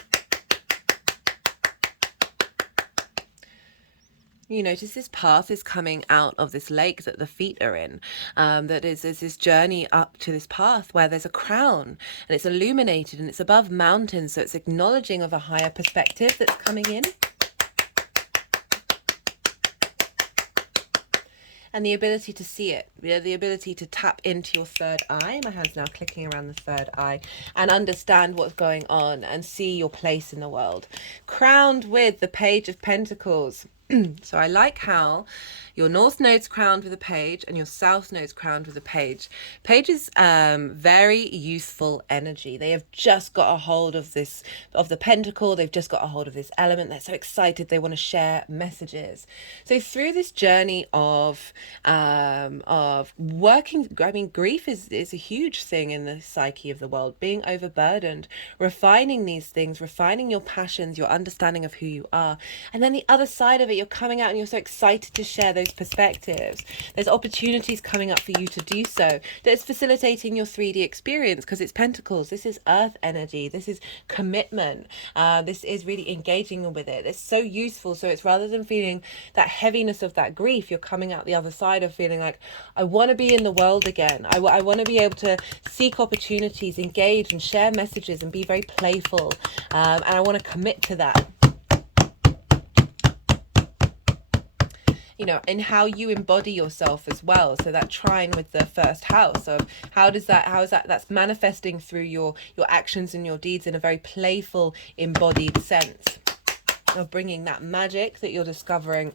You notice this path is coming out of this lake that the feet are in. There's this journey up to this path where there's a crown and it's illuminated and it's above mountains. So it's acknowledging of a higher perspective that's coming in. And the ability to see it, the ability to tap into your third eye. My hand's now clicking around the third eye, and understand what's going on and see your place in the world. Crowned with the Page of Pentacles. So I like how your North Node's crowned with a page and your South Node's crowned with a page. Page is very useful energy. They have just got a hold of this, of the pentacle. They've just got a hold of this element. They're so excited. They want to share messages. So through this journey of working, I mean, grief is a huge thing in the psyche of the world. Being overburdened, refining these things, refining your passions, your understanding of who you are. And then the other side of it, you're coming out and you're so excited to share those perspectives. There's opportunities coming up for you to do so. That's facilitating your 3D experience, because it's pentacles. This is earth energy. This is commitment. This is really engaging with it. It's so useful. So it's, rather than feeling that heaviness of that grief, you're coming out the other side of feeling like, I want to be in the world again. I want to be able to seek opportunities, engage and share messages and be very playful. And I want to commit to that. You know, and how you embody yourself as well. So that trine with the first house of how is that that's manifesting through your actions and your deeds in a very playful, embodied sense of bringing that magic that you're discovering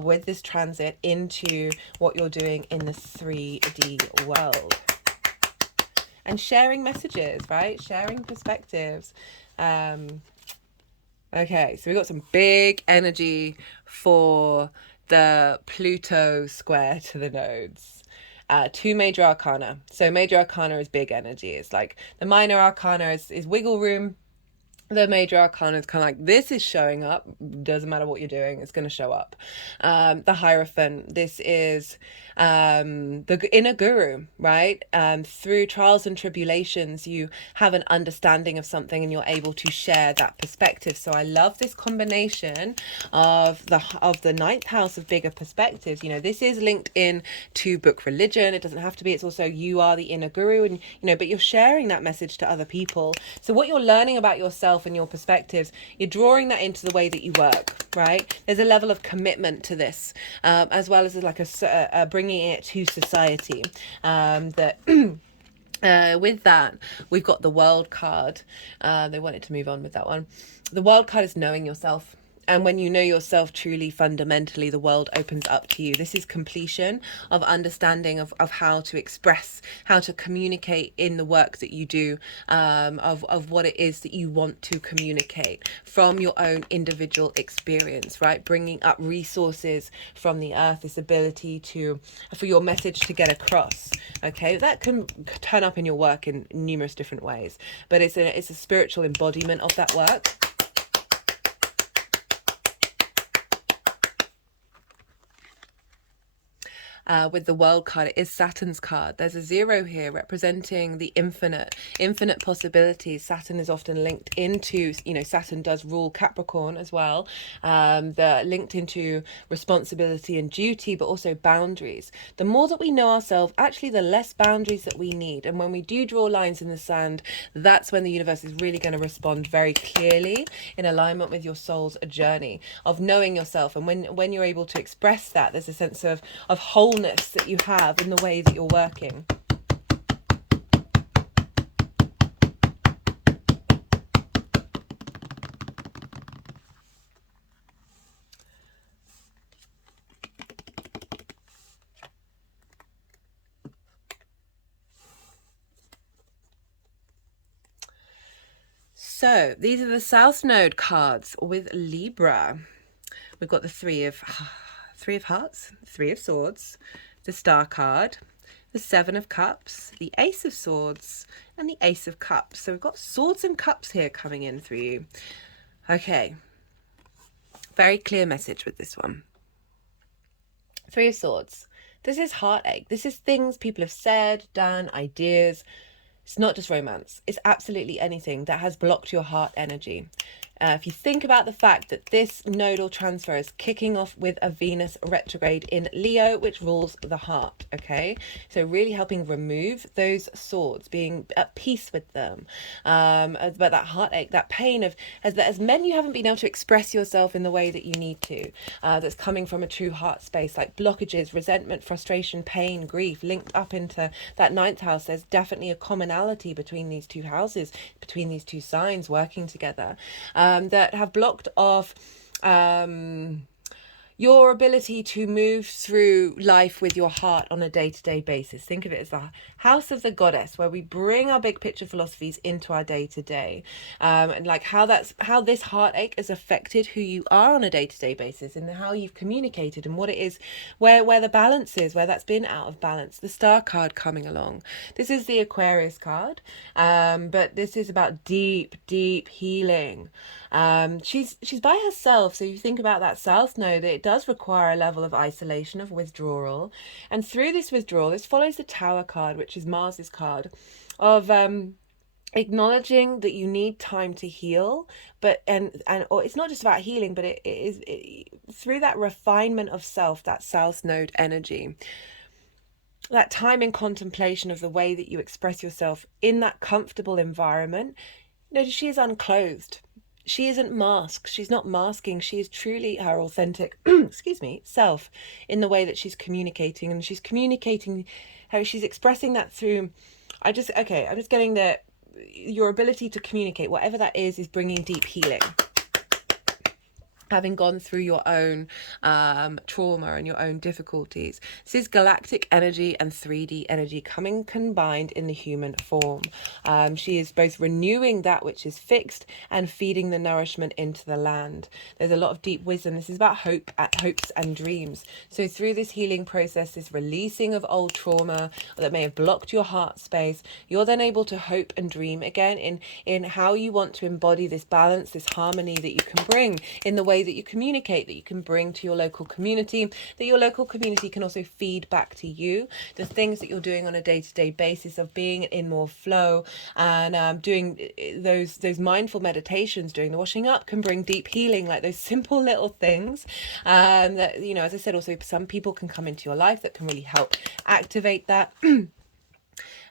with this transit into what you're doing in the 3D world. And sharing messages, right? Sharing perspectives. Okay, so we got some big energy for the Pluto square to the nodes. 2 major arcana. So major arcana is big energy. It's like the minor arcana is wiggle room. The major arcana is kind of like, this is showing up. Doesn't matter what you're doing, it's going to show up. The Hierophant, this is the inner guru, right? Through trials and tribulations, you have an understanding of something and you're able to share that perspective. So I love this combination of the ninth house of bigger perspectives. You know, this is linked in to book religion. It doesn't have to be. It's also, you are the inner guru, and you know, but you're sharing that message to other people. So what you're learning about yourself and your perspectives, you're drawing that into the way that you work, right? There's a level of commitment to this, as well as like a bringing it to society. That with that, we've got the World card. They wanted to move on with that one. The World card is knowing yourself. And when you know yourself truly, fundamentally, the world opens up to you. This is completion of understanding of how to express, how to communicate in the work that you do, of what it is that you want to communicate from your own individual experience, right? Bringing up resources from the earth, this ability for your message to get across. Okay, that can turn up in your work in numerous different ways, but it's a spiritual embodiment of that work. with the World card. It is Saturn's card. There's a 0 here representing the infinite possibilities. Saturn is often linked into, you know, Saturn does rule Capricorn as well. They're linked into responsibility and duty, but also boundaries. The more that we know ourselves, actually, the less boundaries that we need. And when we do draw lines in the sand, that's when the universe is really going to respond very clearly in alignment with your soul's journey of knowing yourself. And when you're able to express that, there's a sense of wholeness that you have in the way that you're working. So these are the South Node cards with Libra. We've got the Three of Hearts, Three of Swords, the Star card, the Seven of Cups, the Ace of Swords, and the Ace of Cups. So we've got Swords and Cups here coming in for you. Okay. Very clear message with this one. Three of Swords. This is heartache. This is things people have said, done, ideas. It's not just romance. It's absolutely anything that has blocked your heart energy. If you think about the fact that this nodal transfer is kicking off with a Venus retrograde in Leo, which rules the heart, okay? So really helping remove those swords, being at peace with them. But that heartache, that pain of, as men, you haven't been able to express yourself in the way that you need to. That's coming from a true heart space, like blockages, resentment, frustration, pain, grief, linked up into that 9th house. There's definitely a commonality between these two houses, between these two signs working together. That have blocked off your ability to move through life with your heart on a day-to-day basis. Think of it as the house of the goddess, where we bring our big picture philosophies into our day-to-day, and like how this heartache has affected who you are on a day-to-day basis, and how you've communicated, and what it is, where the balance is, where that's been out of balance. The Star card coming along. This is the Aquarius card, but this is about deep healing. She's by herself, so you think about that South Node, it does require a level of isolation, of withdrawal, and through this withdrawal, this follows the Tower card, which is Mars's card, of acknowledging that you need time to heal, but or it's not just about healing, but it is through that refinement of self, that South Node energy, that time in contemplation of the way that you express yourself in that comfortable environment. You know, she is unclothed. She isn't masked. She's not masking. She is truly her authentic, excuse me, self in the way that she's communicating. And she's communicating how she's expressing that through, I'm just getting that your ability to communicate, whatever that is bringing deep healing. Having gone through your own trauma and your own difficulties. This is galactic energy and 3D energy coming combined in the human form. She is both renewing that which is fixed and feeding the nourishment into the land. There's a lot of deep wisdom. This is about hopes and dreams. So through this healing process, this releasing of old trauma that may have blocked your heart space, you're then able to hope and dream again in how you want to embody this balance, this harmony that you can bring in the way that you communicate, that you can bring to your local community, that your local community can also feed back to you. The things that you're doing on a day-to-day basis of being in more flow and doing those mindful meditations, doing the washing up, can bring deep healing, like those simple little things that, you know, as I said, also some people can come into your life that can really help activate that.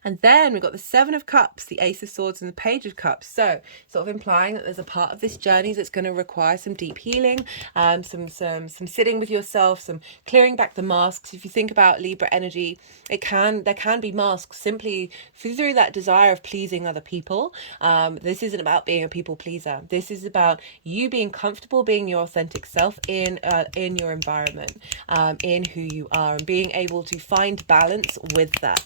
And then we've got the Seven of Cups, the Ace of Swords, and the Page of Cups. So sort of implying that there's a part of this journey that's going to require some deep healing, some sitting with yourself, some clearing back the masks. If you think about Libra energy, there can be masks simply through that desire of pleasing other people. This isn't about being a people pleaser. This is about you being comfortable being your authentic self in your environment, in who you are, and being able to find balance with that.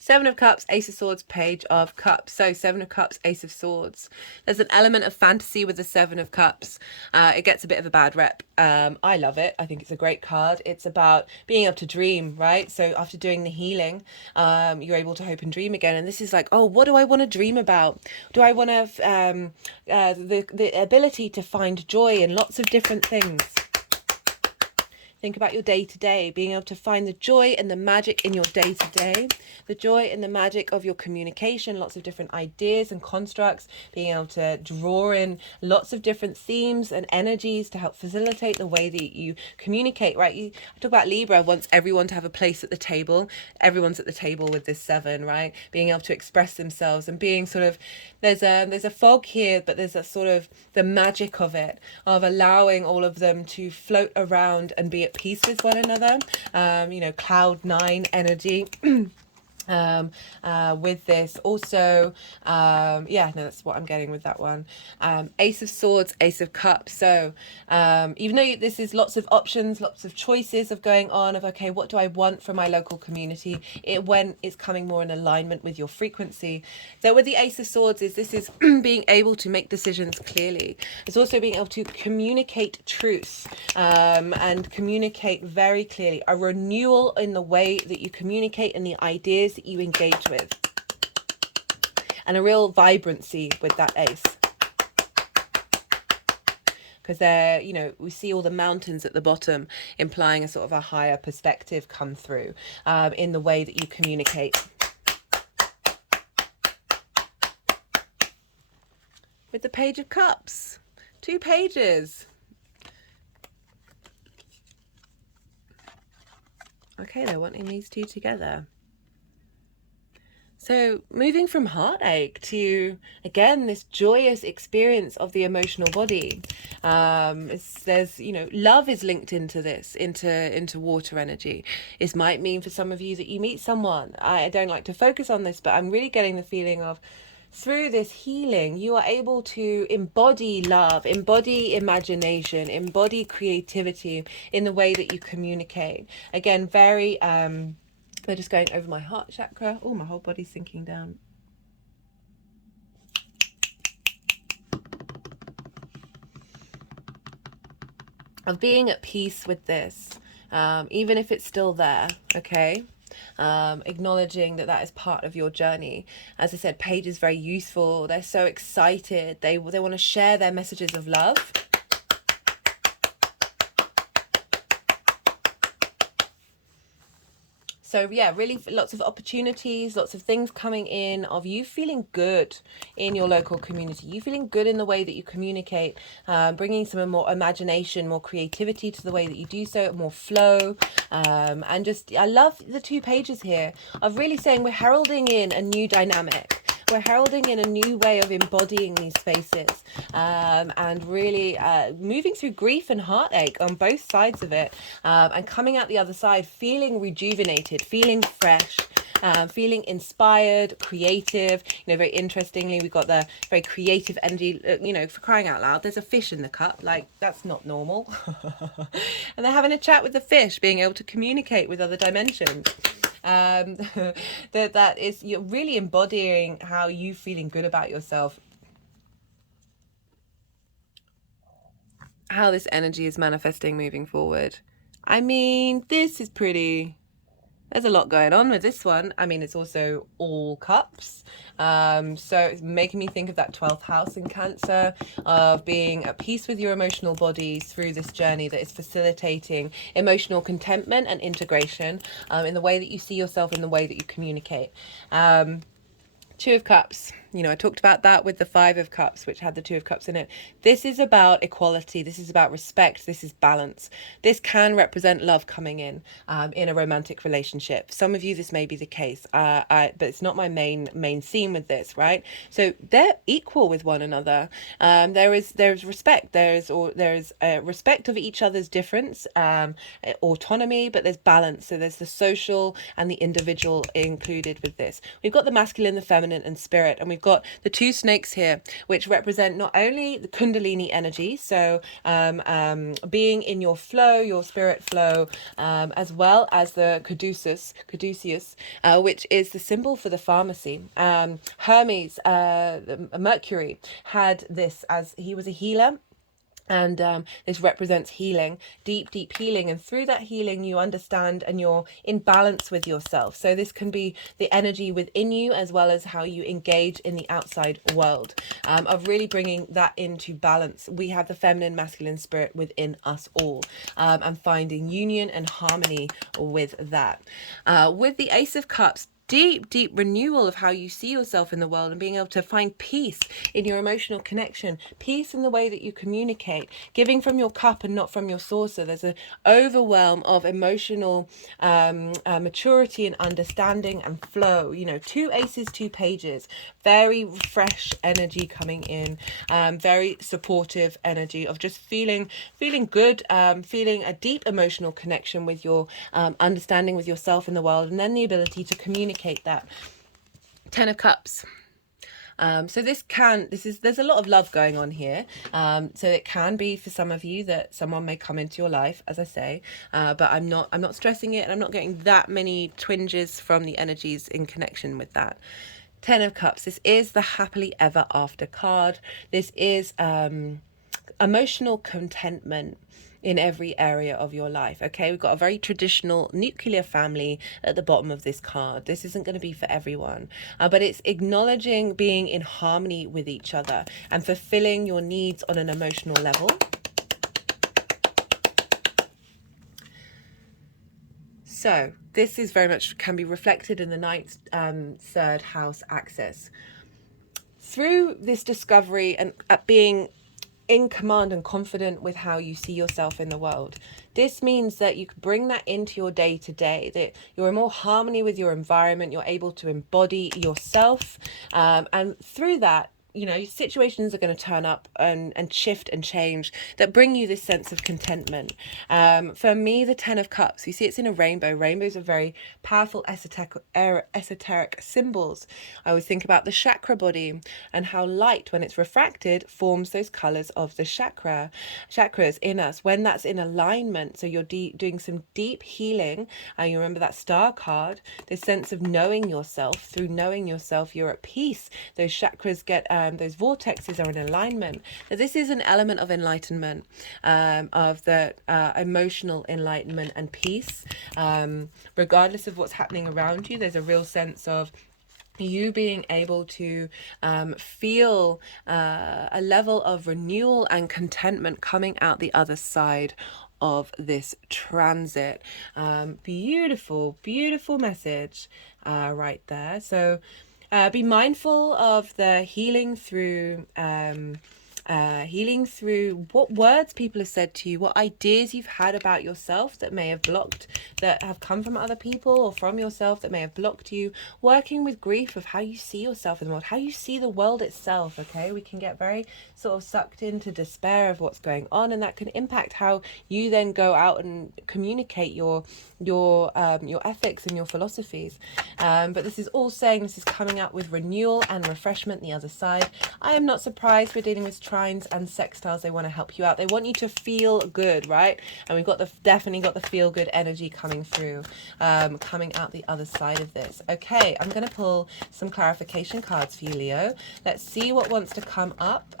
Seven of Cups, Ace of Swords, Page of Cups. So Seven of Cups, Ace of Swords. There's an element of fantasy with the Seven of Cups. It gets a bit of a bad rep. I love it. I think it's a great card. It's about being able to dream, right? So after doing the healing, you're able to hope and dream again. And this is like, oh, what do I want to dream about? Do I want to the ability to find joy in lots of different things? Think about your day-to-day, being able to find the joy and the magic in your day-to-day, the joy and the magic of your communication, lots of different ideas and constructs, being able to draw in lots of different themes and energies to help facilitate the way that you communicate, right? I talk about Libra wants everyone to have a place at the table. Everyone's at the table with this 7, right? Being able to express themselves and being sort of, there's a fog here, but there's a sort of the magic of it, of allowing all of them to float around and be at peace with one another. Cloud 9 energy. With this also, that's what I'm getting with that one. Ace of Swords, Ace of Cups. So even though this is lots of options, lots of choices of going on of, okay, what do I want from my local community, when it's coming more in alignment with your frequency. So with the Ace of Swords, this is being able to make decisions clearly. It's also being able to communicate truth, and communicate very clearly, a renewal in the way that you communicate and the ideas that you engage with, and a real vibrancy with that ace, because there, we see all the mountains at the bottom, implying a sort of a higher perspective come through in the way that you communicate. With the Page of Cups, 2 pages. Okay, they're wanting these 2 together. So moving from heartache to, again, this joyous experience of the emotional body. There's, love is linked into this, into water energy. This might mean for some of you that you meet someone. I don't like to focus on this, but I'm really getting the feeling of, through this healing, you are able to embody love, embody imagination, embody creativity in the way that you communicate. Again, very... they're just going over my heart chakra. Oh, my whole body's sinking down. Of being at peace with this, even if it's still there, okay? Acknowledging that is part of your journey. As I said, Page is very useful. They're so excited. They want to share their messages of love. So yeah, really lots of opportunities, lots of things coming in, of you feeling good in your local community, you feeling good in the way that you communicate, bringing some more imagination, more creativity to the way that you do so, more flow, and just, I love the 2 pages here of really saying we're heralding in a new dynamic. We're heralding in a new way of embodying these spaces, and really moving through grief and heartache on both sides of it, and coming out the other side feeling rejuvenated, feeling fresh, feeling inspired, creative. Very interestingly, we've got the very creative energy, for crying out loud, there's a fish in the cup. Like, that's not normal. And they're having a chat with the fish, being able to communicate with other dimensions. That is, you're really embodying how you feeling good about yourself, how this energy is manifesting moving forward. I mean, this is pretty, there's a lot going on with this one. I mean, it's also all cups. So it's making me think of that 12th house in Cancer, of being at peace with your emotional body through this journey that is facilitating emotional contentment and integration, in the way that you see yourself, in the way that you communicate. 2 of Cups. I talked about that with the 5 of Cups, which had the 2 of Cups in it. This is about equality. This is about respect. This is balance. This can represent love coming in a romantic relationship. Some of you, this may be the case, but it's not my main theme with this, right? So they're equal with one another. There's respect. There's respect of each other's difference, autonomy, but there's balance. So there's the social and the individual included with this. We've got the masculine, the feminine, and spirit, and we've got the 2 snakes here, which represent not only the Kundalini energy, so being in your flow, your spirit flow, as well as the caduceus, which is the symbol for the pharmacy. Hermes, Mercury, had this as he was a healer. And this represents healing, deep, deep healing. And through that healing, you understand and you're in balance with yourself. So this can be the energy within you as well as how you engage in the outside world, of really bringing that into balance. We have the feminine, masculine spirit within us all, and finding union and harmony with that. With the Ace of Cups, deep, deep renewal of how you see yourself in the world and being able to find peace in your emotional connection, peace in the way that you communicate, giving from your cup and not from your saucer. There's an overwhelm of emotional maturity and understanding and flow. You know, 2 aces, 2 pages, very fresh energy coming in, very supportive energy of just feeling good, feeling a deep emotional connection with your understanding with yourself in the world, and then the ability to communicate that. 10 of Cups. So there's a lot of love going on here. So it can be for some of you that someone may come into your life, as I say, but I'm not stressing it, and I'm not getting that many twinges from the energies in connection with that. 10 of Cups. This is the happily ever after card. This is emotional contentment in every area of your life. Okay, we've got a very traditional nuclear family at the bottom of this card. This isn't going to be for everyone, but it's acknowledging being in harmony with each other and fulfilling your needs on an emotional level. So this is very much can be reflected in the ninth, third house axis. Through this discovery and being in command and confident with how you see yourself in the world, this means that you can bring that into your day to day, that you're in more harmony with your environment, you're able to embody yourself, and through that, you know, situations are going to turn up and shift and change that bring you this sense of contentment. For me, the 10 of Cups, you see it's in a rainbow. Rainbows are very powerful esoteric symbols. I always think about the chakra body and how light, when it's refracted, forms those colors of the chakras in us when that's in alignment. So you're doing some deep healing. You remember that star card, this sense of knowing yourself. Through knowing yourself, you're at peace. Those chakras get those vortexes are in alignment. Now, this is an element of enlightenment, of the emotional enlightenment and peace. Regardless of what's happening around you, there's a real sense of you being able to feel a level of renewal and contentment coming out the other side of this transit. Beautiful, beautiful message right there. So be mindful of the healing through what words people have said to you, what ideas you've had about yourself that may have blocked, that have come from other people or from yourself that may have blocked you. Working with grief of how you see yourself in the world, how you see the world itself. Okay, we can get very sort of sucked into despair of what's going on, and that can impact how you then go out and communicate your ethics and your philosophies. But this is all saying this is coming out with renewal and refreshment the other side. I am not surprised we're dealing with trines and sextiles. They want to help you out. They want you to feel good, right? And we've got definitely got the feel good energy coming through, coming out the other side of this. Okay, I'm going to pull some clarification cards for you, Leo. Let's see what wants to come up.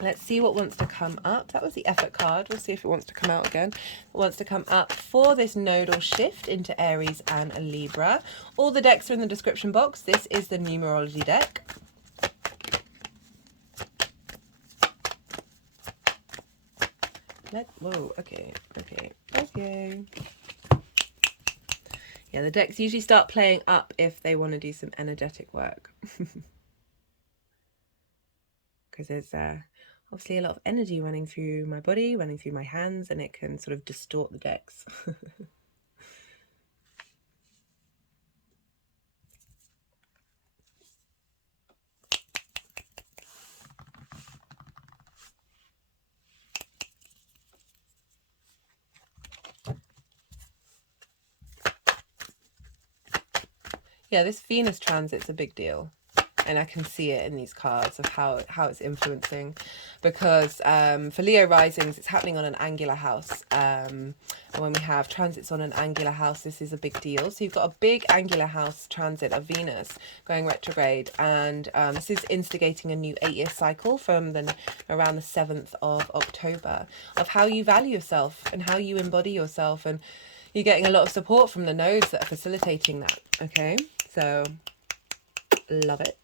Let's see what wants to come up. That was the effort card. We'll see if it wants to come out again. It wants to come up for this nodal shift into Aries and Libra. All the decks are in the description box. This is the numerology deck. Whoa, okay. Yeah, the decks usually start playing up if they want to do some energetic work. Because there's obviously a lot of energy running through my body, running through my hands, and it can sort of distort the decks. Yeah, this Venus transit's a big deal. And I can see it in these cards of how it's influencing, because for Leo risings, it's happening on an angular house. And when we have transits on an angular house, this is a big deal. So you've got a big angular house transit of Venus going retrograde, and this is instigating a new 8-year cycle from around the 7th of October of how you value yourself and how you embody yourself, and you're getting a lot of support from the nodes that are facilitating that. Okay, so love it.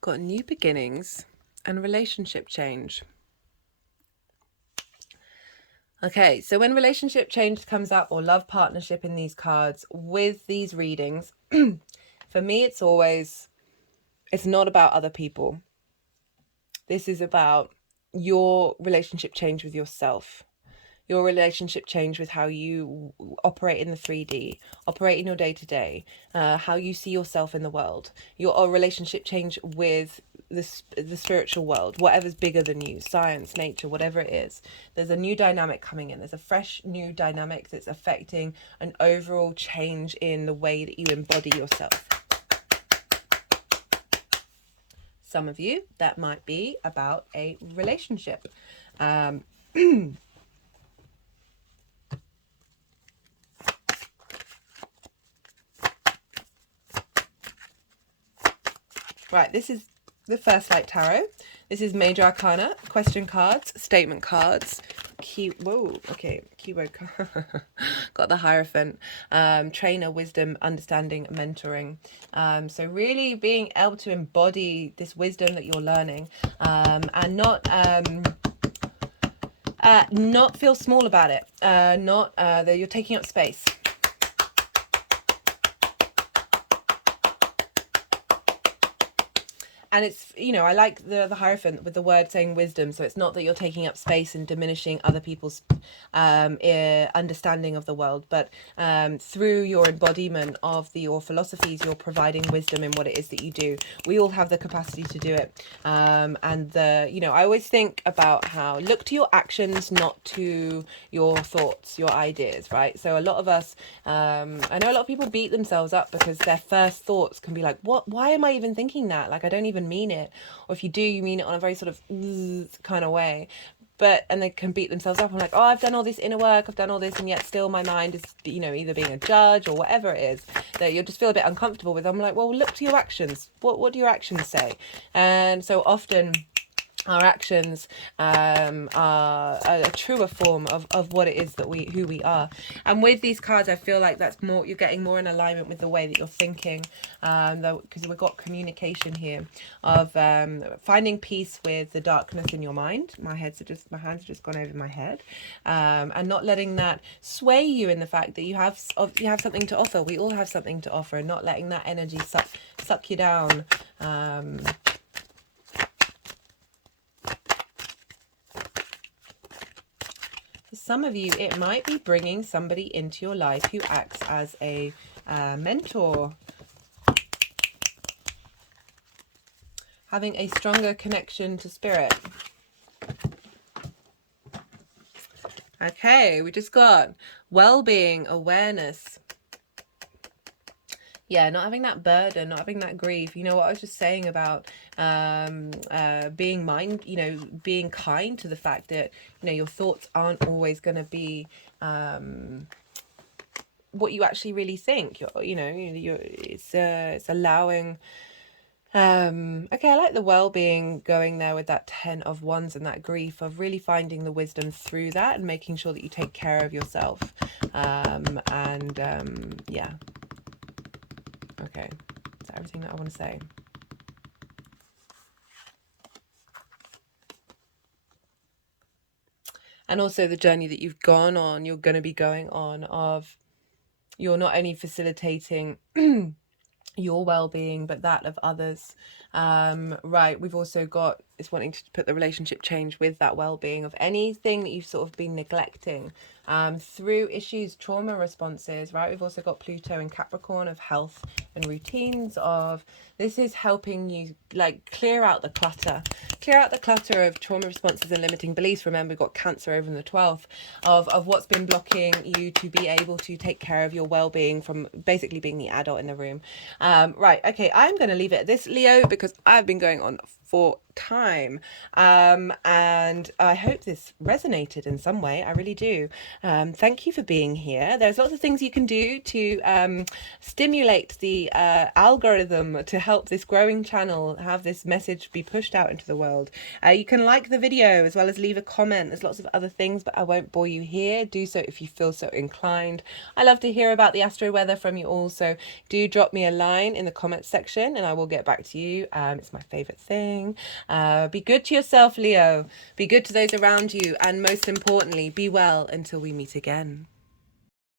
Got new beginnings and relationship change. Okay, so when relationship change comes up, or love partnership in these cards with these readings, for me, it's not about other people. This is about your relationship change with yourself. Your relationship change with how you operate in the 3D, operate in your day-to-day, how you see yourself in the world. Your relationship change with the spiritual world, whatever's bigger than you, science, nature, whatever it is. There's a new dynamic coming in. There's a fresh new dynamic that's affecting an overall change in the way that you embody yourself. Some of you, that might be about a relationship. Right, this is the First Light Tarot. This is Major Arcana, question cards, statement cards, keyword card. Got the Hierophant, trainer, wisdom, understanding, mentoring. So really being able to embody this wisdom that you're learning, and not feel small about it, not that you're taking up space. And it's, you know, I like the Hierophant with the word saying wisdom. So it's not that you're taking up space and diminishing other people's understanding of the world, but through your embodiment of your philosophies, you're providing wisdom in what it is that you do. We all have the capacity to do it. You know, I always think about how look to your actions, not to your thoughts, your ideas, right? So a lot of us, I know a lot of people beat themselves up because their first thoughts can be like, what? Why am I even thinking that? Like, I don't even mean it. Or if you do, you mean it on a very sort of kind of way. And they can beat themselves up. I'm like, oh, I've done all this inner work, I've done all this, and yet still my mind is, you know, either being a judge or whatever it is that you'll just feel a bit uncomfortable with. I'm like, well, look to your actions. What do your actions say? And so often our actions are a truer form of what it is that who we are. And with these cards, I feel like that's more, you're getting more in alignment with the way that you're thinking, because we've got communication here of finding peace with the darkness in your mind. My hands have just gone over my head, and not letting that sway you in the fact that you have something to offer. We all have something to offer, and not letting that energy suck you down. For some of you, it might be bringing somebody into your life who acts as a mentor. Having a stronger connection to spirit. Okay, we just got well-being, awareness. Yeah, not having that burden, not having that grief. You know what I was just saying about being being kind to the fact that, you know, your thoughts aren't always going to be what you actually really think. It's allowing. Okay, I like the well-being going there with that 10 of Wands and that grief of really finding the wisdom through that and making sure that you take care of yourself. Yeah. Okay, is that everything that I want to say? And also the journey that you've gone on, you're going to be going on, of you're not only facilitating your well-being but that of others, Right, we've also got it's wanting to put the relationship change with that well-being of anything that you've sort of been neglecting through issues, trauma responses, right? We've also got Pluto in Capricorn of health and routines of this is helping you like clear out the clutter of trauma responses and limiting beliefs. Remember, we've got Cancer over in the 12th of what's been blocking you to be able to take care of your well-being from basically being the adult in the room. Right, okay, I'm going to leave it at this, Leo, because I've been going on for time, and I hope this resonated in some way. I really do. Thank you for being here. There's lots of things you can do to stimulate the algorithm to help this growing channel have this message be pushed out into the world. You can like the video as well as leave a comment. There's lots of other things, but I won't bore you here. Do so if you feel so inclined. I love to hear about the astro weather from you all, so do drop me a line in the comments section and I will get back to you. It's my favorite thing. Be good to yourself, Leo. Be good to those around you, and most importantly, be well until we meet again.